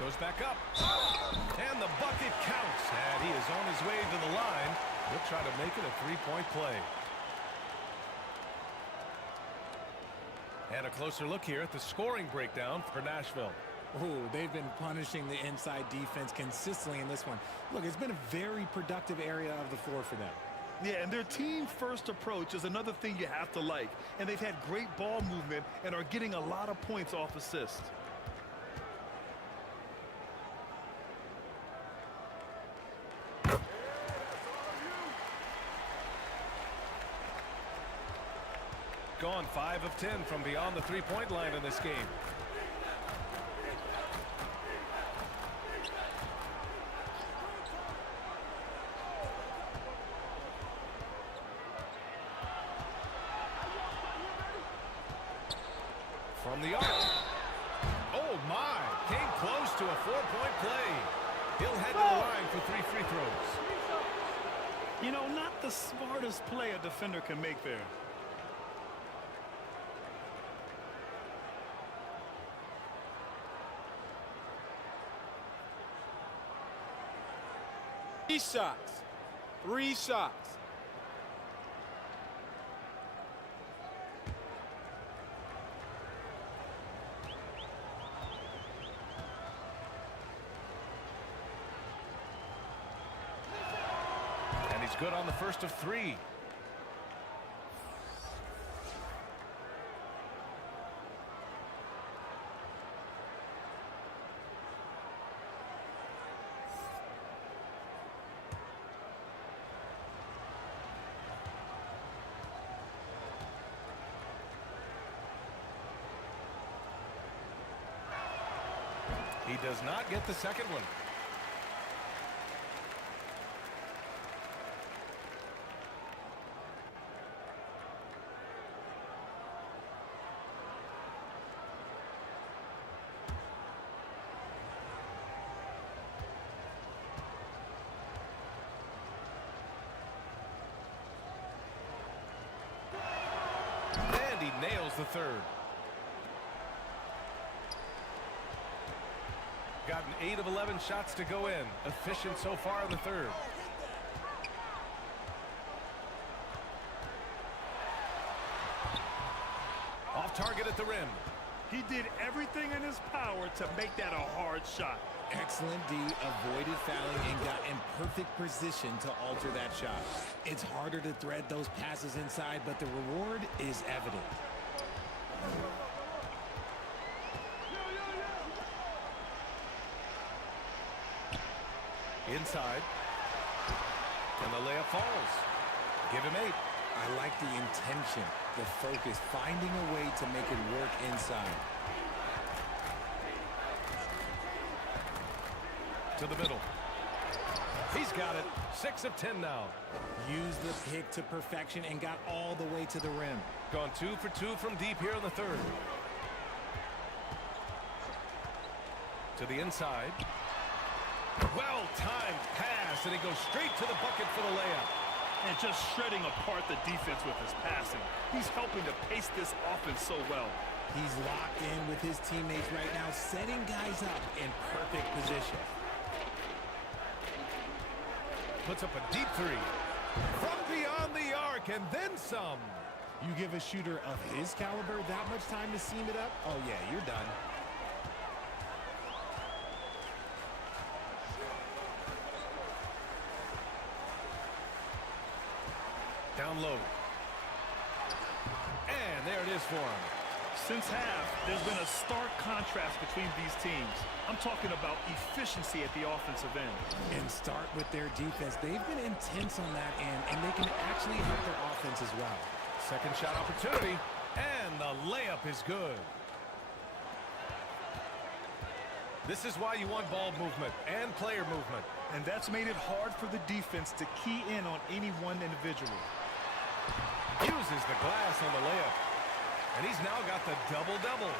Goes back up. And the bucket counts. And he is on his way to the line. He'll try to make it a three-point play. And a closer look here at the scoring breakdown for Nashville. Oh, they've been punishing the inside defense consistently in this one. Look, it's been a very productive area of the floor for them. Yeah, and their team-first approach is another thing you have to like. And they've had great ball movement and are getting a lot of points off assists. Gone 5 of 10 from beyond the three-point line in this game. From the arc. Oh my, came close to a 4-point play. He'll head to the line for 3 free throws. You know, not the smartest play a defender can make there. Three shots. And he's good on the first of 3. He does not get the second one. And he nails the third. Gotten 8 of 11 shots to go in. Efficient so far in the third. Off target at the rim. He did everything in his power to make that a hard shot. Excellent D, avoided fouling and got in perfect position to alter that shot. It's harder to thread those passes inside, but the reward is evident. Inside. And the layup falls. Give him 8. I like the intention, the focus, finding a way to make it work inside. To the middle. He's got it. 6 of 10 now. Used the pick to perfection and got all the way to the rim. Gone 2 for 2 from deep here in the third. To the inside. Well-timed pass, and he goes straight to the bucket for the layup. And just shredding apart the defense with his passing. He's helping to pace this offense so well. He's locked in with his teammates right now, setting guys up in perfect position. Puts up a deep 3. From beyond the arc, and then some. You give a shooter of his caliber that much time to seam it up? Oh, yeah, you're done. Down low. And there it is for him. Since half, there's been a stark contrast between these teams. I'm talking about efficiency at the offensive end. And start with their defense. They've been intense on that end, and they can actually help their offense as well. Second shot opportunity, and the layup is good. This is why you want ball movement and player movement. And that's made it hard for the defense to key in on any one individual. Uses the glass on the layup. And he's now got the double-double.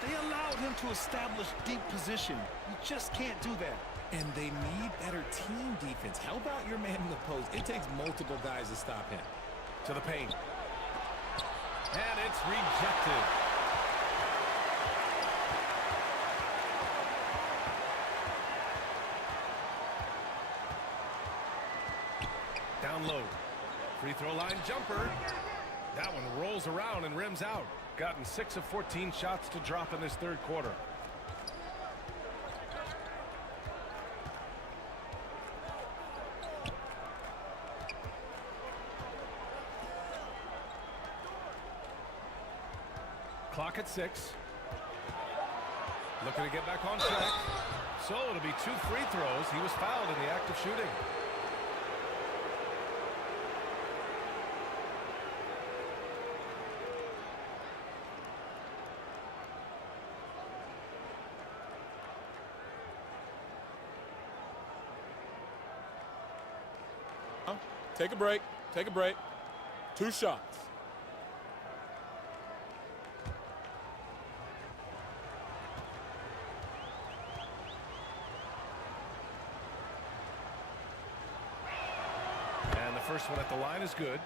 They allowed him to establish deep position. You just can't do that. And they need better team defense. How about your man in the post? It takes multiple guys to stop him. To the paint. And it's rejected. Down low. Free throw line jumper. That one rolls around and rims out. Gotten 6 of 14 shots to drop in this third quarter. Clock at 6. Looking to get back on track. So it'll be 2 free throws. He was fouled in the act of shooting. Take a break. Take a break. 2 shots. And the first one at the line is good.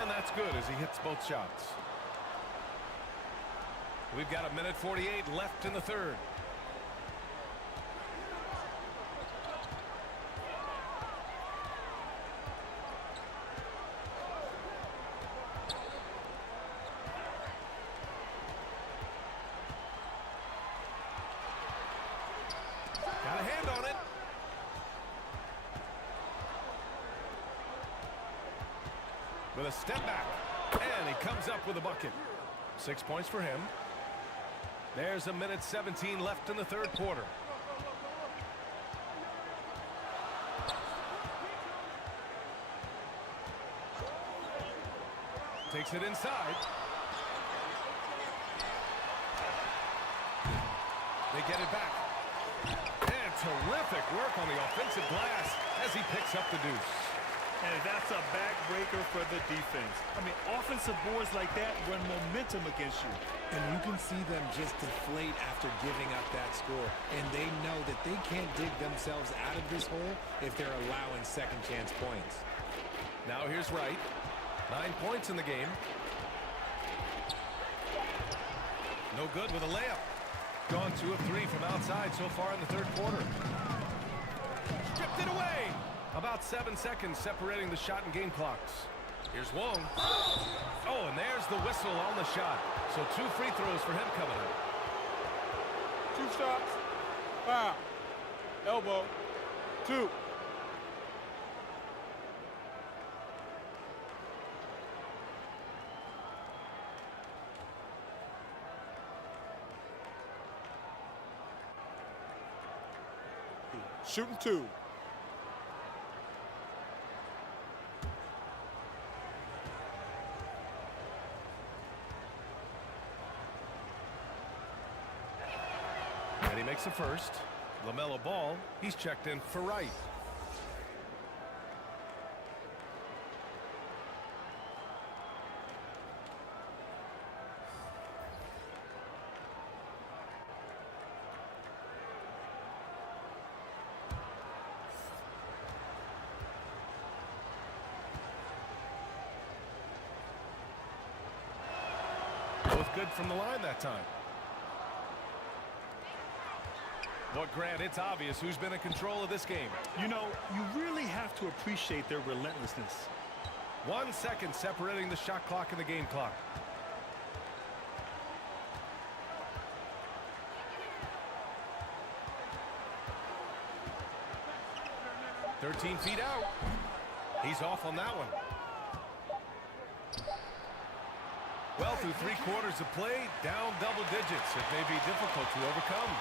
And that's good as he hits both shots. We've got 1:48 left in the third. Got a hand on it. With a step back. And he comes up with a bucket. 6 points for him. There's 1:17 left in the third quarter. Takes it inside. They get it back. And terrific work on the offensive glass as he picks up the deuce. And that's a backbreaker for the defense. I mean, offensive boards like that run momentum against you. And you can see them just deflate after giving up that score. And they know that they can't dig themselves out of this hole if they're allowing second chance points. Now here's Wright. 9 points in the game. No good with a layup. Gone 2 of 3 from outside so far in the third quarter. Stripped it away. About 7 seconds separating the shot and game clocks. Here's Wong. Oh, and there's the whistle on the shot. So 2 free throws for him coming up. 2 shots. Foul. Elbow. 2. Shooting 2. And he makes the first. LaMelo Ball, he's checked in for Wright. Both good from the line that time. But Grant, it's obvious who's been in control of this game. You know, you really have to appreciate their relentlessness. 1 second separating the shot clock and the game clock. "13 feet out. He's off on that one. Well, through 3 quarters of play, down double digits. It may be difficult to overcome.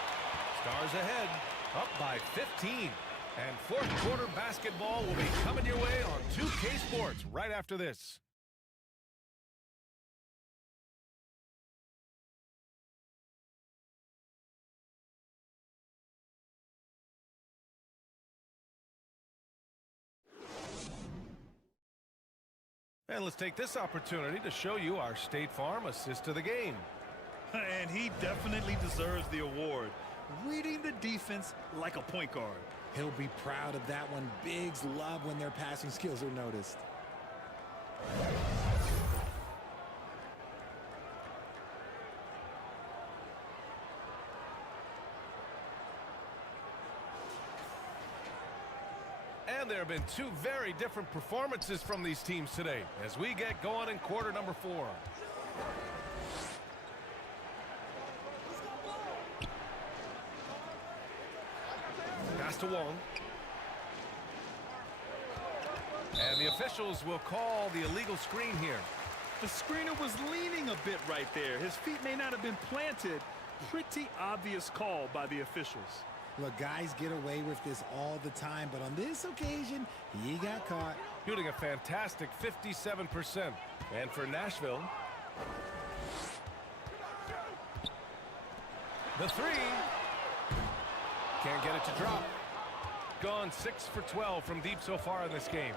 Stars ahead, up by 15. And fourth quarter basketball will be coming your way on 2K Sports right after this. And let's take this opportunity to show you our State Farm assist to the game. And he definitely deserves the award. Reading the defense like a point guard. He'll be proud of that one. Bigs love when their passing skills are noticed. And there have been two very different performances from these teams today as we get going in quarter number 4. Pass to Wong. And the officials will call the illegal screen here. The screener was leaning a bit right there. His feet may not have been planted. Pretty obvious call by the officials. Look, guys get away with this all the time, but on this occasion, he got caught. Shooting a fantastic 57%. And for Nashville, the three. Can't get it to drop. Gone 6 for 12 from deep so far in this game.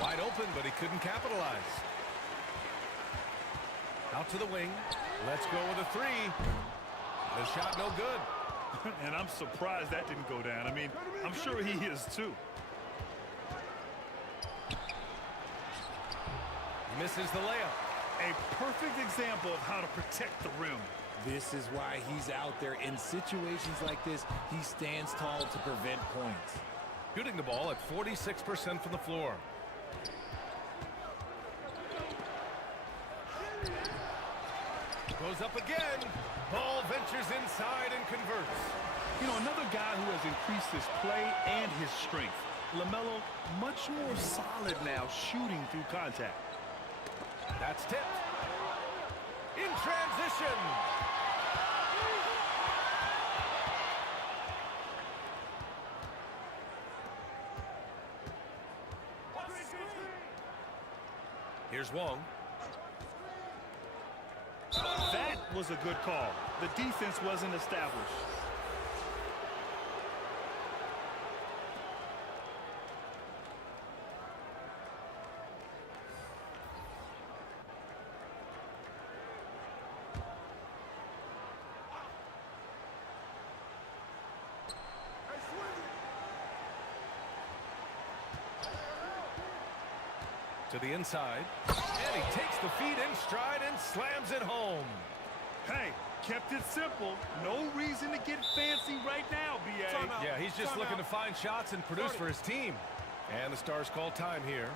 Wide open, but he couldn't capitalize. Out to the wing. Let's go with a three. The shot no good. And I'm surprised that didn't go down. I mean, I'm sure he is too. Misses the layup. A perfect example of how to protect the rim. This is why he's out there. In situations like this, he stands tall to prevent points. Shooting the ball at 46% from the floor. Goes up again. Ball ventures inside and converts. You know, another guy who has increased his play and his strength. LaMelo, much more solid now shooting through contact. That's tipped. In transition. Here's Wong. That was a good call. The defense wasn't established. To the inside. And he takes the feet in stride and slams it home. Hey, kept it simple. No reason to get fancy right now, B.A. Yeah, he's just looking to find shots and produce for his team. And the Stars call time here.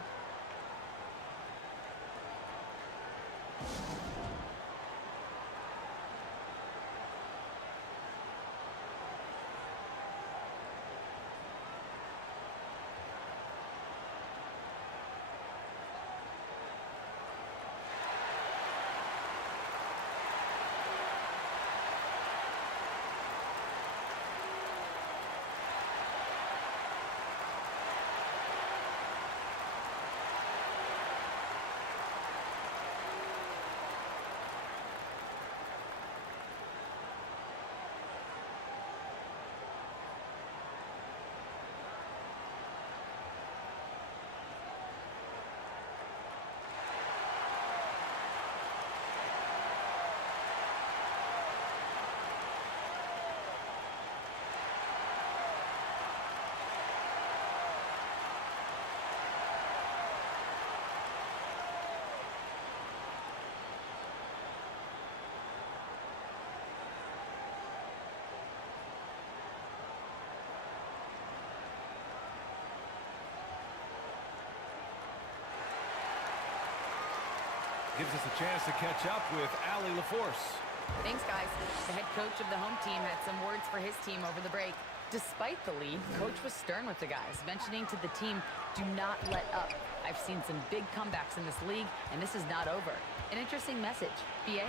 Gives us a chance to catch up with Allie LaForce. Thanks, guys. The head coach of the home team had some words for his team over the break. Despite the lead, coach was stern with the guys, mentioning to the team, do not let up. I've seen some big comebacks in this league, and this is not over. An interesting message. B.A.?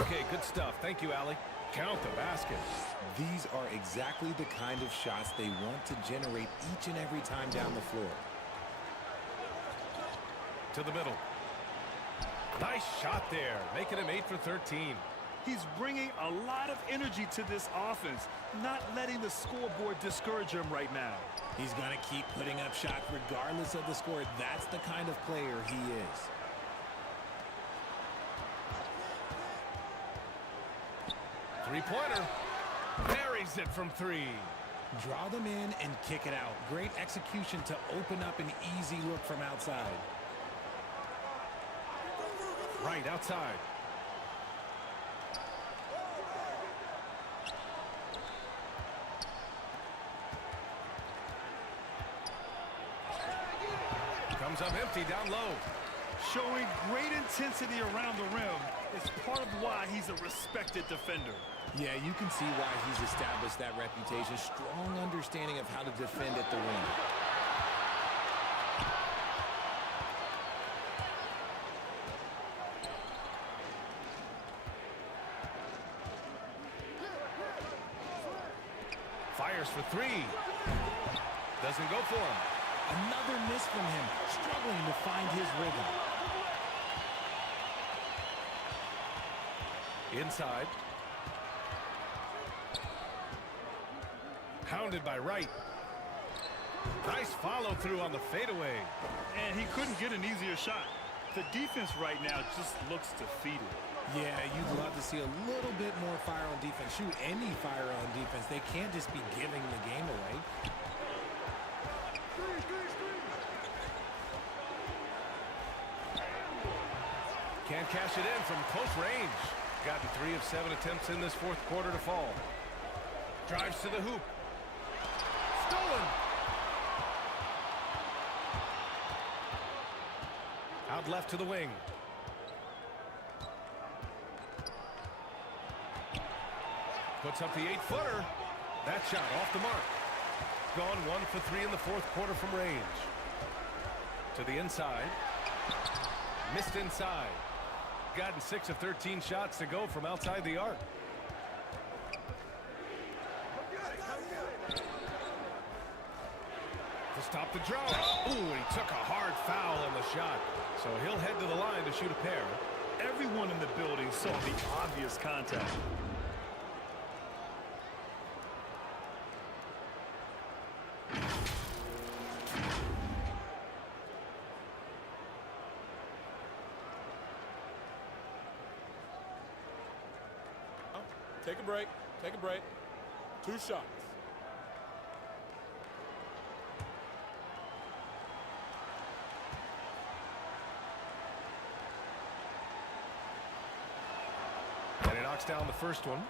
Okay, good stuff. Thank you, Allie. Count the basket. These are exactly the kind of shots they want to generate each and every time down the floor. To the middle. Nice shot there, making him 8 for 13. He's bringing a lot of energy to this offense, not letting the scoreboard discourage him right now. He's going to keep putting up shots regardless of the score. That's the kind of player he is. Three-pointer. Buries it from 3. Draw them in and kick it out. Great execution to open up an easy look from outside. Right outside. Comes up empty down low. Showing great intensity around the rim is part of why he's a respected defender. Yeah, you can see why he's established that reputation. Strong understanding of how to defend at the rim. Fires for 3. Doesn't go for him. Another miss from him, struggling to find his rhythm. Inside. Hounded by Wright. Nice follow through on the fadeaway. And he couldn't get an easier shot. The defense right now just looks defeated. Yeah, you'd love to see a little bit more fire on defense. Shoot, any fire on defense. They can't just be giving the game away. Can't cash it in from close range. Gotten 3 of 7 attempts in this fourth quarter to fall. Drives to the hoop. Stolen. Out left to the wing. Puts up the 8-footer. That shot off the mark. Gone 1 for 3 in the fourth quarter from range. To the inside. Missed inside. Gotten 6 of 13 shots to go from outside the arc. To stop the draw. Ooh, he took a hard foul on the shot. So he'll head to the line to shoot a pair. Everyone in the building saw the obvious contact. Take a break. Take a break. 2 shots. And he knocks down the first one.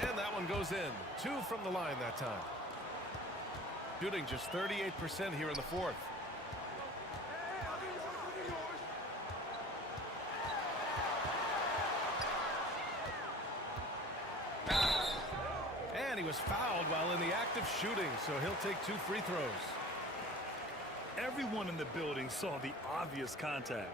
And that one goes in. 2 from the line that time. Shooting just 38% here in the fourth. And he was fouled while in the act of shooting, so he'll take 2 free throws. Everyone in the building saw the obvious contact.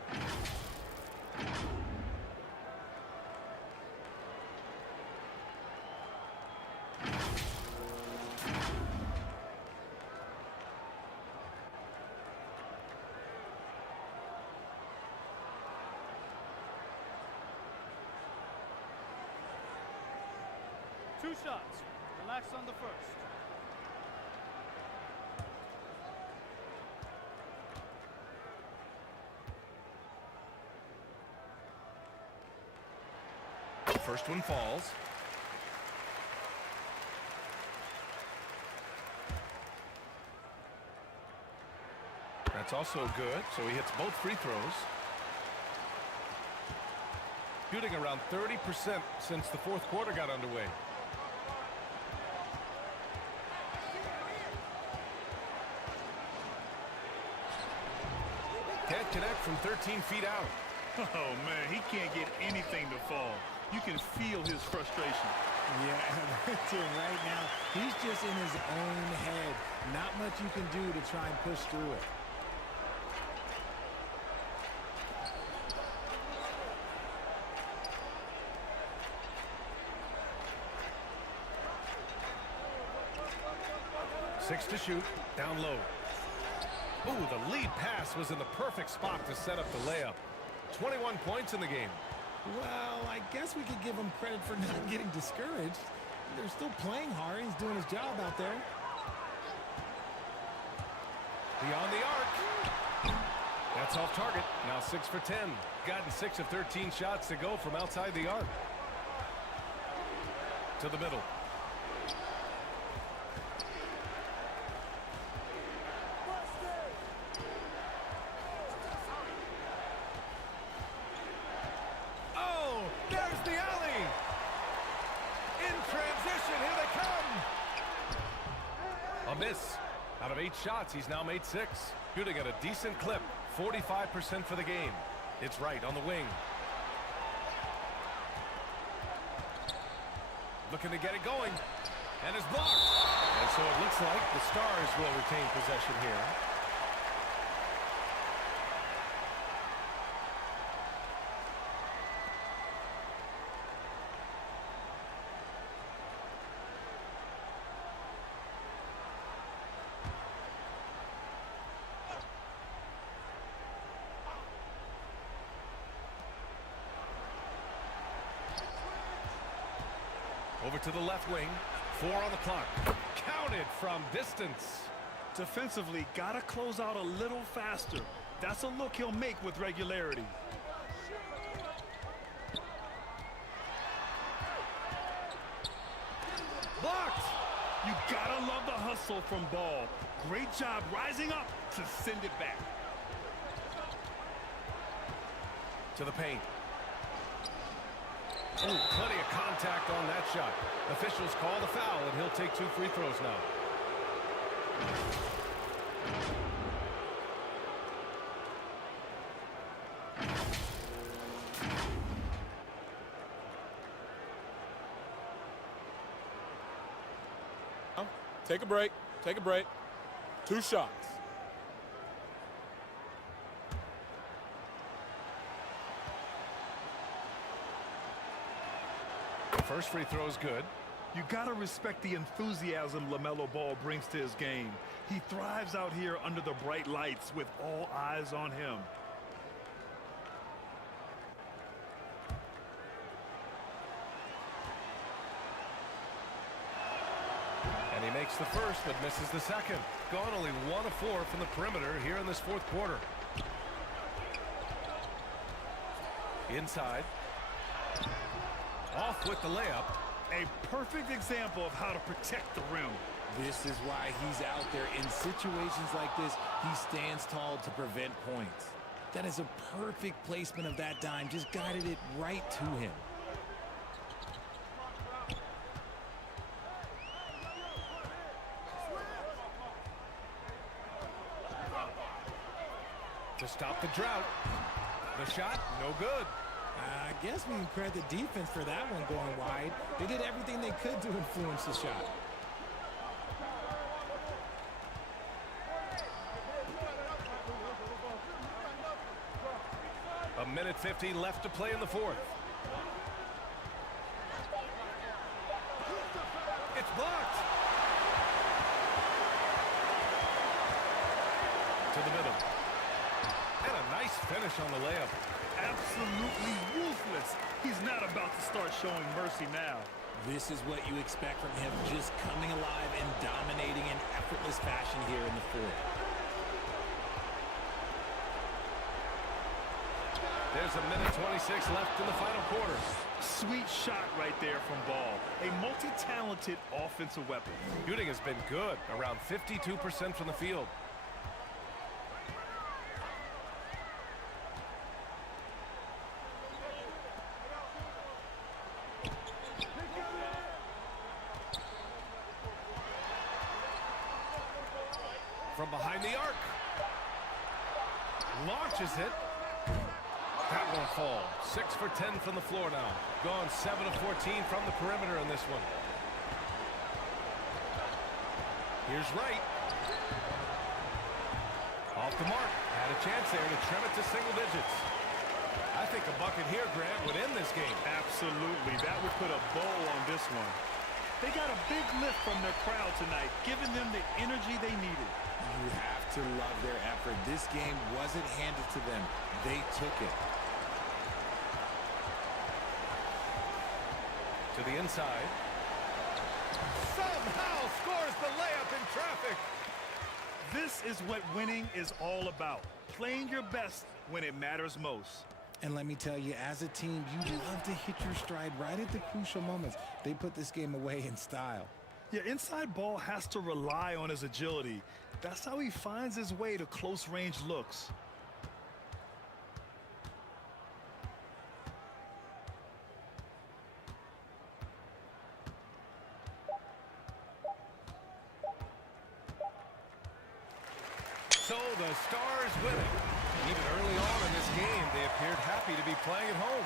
Two shots. Relax on the first. First one falls. That's also good, so he hits both free throws. Shooting around 30% since the fourth quarter got underway. Can't connect from 13 feet out. Oh, man, he can't get anything to fall. You can feel his frustration. Yeah, right now, he's just in his own head. Not much you can do to try and push through it. Six to shoot, down low. Ooh, the lead pass was in the perfect spot to set up the layup. 21 points in the game. Well, I guess we could give him credit for not getting discouraged. They're still playing hard. He's doing his job out there. Beyond the arc. That's off target. Now 6 for 10. Gotten 6 of 13 shots to go from outside the arc. To the middle. Miss. Out of 8 shots, he's now made 6. Shooting at a decent clip, 45% for the game. It's right on the wing. Looking to get it going. And it's blocked. And so it looks like the Stars will retain possession here. Over to the left wing. 4 on the clock. Counted from distance. Defensively, gotta close out a little faster. That's a look he'll make with regularity. Blocked! You gotta love the hustle from Ball. Great job rising up to send it back. To the paint. Oh, plenty of contact on that shot. Officials call the foul, and he'll take 2 free throws now. Take a break. Take a break. 2 shots. First free throw is good. You gotta respect the enthusiasm LaMelo Ball brings to his game. He thrives out here under the bright lights with all eyes on him. And he makes the first, but misses the second. Gone only 1 of 4 from the perimeter here in this 4th quarter. Inside. Off with the layup. A perfect example of how to protect the rim. This is why he's out there in situations like this. He stands tall to prevent points. That is a perfect placement of that dime. Just guided it right to him. To stop the drought. The shot, no good. I guess we can credit the defense for that one going wide. They did everything they could to influence the shot. A minute 15 left to play in the 4th. It's blocked. To the middle. And a nice finish on the layup. Absolutely ruthless. He's not about to start showing mercy now. This is what you expect from him, just coming alive and dominating in effortless fashion here in the 4th. There's a minute 26 left in the final quarter. Sweet shot right there from Ball. A multi-talented offensive weapon. Shooting has been good, around 52% from the field. From behind the arc. Launches it. That won't fall. 6 for 10 from the floor now. Gone 7 of 14 from the perimeter in this one. Here's Wright. Off the mark. Had a chance there to trim it to single digits. I think a bucket here, Grant, would end this game. Absolutely. That would put a bow on this one. They got a big lift from their crowd tonight, giving them the energy they needed. You have to love their effort. This game wasn't handed to them. They took it. To the inside. Somehow scores the layup in traffic. This is what winning is all about. Playing your best when it matters most. And let me tell you, as a team, you love to hit your stride right at the crucial moments. They put this game away in style. Yeah, inside ball has to rely on his agility. That's how he finds his way to close-range looks. So the Stars win it. Even early on in this game, they appeared happy to be playing at home.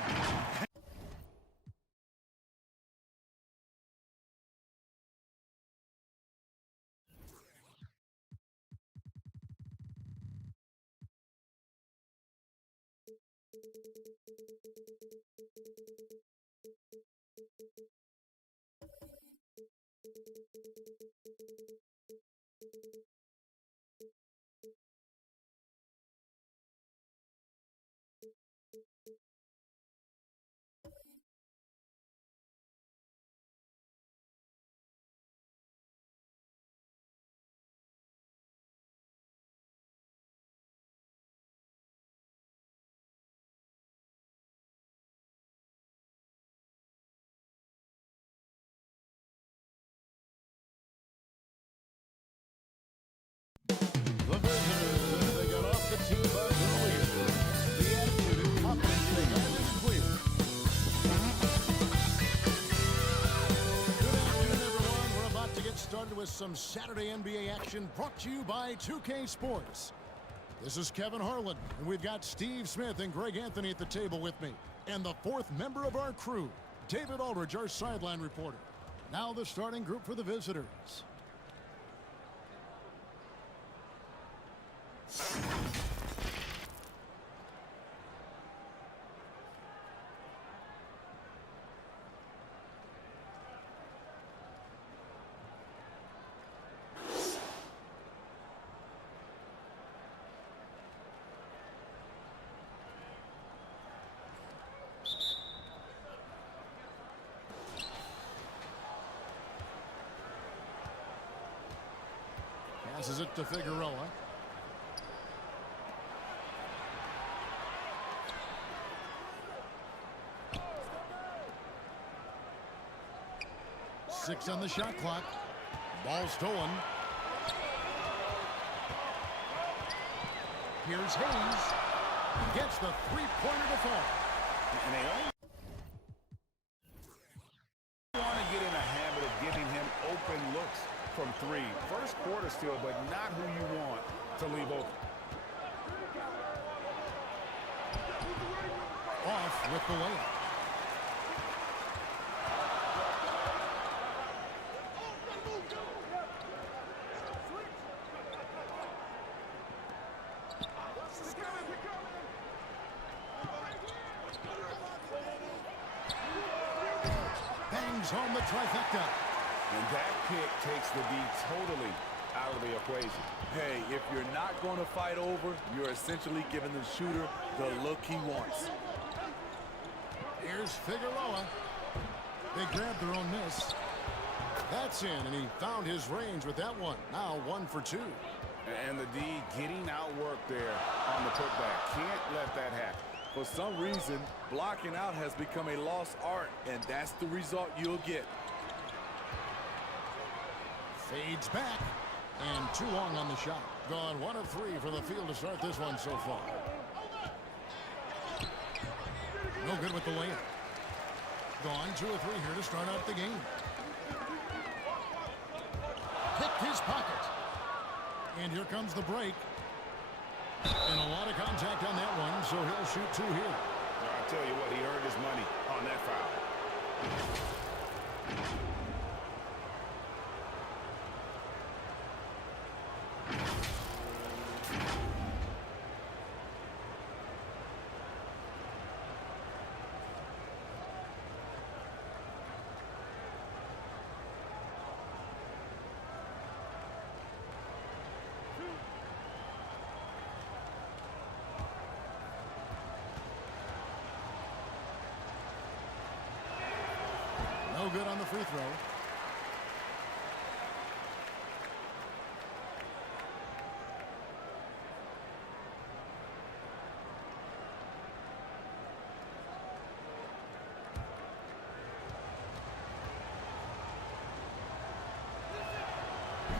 The visitors, they got off the tee bus earlier. The attitude, confidence, they got this clear. Good afternoon, everyone. We're about to get started with some Saturday NBA action brought to you by 2K Sports. This is Kevin Harlan, and we've got Steve Smith and Greg Anthony at the table with me. And the fourth member of our crew, David Aldridge, our sideline reporter. Now the starting group for the visitors. Passes it to Figueroa. Six on the shot clock. Ball stolen. Here's Hayes. Gets the three-pointer to fall. And they only want to get in a habit of giving him open looks from three. First quarter still, but not who you want to leave open. Off with the layup. Bangs home the trifecta. And that pick takes the D totally out of the equation. Hey, if you're not going to fight over, you're essentially giving the shooter the look he wants. Here's Figueroa. They grabbed their own miss. That's in, and he found his range with that one. Now 1 for 2. And the D getting outworked there on the putback. Can't let that happen. For some reason, blocking out has become a lost art, and that's the result you'll get. Fades back, and too long on the shot. Gone 1 of 3 for the field to start this one so far. No good with the layup. Gone 2 of 3 here to start out the game. Picked his pocket. And here comes the break. And a lot of contact on that one, so he'll shoot 2 here. I'll tell you what, he earned his money on that foul. No good on the free throw.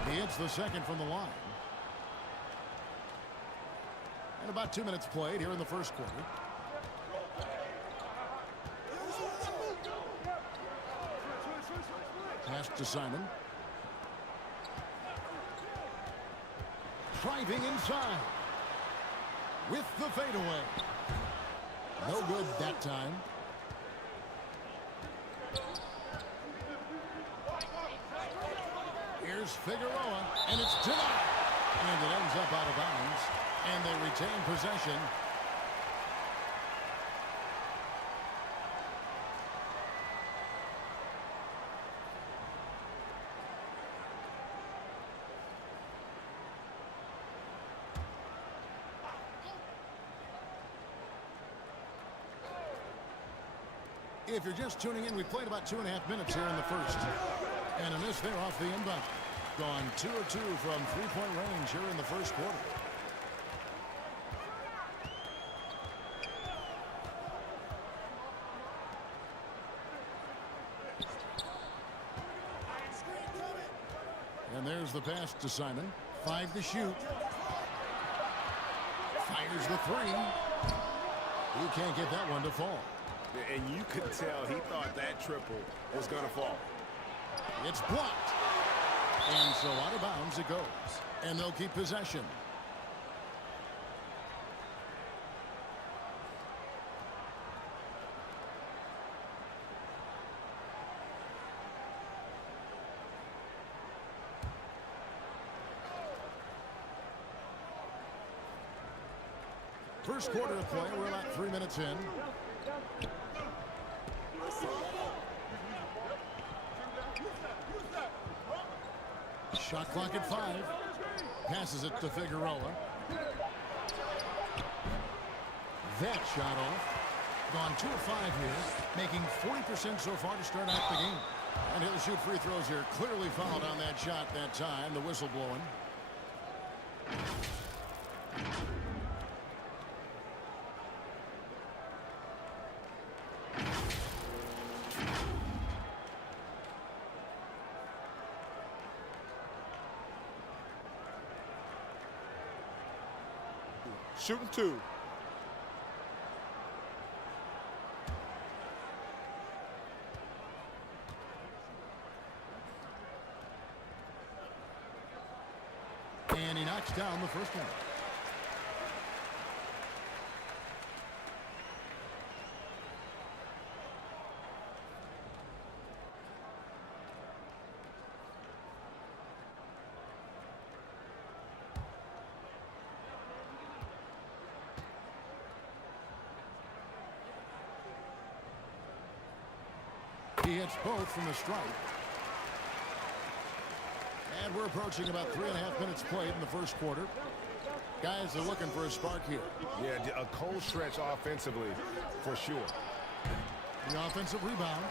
He hits the second from the line. And about 2 minutes played here in the first quarter. Pass to Simon. Driving inside. With the fadeaway. No good that time. Here's Figueroa, and it's denied. And it ends up out of bounds. And they retain possession. If you're just tuning in, we played about 2.5 minutes here in the first. And a miss there off the inbound. Gone 2 of 2 from three-point range here in the first quarter. And there's the pass to Simon. 5 to shoot. Fires the 3. He can't get that one to fall. And you could tell he thought that triple was going to fall. It's blocked. And so out of bounds it goes. And they'll keep possession. First quarter of play, we're about 3 minutes in. Shot clock at 5. Passes it to Figueroa. That shot off. Gone 2 of 5 here. Making 40% so far to start out the game. And he'll shoot free throws here. Clearly fouled on that shot that time. The whistle blowing. Shooting 2. And he knocks down the first one. He hits both from the stripe. And we're approaching about 3.5 minutes played in the first quarter. Guys are looking for a spark here. Yeah, a cold stretch offensively, for sure. The offensive rebound.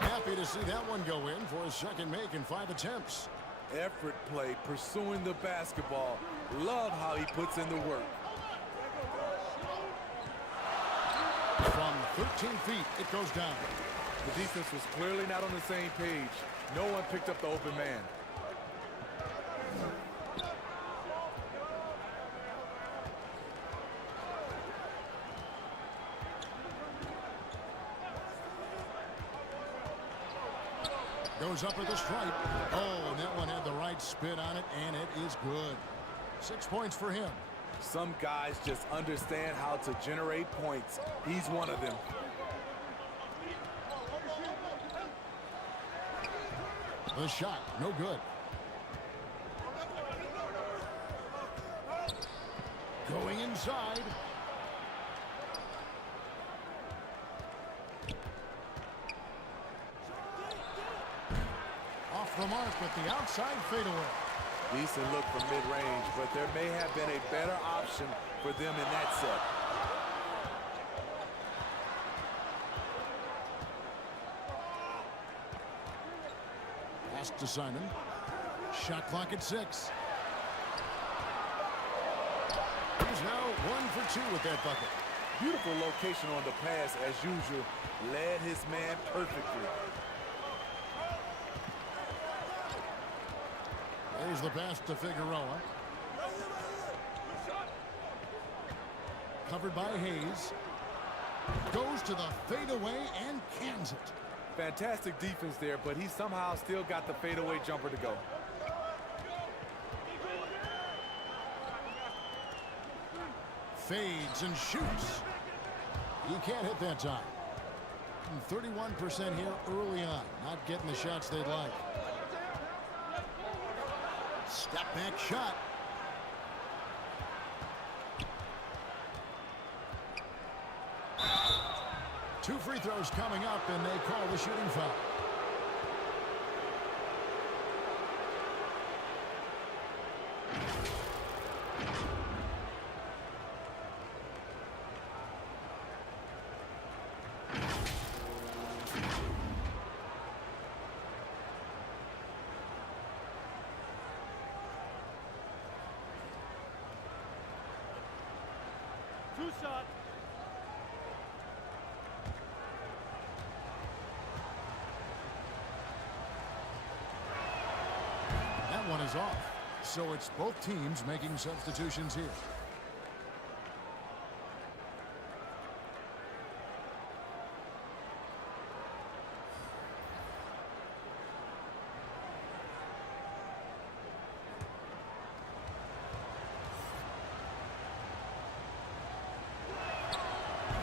Happy to see that one go in for a second make in 5 attempts. Effort play, pursuing the basketball. Love how he puts in the work. From 13 feet, it goes down. The defense was clearly not on the same page. No one picked up the open man. Goes up at the stripe. Oh, and that one had the right spin on it, and it is good. 6 points for him. Some guys just understand how to generate points. He's one of them. The shot, no good. Going inside. Off the mark with the outside fadeaway. Decent look from mid-range, but there may have been a better option for them in that set. Pass to Simon. Shot clock at 6. He's now 1 for 2 with that bucket. Beautiful location on the pass as usual. Led his man perfectly. There's the pass to Figueroa. Covered by Hayes. Goes to the fadeaway and cans it. Fantastic defense there, but he somehow still got the fadeaway jumper to go. Fades and shoots. He can't hit that time. 31% here early on. Not getting the shots they'd like. Step back shot. Two free throws coming up, and they call the shooting foul. Two shots. That one is off. So it's both teams making substitutions here.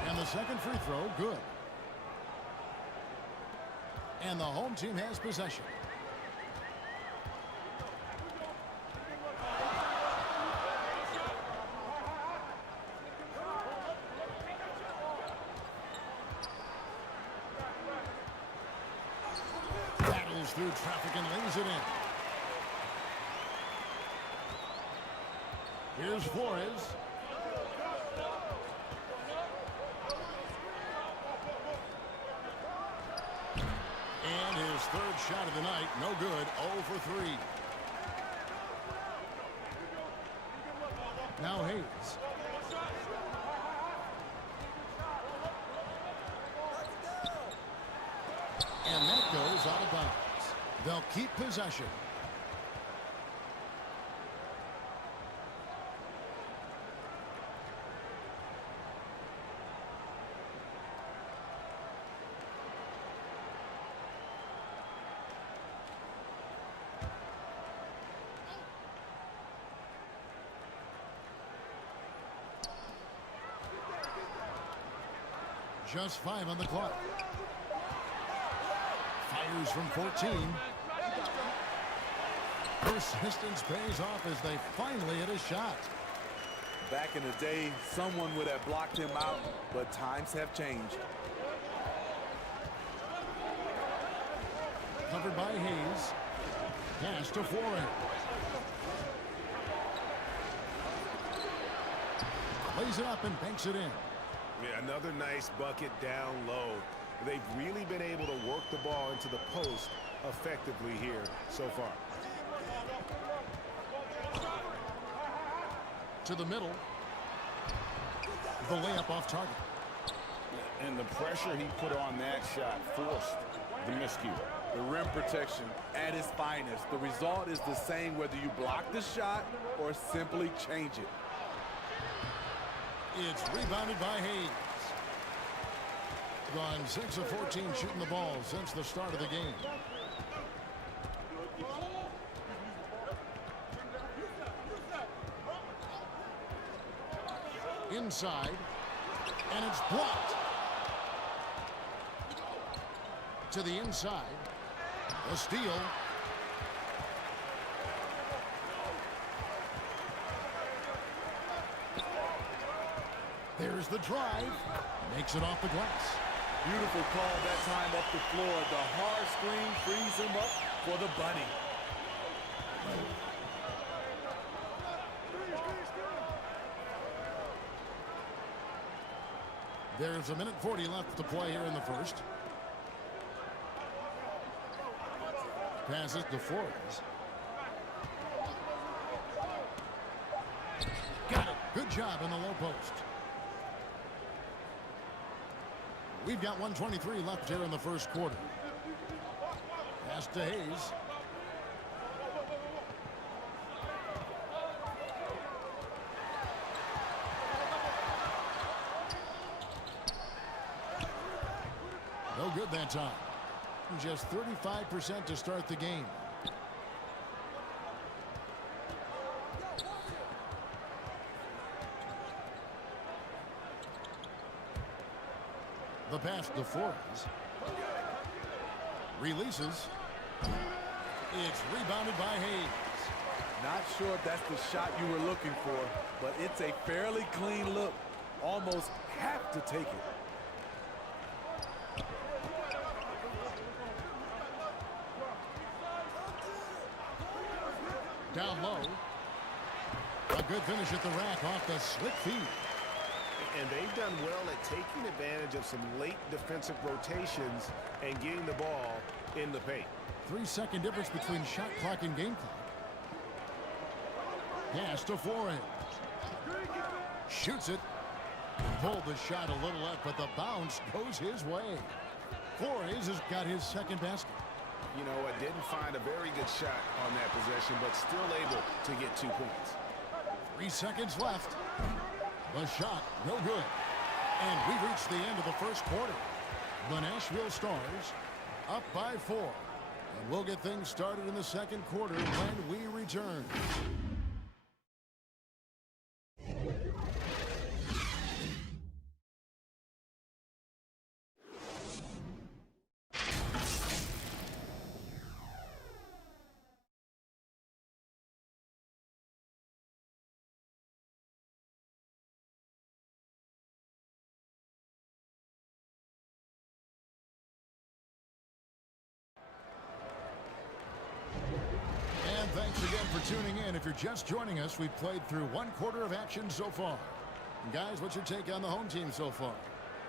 And the second free throw, good. And the home team has possession. Battles through traffic and lays it in. Here's Flores. And his third shot of the night, no good, 0 for 3. Now Hayes. And that goes out of bounds. They'll keep possession. Just 5 on the clock. Fires from 14. Persistence pays off as they finally hit a shot. Back in the day, someone would have blocked him out, but times have changed. Covered by Hayes. Pass to Flores. Lays it up and banks it in. Yeah, another nice bucket down low. They've really been able to work the ball into the post effectively here so far. To the middle. The layup off target. And the pressure he put on that shot forced the miscue. The rim protection at its finest. The result is the same whether you block the shot or simply change it. It's rebounded by Hayes. Gone 6 of 14 shooting the ball since the start of the game. Inside. And it's blocked. To the inside. A steal. There's the drive. Makes it off the glass. Beautiful call that time up the floor. The hard screen frees him up for the bunny. There's a minute 40 left to play here in the first. Passes to Flores. Got it. Good job in the low post. We've got 1:23 left here in the first quarter. Pass to Hayes. No good that time. Just 35% to start the game. The pass to Flores. Releases. It's rebounded by Hayes. Not sure if that's the shot you were looking for, but it's a fairly clean look. Almost have to take it. Down low. A good finish at the rack off the slick feed. And they've done well at taking advantage of some late defensive rotations and getting the ball in the paint. 3-second difference between shot clock and game clock. Pass to Flores. Shoots it. Pulled the shot a little left, but the bounce goes his way. Flores has got his second basket. You know what? Didn't find a very good shot on that possession, but still able to get 2 points. 3 seconds left. The shot, no good. And we've reached the end of the first quarter. The Nashville Stars up by 4. And we'll get things started in the second quarter when we return. Thanks again for tuning in. If you're just joining us, we've played through 1 quarter of action so far. And guys, what's your take on the home team so far?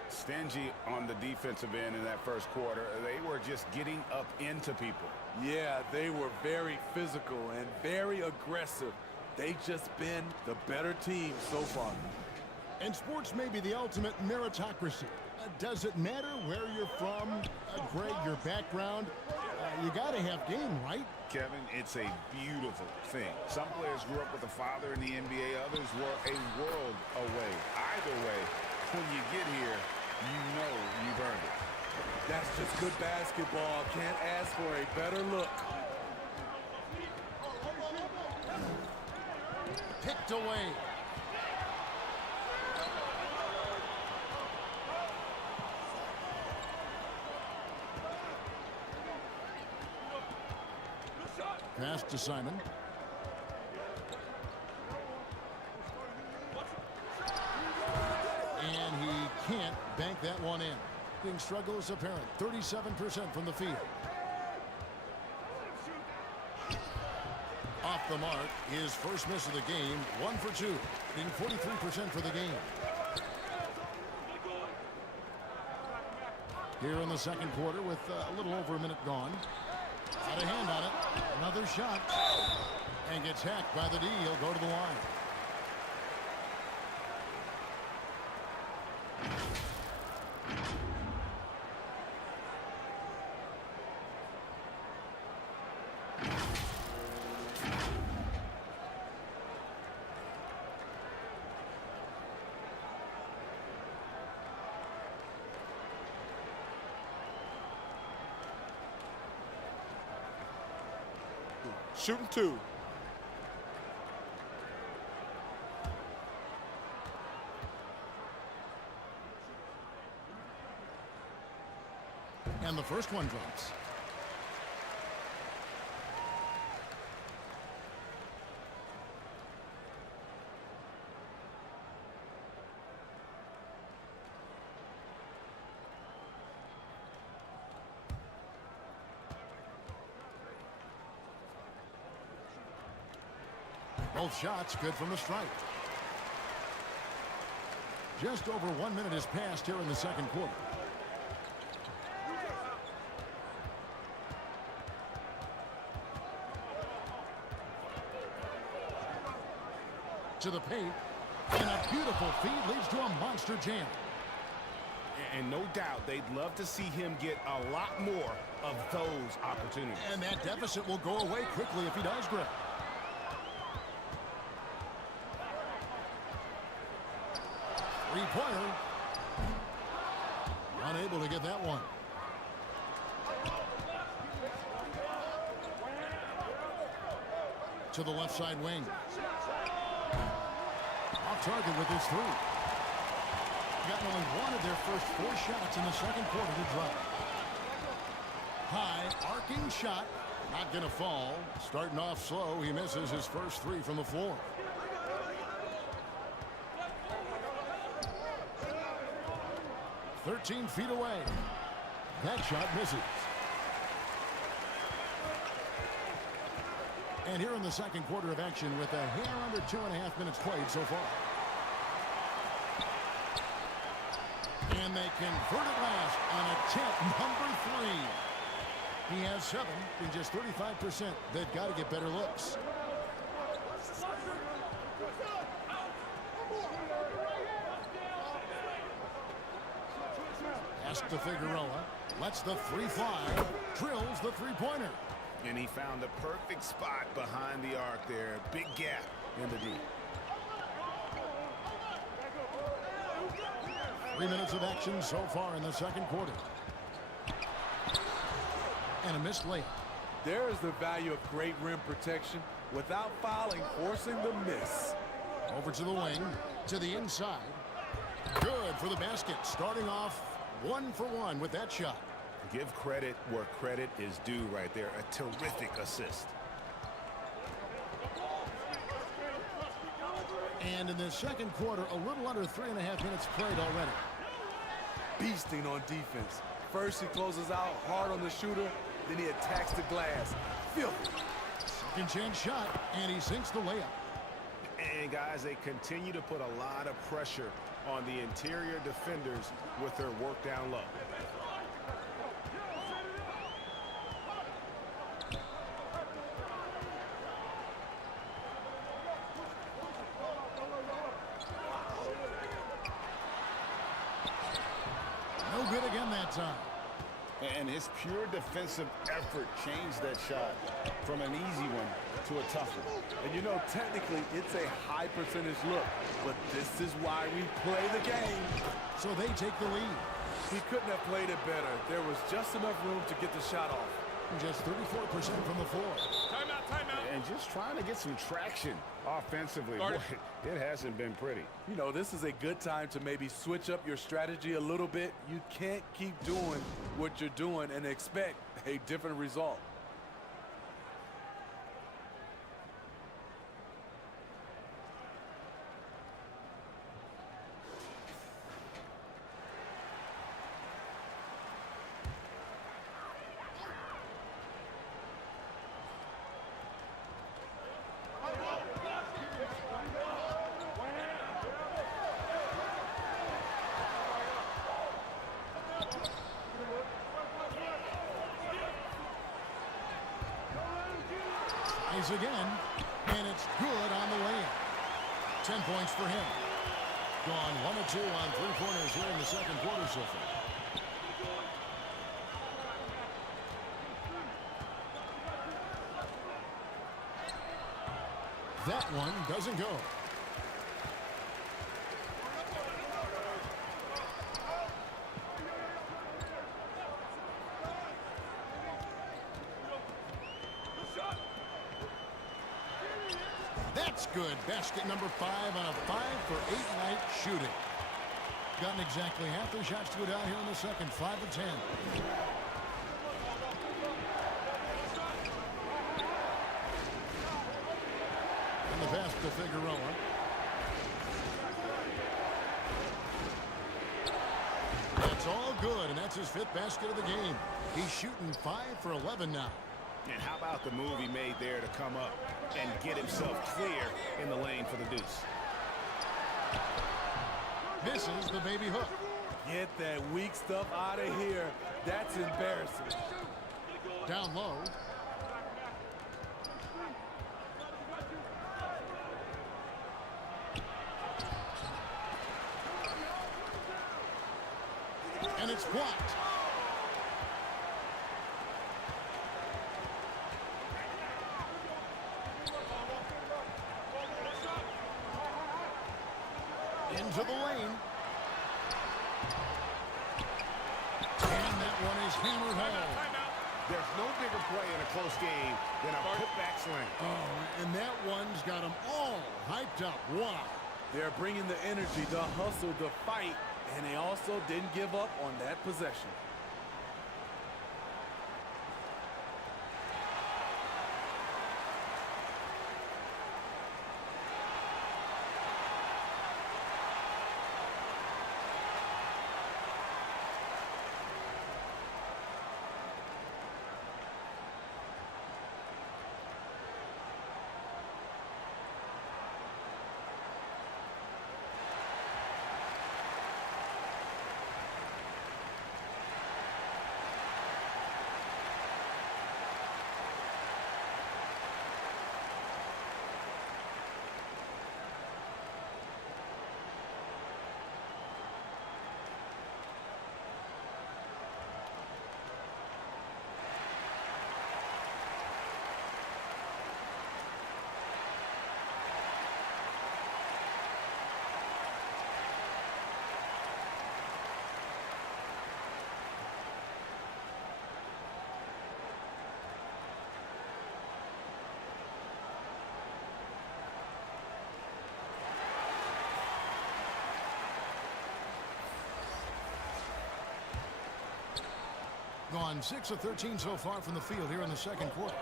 Stingy on the defensive end in that first quarter. They were just getting up into people. Yeah, they were very physical and very aggressive. They've just been the better team so far. And sports may be the ultimate meritocracy. Does it matter where you're from, Greg, your background? You got to have game, right? Kevin, it's a beautiful thing. Some players grew up with a father in the NBA. Others were a world away. Either way, when you get here, you know you've earned it. That's just good basketball. Can't ask for a better look. Picked away. Pass to Simon. And he can't bank that one in. Being struggle is apparent. 37% from the field. Off the mark. His first miss of the game. 1 for 2. Being 43% for the game. Here in the second quarter with a little over a minute gone. Got a hand on it. Another shot. And gets hacked by the D. He'll go to the line. Shooting 2. And the first one drops. Both shots good from the stripe. Just over 1 minute has passed here in the second quarter. To the paint, and a beautiful feed leads to a monster jam. And no doubt they'd love to see him get a lot more of those opportunities. And that deficit will go away quickly if he does grab. Three-pointer. Unable to get that one. To the left side wing. Off target with his three. Gotten only one of their first 4 shots in the second quarter to drop. High arcing shot. Not going to fall. Starting off slow, he misses his first 3 from the floor. "13 feet away. That shot misses. And here in the second quarter of action with a hair under 2.5 minutes played so far. And they convert it last on attempt number 3. He has 7 in just 35%. They've got to get better looks. To Figueroa, lets the 3 fly, drills the three-pointer. And he found the perfect spot behind the arc there. Big gap in the D. 3 minutes of action so far in the second quarter. And a missed layup. There is the value of great rim protection without fouling, forcing the miss. Over to the wing, to the inside. Good for the basket, starting off 1 for 1 with that shot. Give credit where credit is due right there. A terrific assist. And in the second quarter, a little under 3.5 minutes played already. Beasting on defense. First he closes out hard on the shooter, then he attacks the glass. Filthy. Second chance shot, and he sinks the layup. And guys, they continue to put a lot of pressure on the interior defenders with their work down low. No good again that time. And his pure defensive effort changed that shot from an easy one to a tough one. And you know, technically, it's a high percentage look, but this is why we play the game. So they take the lead. He couldn't have played it better. There was just enough room to get the shot off. Just 34% from the floor. Timeout, timeout. And just trying to get some traction offensively. Boy, it hasn't been pretty. You know, this is a good time to maybe switch up your strategy a little bit. You can't keep doing what you're doing and expect a different result. Again, and it's good on the layup. 10 points for him. Gone 1 of 2 on three-pointers here in the second quarter so far. That one doesn't go. That's good. Basket number 5 on a 5-for-8 night shooting. Gotten exactly half their shots to go down here in the second. 5 of 10. to Figueroa. That's all good, and that's his 5th basket of the game. He's shooting 5 for 11 now. And how about the move he made there to come up and get himself clear in the lane for the deuce? Misses the baby hook. Get that weak stuff out of here. That's embarrassing. Down low. And it's blocked. Into the lane. And that one is hammered home. There's no bigger play in a close game than a putback slam. Oh, and that one's got them all hyped up. Wow. They're bringing the energy, the hustle, the fight, and they also didn't give up on that possession. Gone 6 of 13 so far from the field here in the second quarter.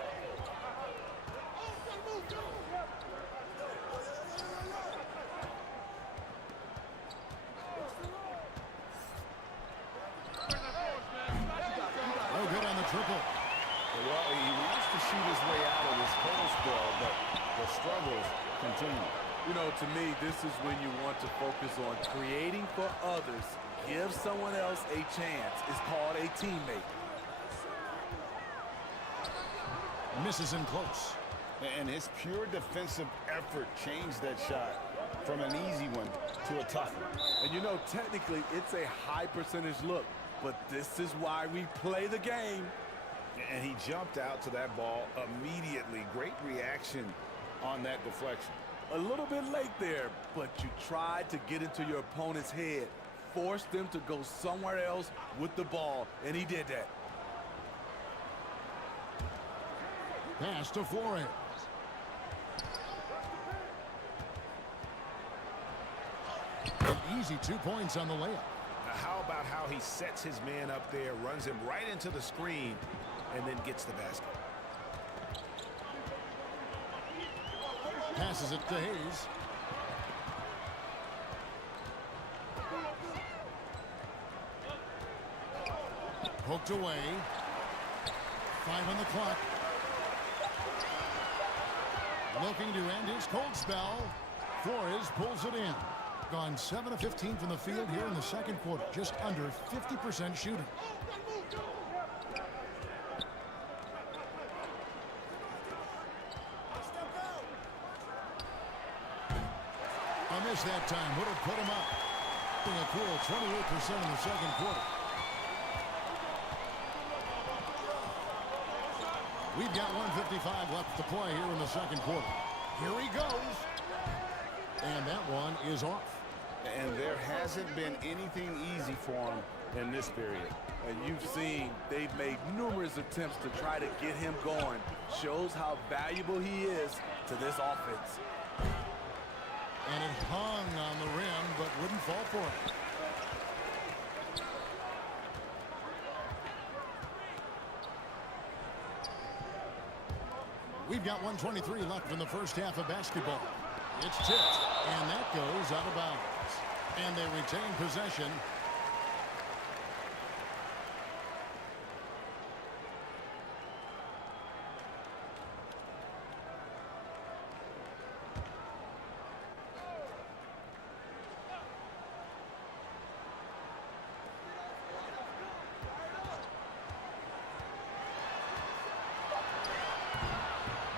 No good on the triple. Well, he wants to shoot his way out of this post ball, but the struggles continue. You know, to me, this is when you want to focus on creating for others. Give someone else a chance. It's called a teammate. Misses in close. And his pure defensive effort changed that shot from an easy one to a tough one. And you know, technically, it's a high percentage look, but this is why we play the game. And he jumped out to that ball immediately. Great reaction on that deflection. A little bit late there, but you tried to get into your opponent's head, force them to go somewhere else with the ball, and he did that. Pass to Flores. An easy 2 points on the layup. Now how about how he sets his man up there, runs him right into the screen, and then gets the basket. Passes it to Hayes. Poked away. 5 on the clock. Looking to end his cold spell. Flores pulls it in. Gone 7 of 15 from the field here in the second quarter. Just under 50% shooting. A miss that time would have put him up. A cool 28% in the second quarter. We've got 1:55 left to play here in the second quarter. Here he goes. And that one is off. And there hasn't been anything easy for him in this period. And you've seen they've made numerous attempts to try to get him going. Shows how valuable he is to this offense. And it hung on the rim, but wouldn't fall for it. We've got 1:23 left in the first half of basketball. It's tipped, and that goes out of bounds. And they retain possession.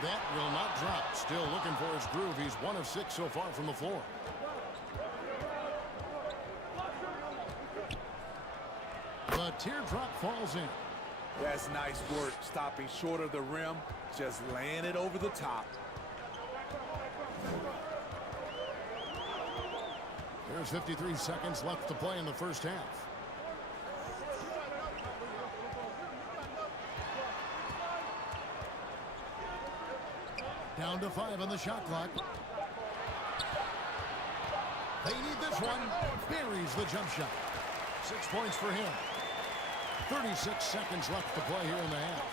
That will not drop. Still looking for his groove. He's 1 of 6 so far from the floor. The teardrop falls in. That's nice work, stopping short of the rim, just laying it over the top. There's 53 seconds left to play in the first half. Down to 5 on the shot clock. They need this one. Buries the jump shot. 6 points for him. 36 seconds left to play here in the half.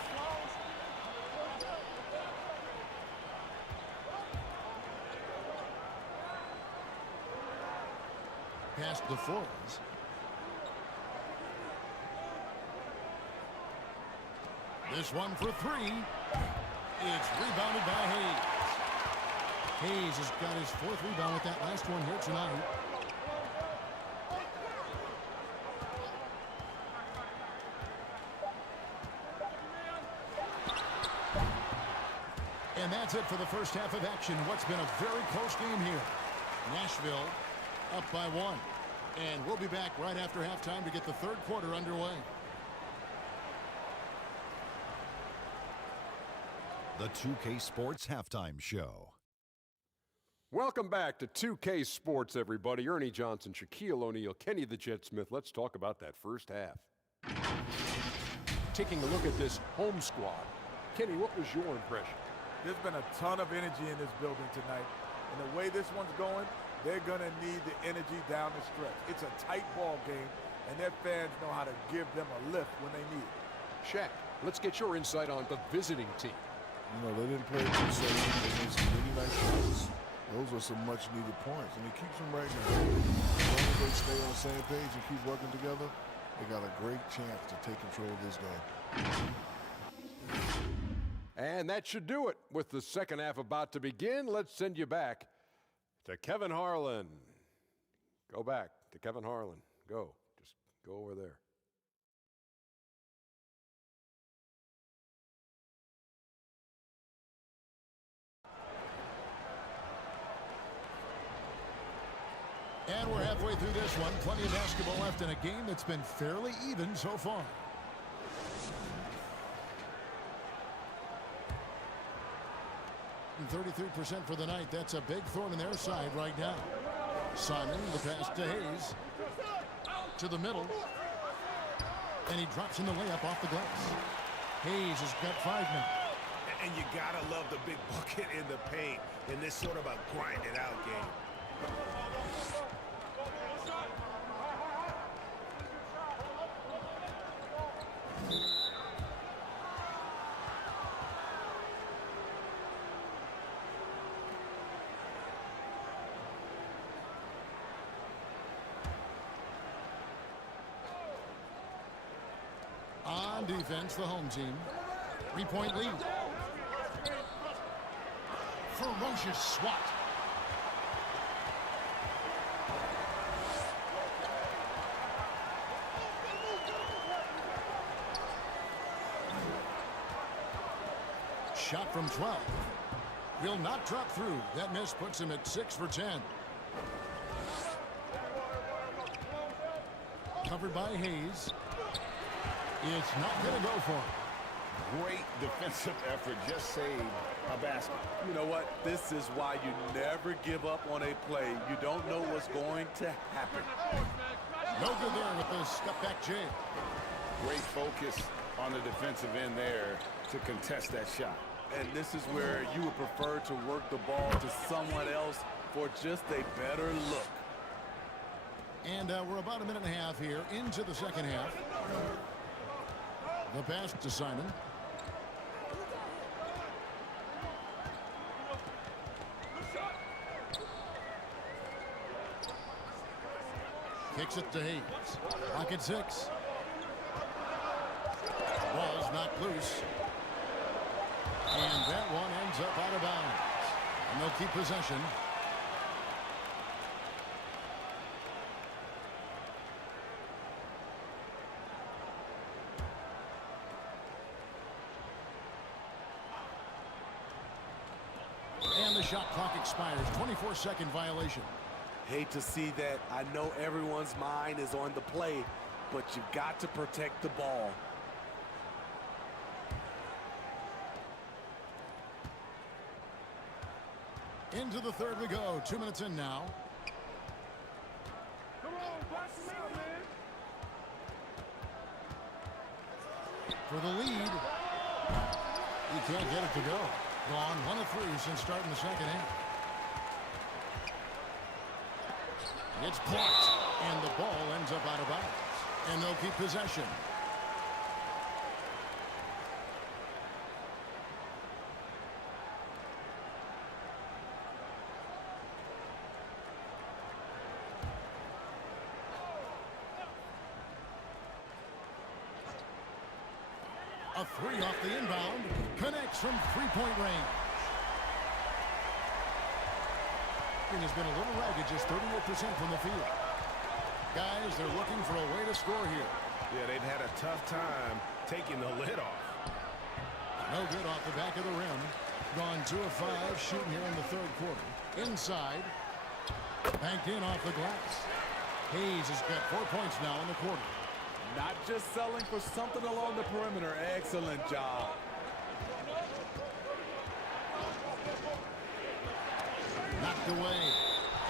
Past the fours. This one for 3. It's rebounded by Hayes. Hayes has got his 4th rebound with that last one here tonight. And that's it for the first half of action. What's been a very close game here. Nashville up by 1. And we'll be back right after halftime to get the third quarter underway. The 2K Sports Halftime Show. Welcome back to 2K Sports, everybody. Ernie Johnson, Shaquille O'Neal, Kenny the Jet Smith. Let's talk about that first half. Taking a look at this home squad. Kenny, what was your impression? There's been a ton of energy in this building tonight. And the way this one's going, they're going to need the energy down the stretch. It's a tight ball game, and their fans know how to give them a lift when they need it. Shaq, let's get your insight on the visiting team. You know, they didn't play too safe. They made some really nice shots. Those were some much-needed points, and it keeps them right in the game. As long as they stay on the same page and keep working together, they got a great chance to take control of this game. And that should do it. With the second half about to begin, let's send you back to Kevin Harlan. Go back to Kevin Harlan. Go. Just go over there. And we're halfway through this one. Plenty of basketball left in a game that's been fairly even so far. And 33% for the night. That's a big thorn in their side right now. Simon, the pass to Hayes. To the middle. And he drops in the layup off the glass. Hayes has got 5 now. And you gotta love the big bucket in the paint in this sort of a grind-it-out game. On defense, the home team. 3-point lead. Ferocious swat. Shot from 12. Will not drop through. That miss puts him at 6 for 10. Covered by Hayes. It's not going to go for him. Great defensive effort. Just saved a basket. You know what? This is why you never give up on a play. You don't know what's going to happen. No good there with the step-back jam. Great focus on the defensive end there to contest that shot. And this is where you would prefer to work the ball to someone else for just a better look. And we're about a minute and a half here into the second half. The pass to Simon. Kicks it to Hayes. Clock at 6. Ball's knocked loose. And that one ends up out of bounds. And they'll keep possession. And the shot clock expires. 24-second violation. Hate to see that. I know everyone's mind is on the play, but you've got to protect the ball. Into the third we go. 2 minutes in now. Come on, blast him out, man. For the lead. He can't get it to go. Gone 1 of 3 since starting the second half. It's blocked, and the ball ends up out of bounds. And they'll keep possession. A 3 off the inbound. Connects from three-point range. Has been a little ragged, just 38% from the field. Guys, they're looking for a way to score here. Yeah, they've had a tough time taking the lid off. No good off the back of the rim. Gone 2 of 5 shooting here in the third quarter. Inside. Banked in off the glass. Hayes has got 4 points now in the quarter. Not just selling for something along the perimeter. Excellent job. Knocked away,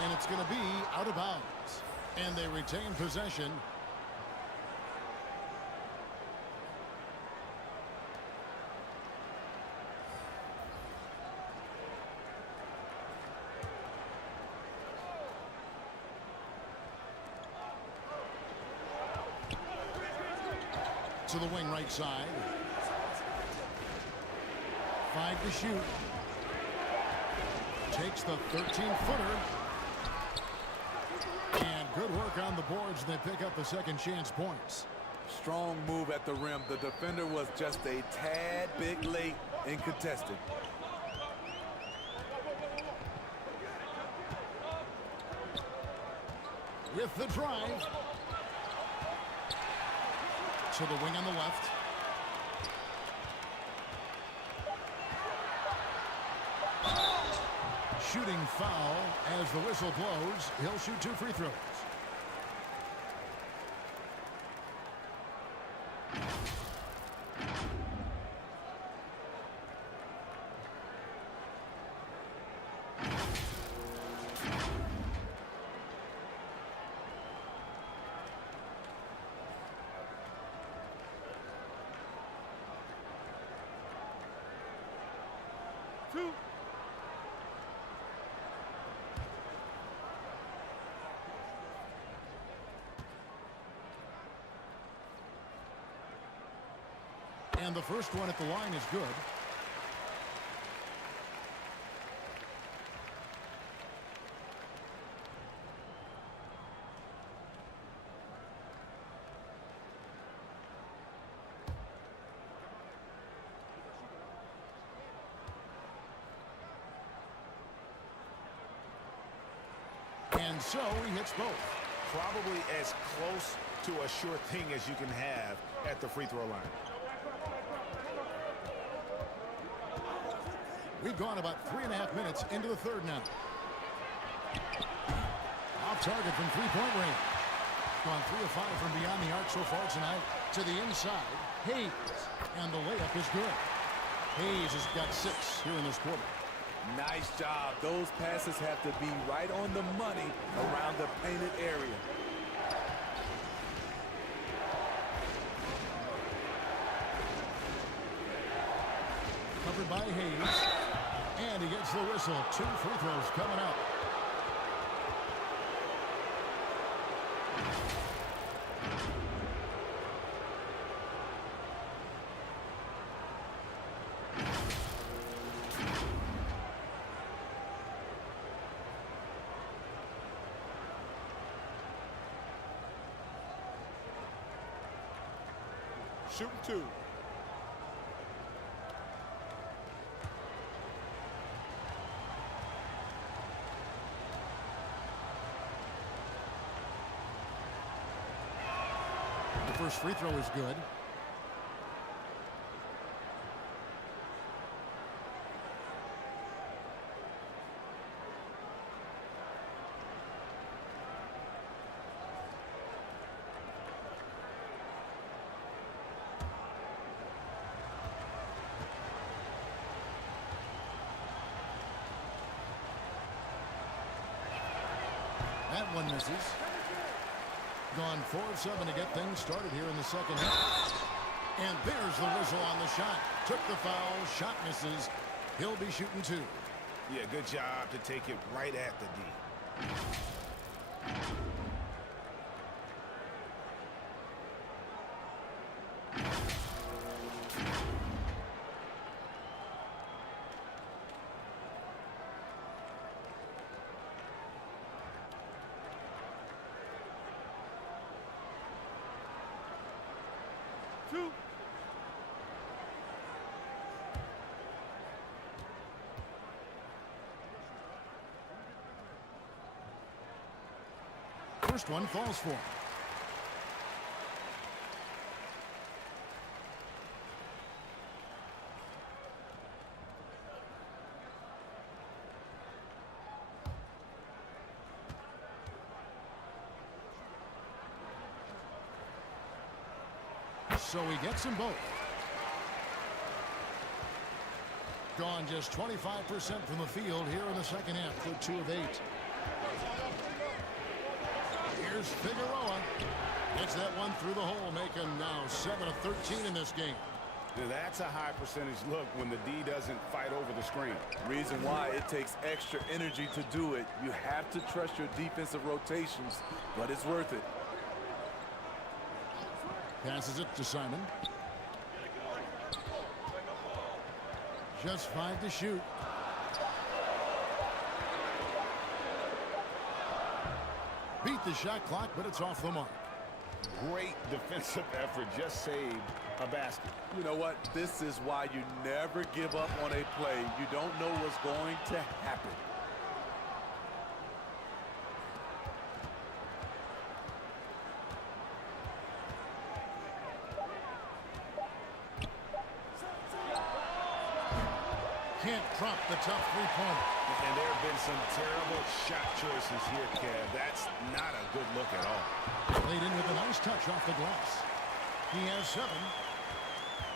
and it's going to be out of bounds. And they retain possession. To the wing right side. 5 to shoot. Takes the 13-footer. And good work on the boards. They pick up the second chance points. Strong move at the rim. The defender was just a tad bit late and contested. With the drive. To the wing on the left. Shooting foul as the whistle blows. He'll shoot 2 free throws. And the first one at the line is good. And so he hits both. Probably as close to a sure thing as you can have at the free throw line. We've gone about 3.5 minutes into the third now. Off target from three-point range. Gone 3 of 5 from beyond the arc so far tonight. To the inside, Hayes. And the layup is good. Hayes has got 6 here in this quarter. Nice job. Those passes have to be right on the money around the painted area. Covered by Hayes. And he gets the whistle. 2 free throws coming up. Shooting 2. The first free throw is good. That one misses. Gone 4 of 7 to get things started here in the second half. And there's the whistle on the shot. Took the foul. Shot misses. He'll be shooting 2. Yeah, good job to take it right at the D. First one falls for him. So he gets them both. Gone just 25% from the field here in the second half for 2 of 8. Here's Figueroa. Gets that one through the hole, making now 7 of 13 in this game. Now that's a high percentage look when the D doesn't fight over the screen. Reason why it takes extra energy to do it. You have to trust your defensive rotations, but it's worth it. Passes it to Simon. Just 5 to shoot. Beat the shot clock, but it's off the mark. Great defensive effort. Just saved a basket. You know what? This is why you never give up on a play. You don't know what's going to happen. Can't drop the tough three-pointer. And there have been some terrible shot choices here, Kev. That's not a good look at all. Played in with a nice touch off the glass. He has 7.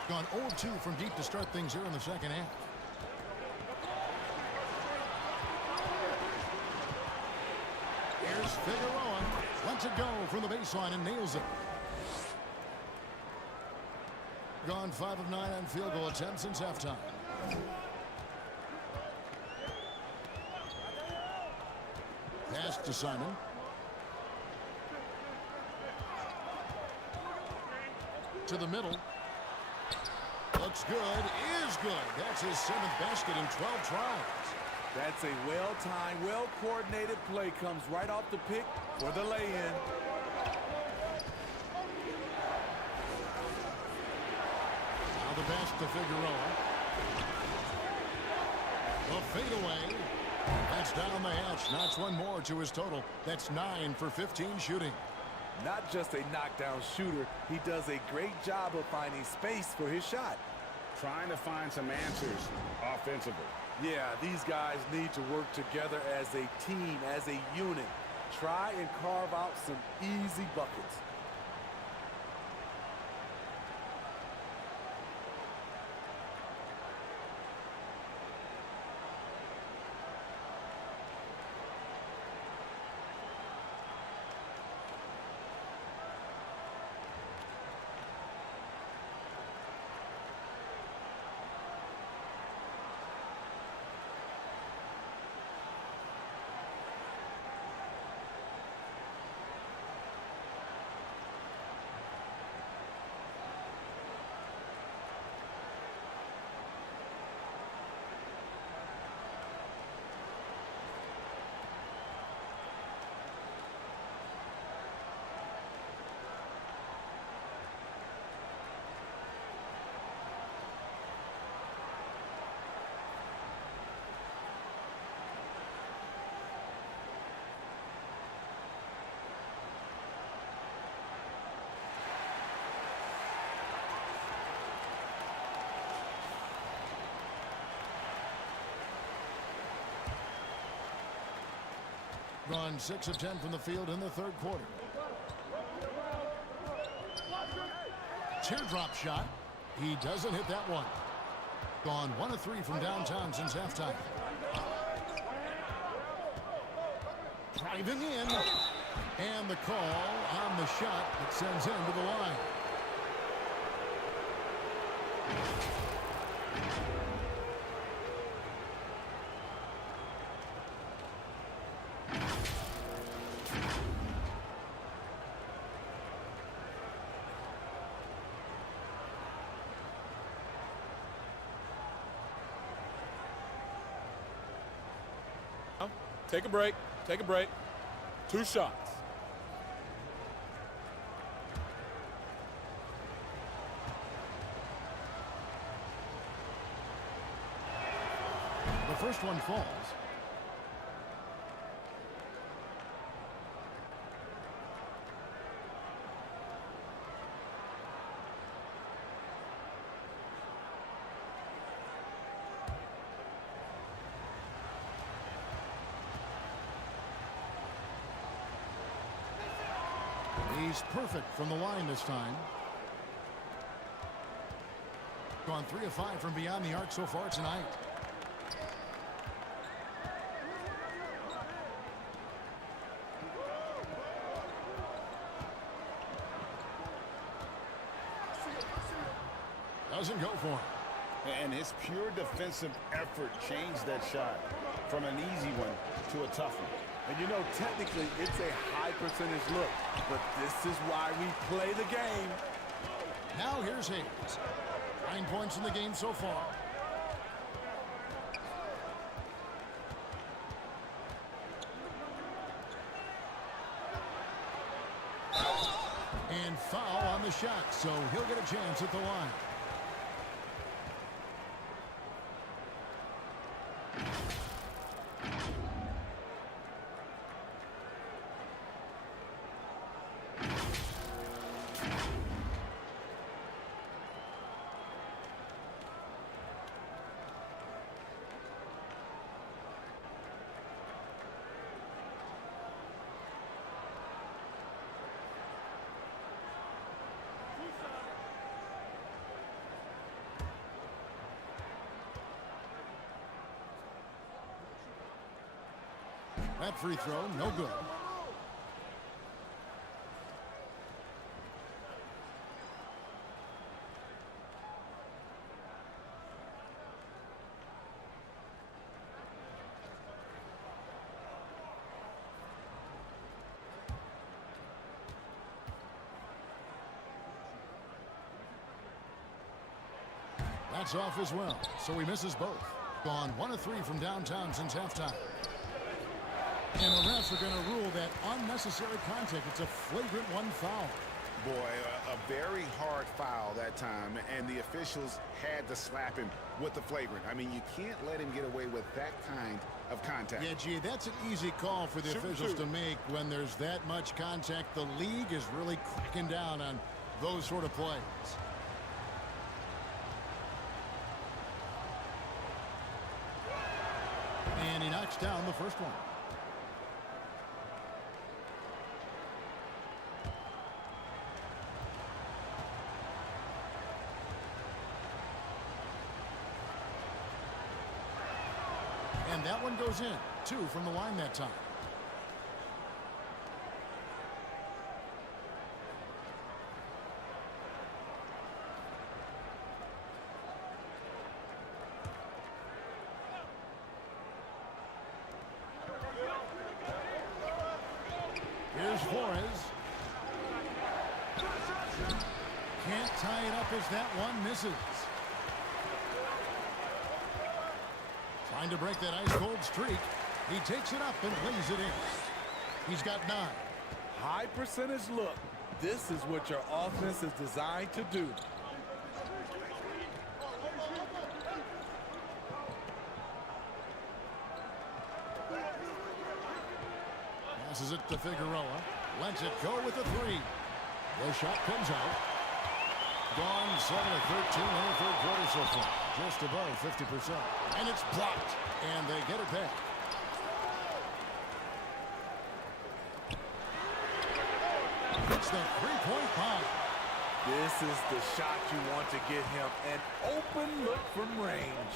Gone 0-2 from deep to start things here in the second half. Here's Figueroa. Lets it go from the baseline and nails it. Gone 5 of 9 on field goal attempts since halftime. Pass to Simon. To the middle. Looks good. Is good. That's his 7th basket in 12 tries. That's a well-timed, well-coordinated play. Comes right off the pick for the lay-in. Now the pass to Figueroa. The fadeaway. That's down the hatch. Knocks one more to his total. That's 9 for 15 shooting. Not just a knockdown shooter, he does a great job of finding space for his shot. Trying to find some answers offensively. Yeah, these guys need to work together as a team, as a unit. Try and carve out some easy buckets. Gone 6 of 10 from the field in the third quarter. Teardrop shot. He doesn't hit that one. Gone 1 of 3 from downtown since halftime. Driving in. And the call on the shot that sends him to the line. Take a break. Take a break. 2 shots. The first one falls. He's perfect from the line this time. Gone 3 of 5 from beyond the arc so far tonight. Doesn't go for him. And his pure defensive effort changed that shot from an easy one to a tough one. And you know, technically, it's a high percentage look, but this is why we play the game. Now here's Hayes. 9 points in the game so far. And foul on the shot, so he'll get a chance at the line. That free throw, no good. That's off as well, so he misses both. Gone 1 of 3 from downtown since halftime. And the refs are going to rule that unnecessary contact. It's a flagrant 1 foul. Boy, a very hard foul that time, and the officials had to slap him with the flagrant. I mean, you can't let him get away with that kind of contact. Yeah, gee, that's an easy call for the officials to make when there's that much contact. The league is really cracking down on those sort of plays. And he knocks down the first one. And that one goes in. 2 from the line that time. Here's Flores. Can't tie it up as that one misses. Trying to break that ice-cold streak. He takes it up and lays it in. He's got 9. High percentage look. This is what your offense is designed to do. Passes it to Figueroa. Lets it go with a 3. The shot comes out. Gone 7 of 13 in the third quarter so far. Just above 50%. And it's blocked. And they get it back. It's the three-point bomb. This is the shot you want to get him. An open look from range.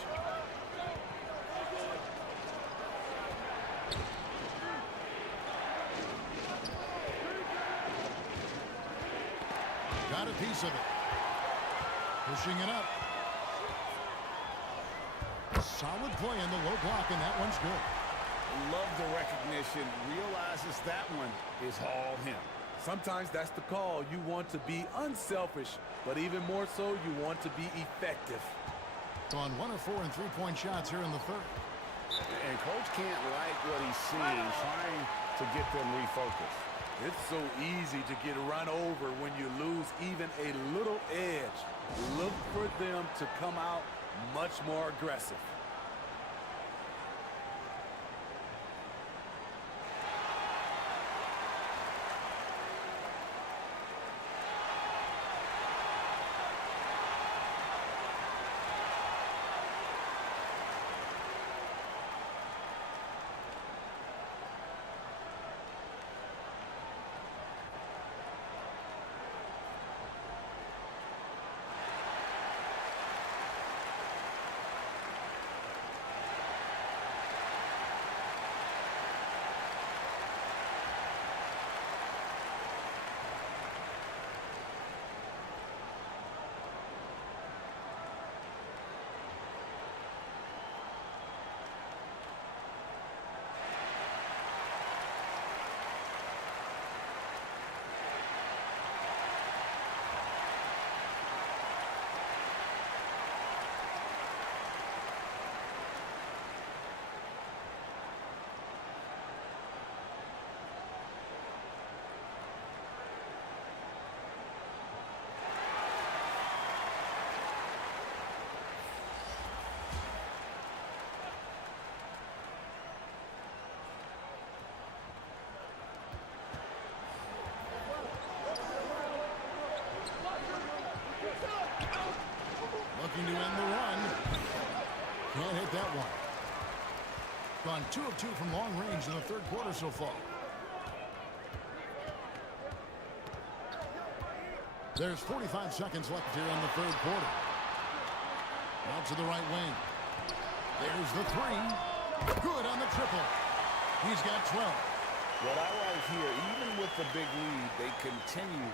Got a piece of it. Pushing it up. Solid play in the low block, and that one's good. Love the recognition. Realizes that one is all him. Sometimes that's the call. You want to be unselfish, but even more so, you want to be effective. On 1 of 4 in three-point shots here in the third. And coach can't like what he's seeing, trying to get them refocused. It's so easy to get run over when you lose even a little edge. Look for them to come out much more aggressive. Looking to end the run. Can't hit that one. Gone 2 of 2 from long range in the third quarter so far. There's 45 seconds left here in the third quarter. Out to the right wing. There's the three. Good on the triple. He's got 12. What I like here, even with the big lead, they continue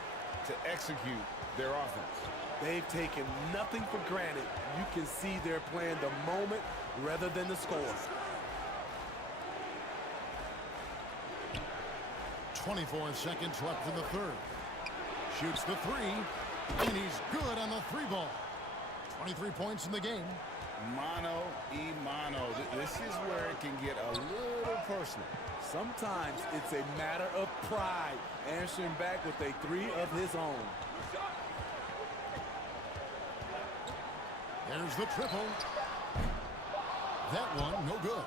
to execute their offense. They've taken nothing for granted. You can see they're playing the moment rather than the score. 24 seconds left in the third. Shoots the three, and he's good on the three ball. 23 points in the game. Mano y mano. This is where it can get a little personal. Sometimes it's a matter of pride, answering back with a three of his own. There's the triple. That one, no good.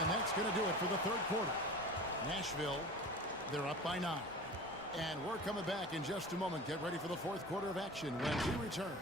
And that's going to do it for the third quarter. Nashville, they're up by 9. And we're coming back in just a moment. Get ready for the fourth quarter of action when we return.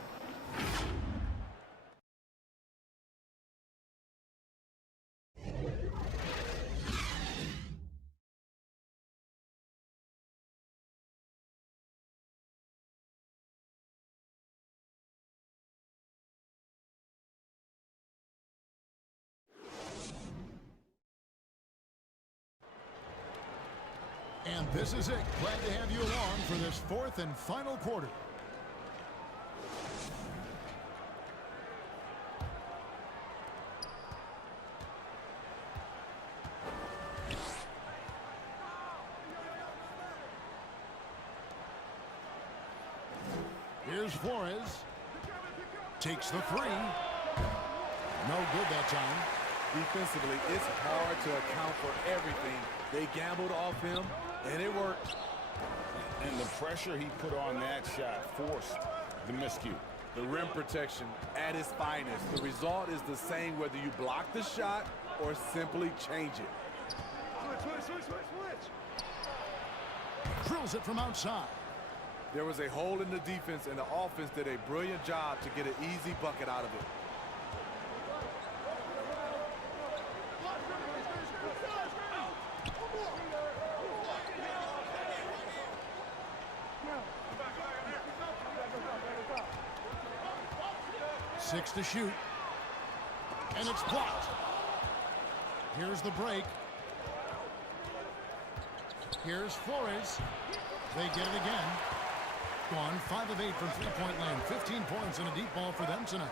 And this is it. Glad to have you along for this fourth and final quarter. Here's Flores. Takes the three. No good that time. Defensively, it's hard to account for everything. They gambled off him, and it worked. And the pressure he put on that shot forced the miscue. The rim protection at its finest. The result is the same whether you block the shot or simply change it. Switch. Drills it from outside. There was a hole in the defense, and the offense did a brilliant job to get an easy bucket out of it. 6 to shoot. And it's blocked. Here's the break. Here's Flores. They get it again. Gone 5 of 8 from three-point land. 15 points and a deep ball for them tonight.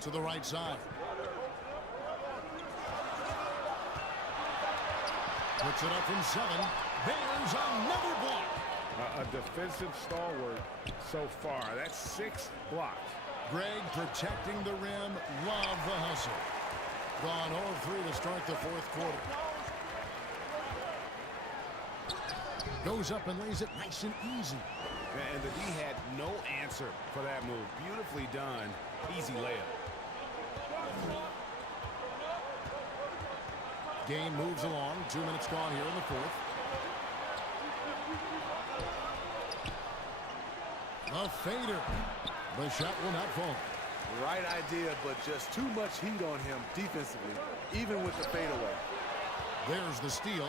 To the right side. Puts it up from 7. There's another block. A defensive stalwart so far. That's 6 blocks. Greg protecting the rim. Love the hustle. Gone 0 of 3 to start the fourth quarter. Goes up and lays it nice and easy. And the D had no answer for that move. Beautifully done. Easy layup. Game moves along. 2 minutes gone here in the fourth. A fader. The shot will not fall. Right idea, but just too much heat on him defensively, even with the fadeaway. There's the steal.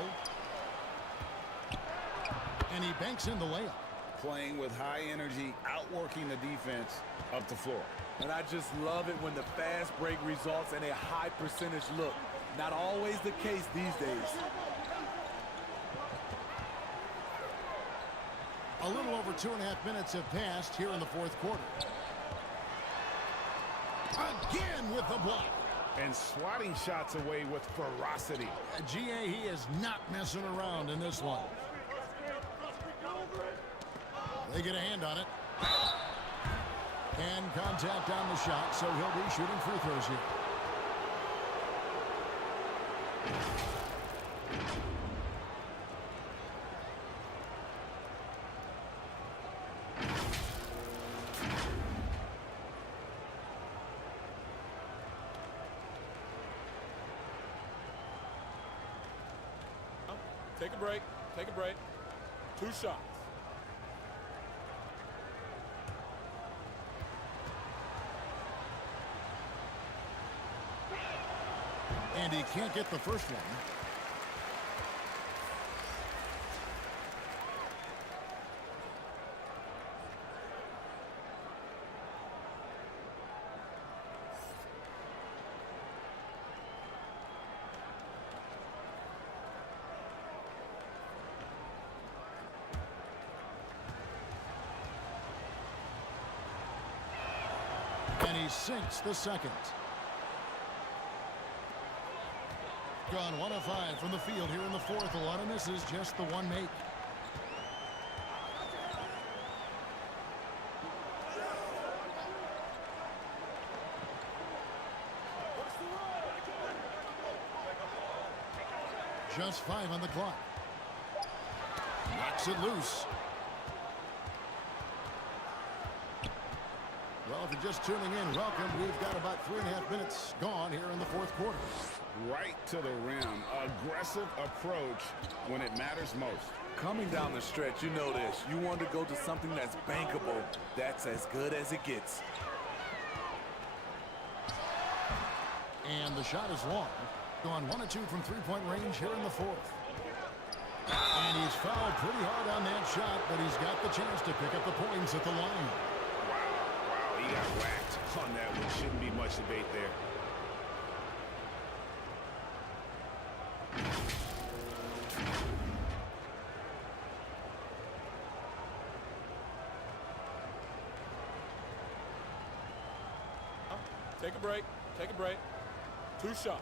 And he banks in the layup. Playing with high energy, outworking the defense up the floor. And I just love it when the fast break results in a high percentage look. Not always the case these days. A little over 2.5 minutes have passed here in the fourth quarter. Again with the block. And swatting shots away with ferocity. GA, he is not messing around in this one. They get a hand on it. And contact on the shot, so he'll be shooting free throws here. Take a break. Take a break. 2 shots. And he can't get the first one. And he sinks the second. Gone 1 of 5 from the field here in the fourth. A lot of misses, just the one make. Just 5 on the clock. Knocks it loose. Well, if you're just tuning in, welcome. We've got about 3.5 minutes gone here in the fourth quarter. Right to the rim. Aggressive approach when it matters most. Coming down the stretch, you know this. You want to go to something that's bankable. That's as good as it gets. And the shot is long. Gone 1 of 2 from three-point range here in the fourth. And he's fouled pretty hard on that shot, but he's got the chance to pick up the points at the line. Wow, he got whacked on that one. Shouldn't be much debate there. Take a break. Take a break. 2 shots.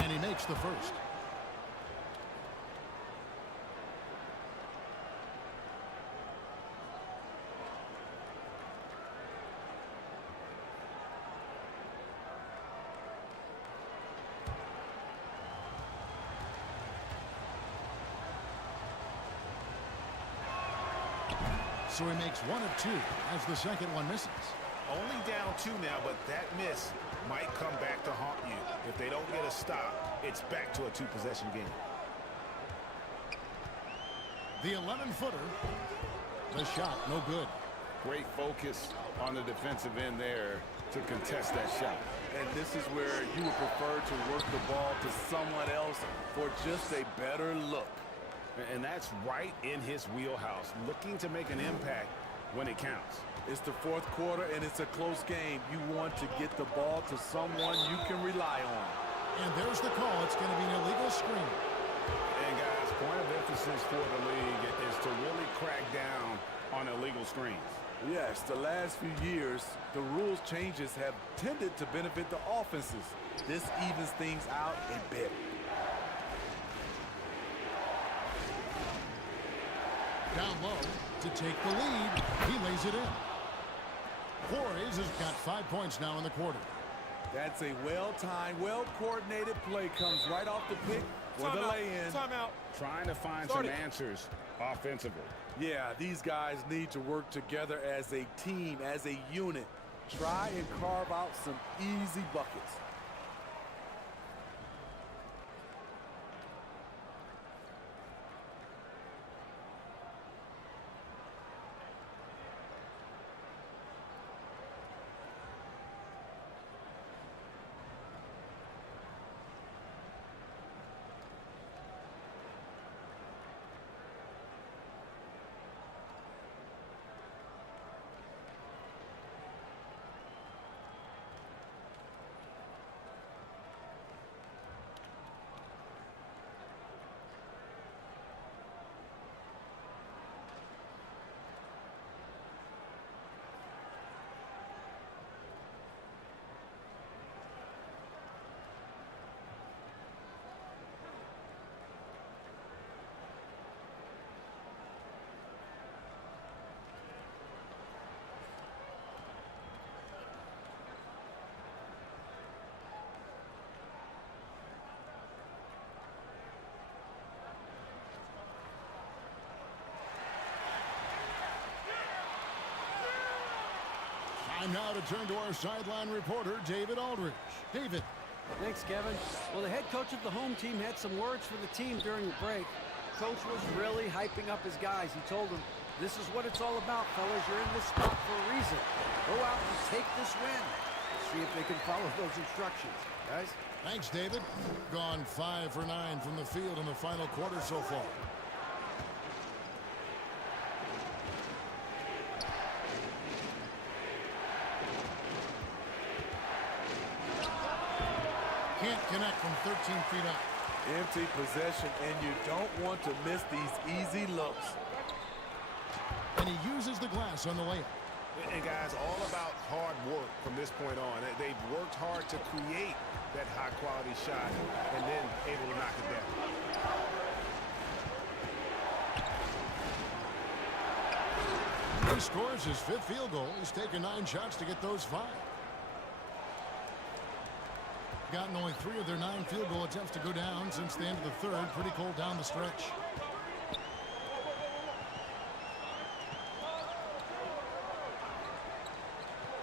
And he makes the first. So he makes 1 of 2 as the second one misses. Only down 2 now, but that miss might come back to haunt you. If they don't get a stop, it's back to a 2-possession game. The 11-footer. The shot, no good. Great focus on the defensive end there to contest that shot. And this is where you would prefer to work the ball to someone else for just a better look. And that's right in his wheelhouse, looking to make an impact when it counts. It's the fourth quarter, and it's a close game. You want to get the ball to someone you can rely on. And there's the call. It's going to be an illegal screen. And, guys, point of emphasis for the league is to really crack down on illegal screens. Yes, the last few years, the rules changes have tended to benefit the offenses. This evens things out a bit. Down low to take the lead. He lays it in. Perez has got 5 points now in the quarter. That's a well-timed, well-coordinated play. Comes right off the pick for the lay-in. Timeout. Trying to find some answers offensively. Yeah, these guys need to work together as a team, as a unit. Try and carve out some easy buckets. Time now to turn to our sideline reporter, David Aldridge. David. Thanks, Kevin. Well, the head coach of the home team had some words for the team during the break. Coach was really hyping up his guys. He told them, this is what it's all about, fellas. You're in this spot for a reason. Go out and take this win. See if they can follow those instructions, guys. Thanks, David. Gone 5 for 9 from the field in the final quarter so far. Can't connect from 13 feet out. Empty possession, and you don't want to miss these easy looks. And he uses the glass on the layup. And, guys, all about hard work from this point on. They've worked hard to create that high-quality shot and then able to knock it down. He scores his 5th field goal. He's taken 9 shots to get those 5. Gotten only 3 of their 9 field goal attempts to go down since the end of the third. Pretty cold down the stretch.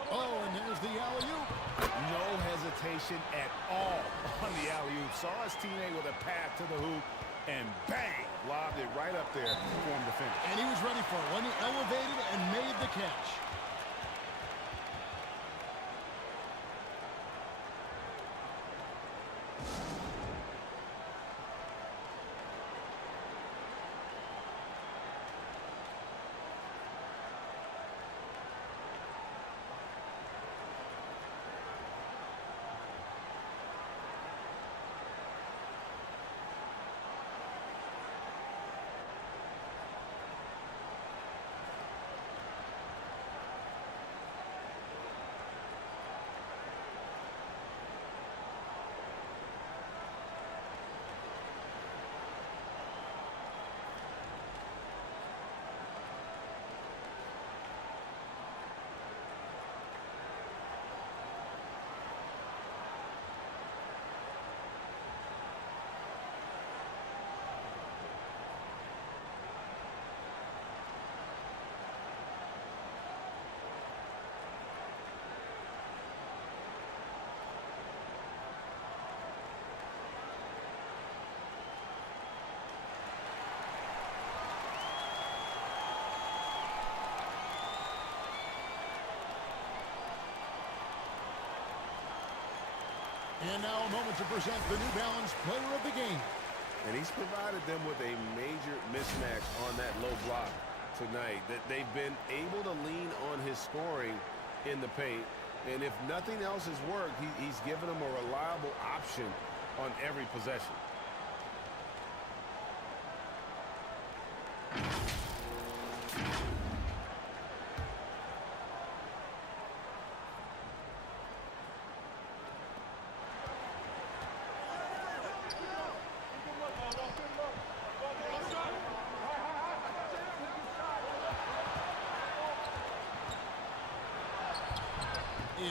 Oh, and there's the alley-oop. No hesitation at all on the alley-oop. Saw his teammate with a path to the hoop, and bang, lobbed it right up there for him to finish. And he was ready for it when he elevated and made the catch. And now a moment to present the New Balance Player of the Game. And he's provided them with a major mismatch on that low block tonight. That they've been able to lean on his scoring in the paint. And if nothing else has worked, he's given them a reliable option on every possession.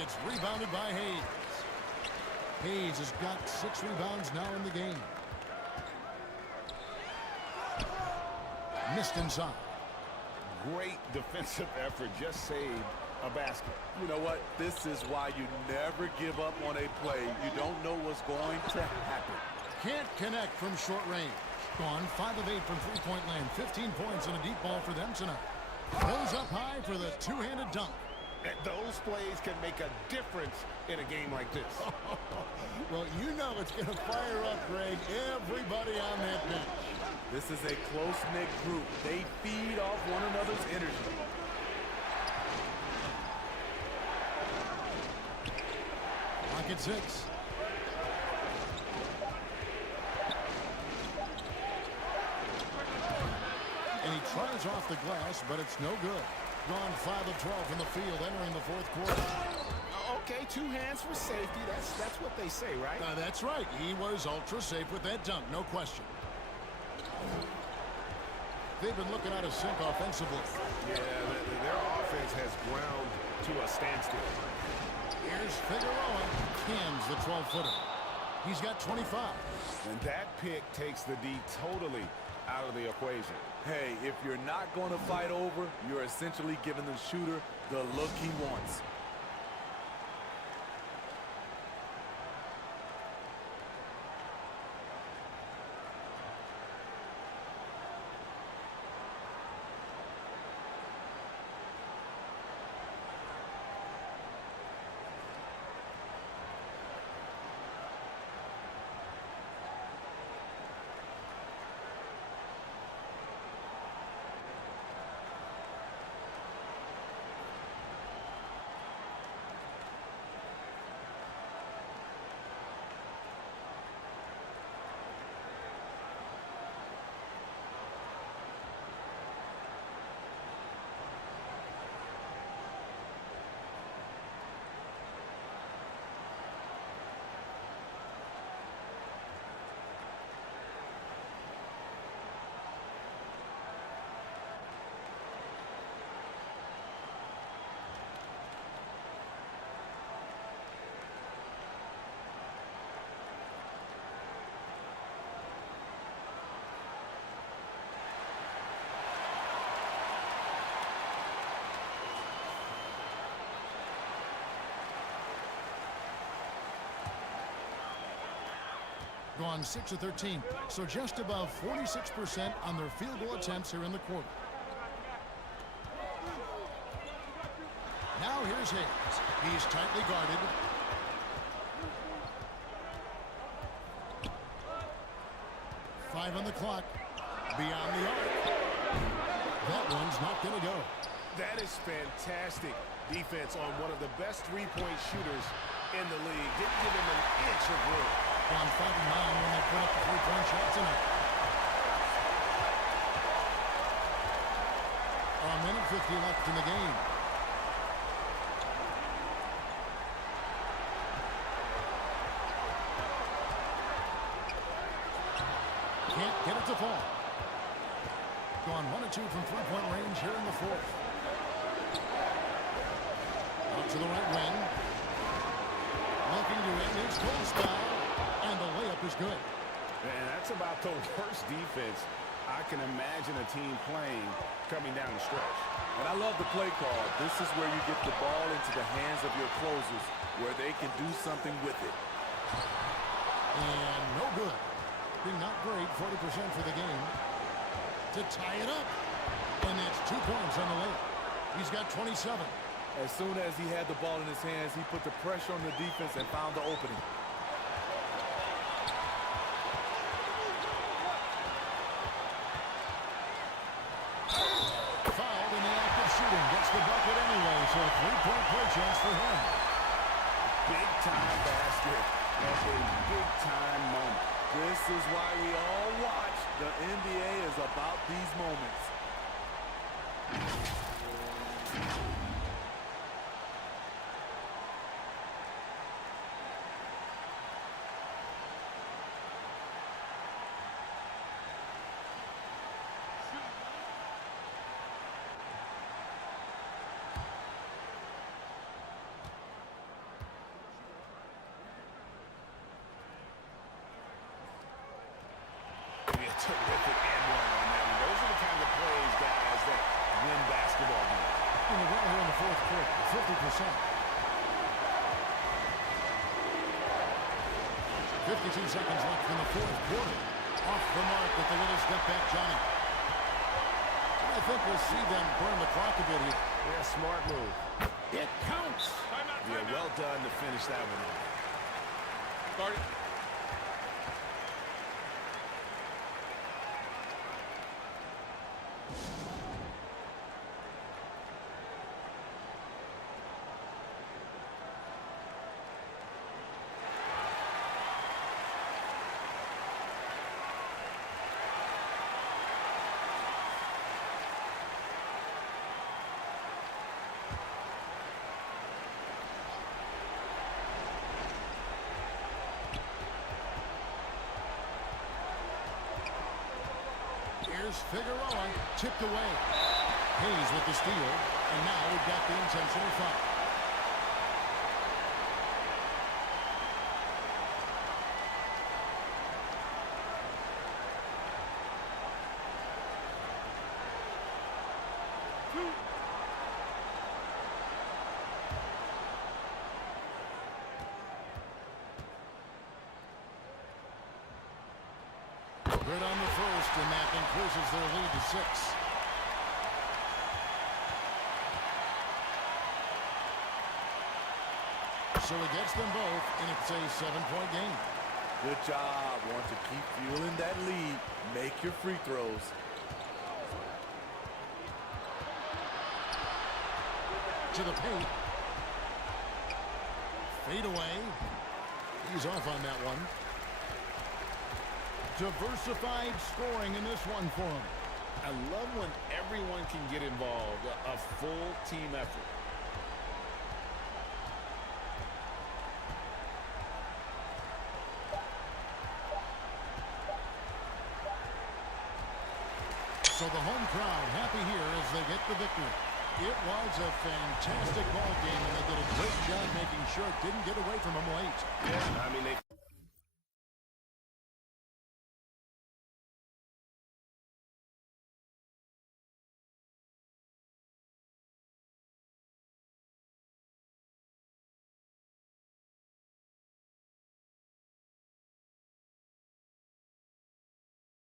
It's rebounded by Hayes. Hayes has got 6 rebounds now in the game. Missed inside. Great defensive effort, just saved a basket. You know what? This is why you never give up on a play. You don't know what's going to happen. Can't connect from short range. Gone 5 of 8 from three-point land. 15 points and a deep ball for them tonight. Goes up high for the two-handed dunk. Those plays can make a difference in a game like this. Well, you know it's going to fire up, Greg, everybody on that bench. This is a close-knit group. They feed off one another's energy. Lock at 6. And he tries off the glass, but it's no good. Gone 5 of 12 from the field entering the fourth quarter. Okay, 2 hands for safety. That's what they say, right? That's right. He was ultra safe with that dunk, no question. They've been looking out of sync offensively. Yeah, their offense has ground to a standstill. Here's Figueroa. Cans the 12-footer. He's got 25. And that pick takes the D totally out of the equation. Hey, if you're not going to fight over, you're essentially giving the shooter the look he wants. Gone 6 of 13, so just above 46% on their field goal attempts here in the quarter. Now here's Hayes. He's tightly guarded. Five on the clock. Beyond the arc. That one's not going to go. That is fantastic defense on one of the best three-point shooters in the league. Didn't give him an inch of room. On 5 and 9 when they put up the three-point shot tonight. A minute 50 left in the game. Can't get it to fall. Gone 1 of 2 from three-point range here in the fourth. Out to the right wing. Looking to end his goal style. And the layup is good. And that's about the worst defense I can imagine a team playing coming down the stretch. And I love the play call. This is where you get the ball into the hands of your closers where they can do something with it. And no good. Being not great, 40% for the game. To tie it up. And that's 2 points on the layup. He's got 27. As soon as he had the ball in his hands, he put the pressure on the defense and found the opening. Three-point play chance for him. Big-time basket at a big-time moment. This is why we all watch. The NBA is about these moments. Terrific and one on that one. Those are the kind of plays, guys, that win basketball games. And we're well here in the fourth quarter, 50%. 52 seconds left in the fourth quarter. Off the mark with the little step back, Johnny. I think we'll see them burn the clock a bit here. Yeah, smart move. It counts. Yeah, well done to finish that one off. Start it. Here's Figueroa, tipped away. Hayes with the steal, and now we've got the intentional foul. Good on the first, and that increases their lead to 6. So he gets them both, and it's a 7-point game. Good job. Want to keep fueling that lead. Make your free throws. To the paint. Fade away. He's off on that one. Diversified scoring in this one for him. I love when everyone can get involved, a full team effort. So the home crowd happy here as they get the victory. It was a fantastic ball game, and they did a great job making sure it didn't get away from them late. Yeah, I mean, they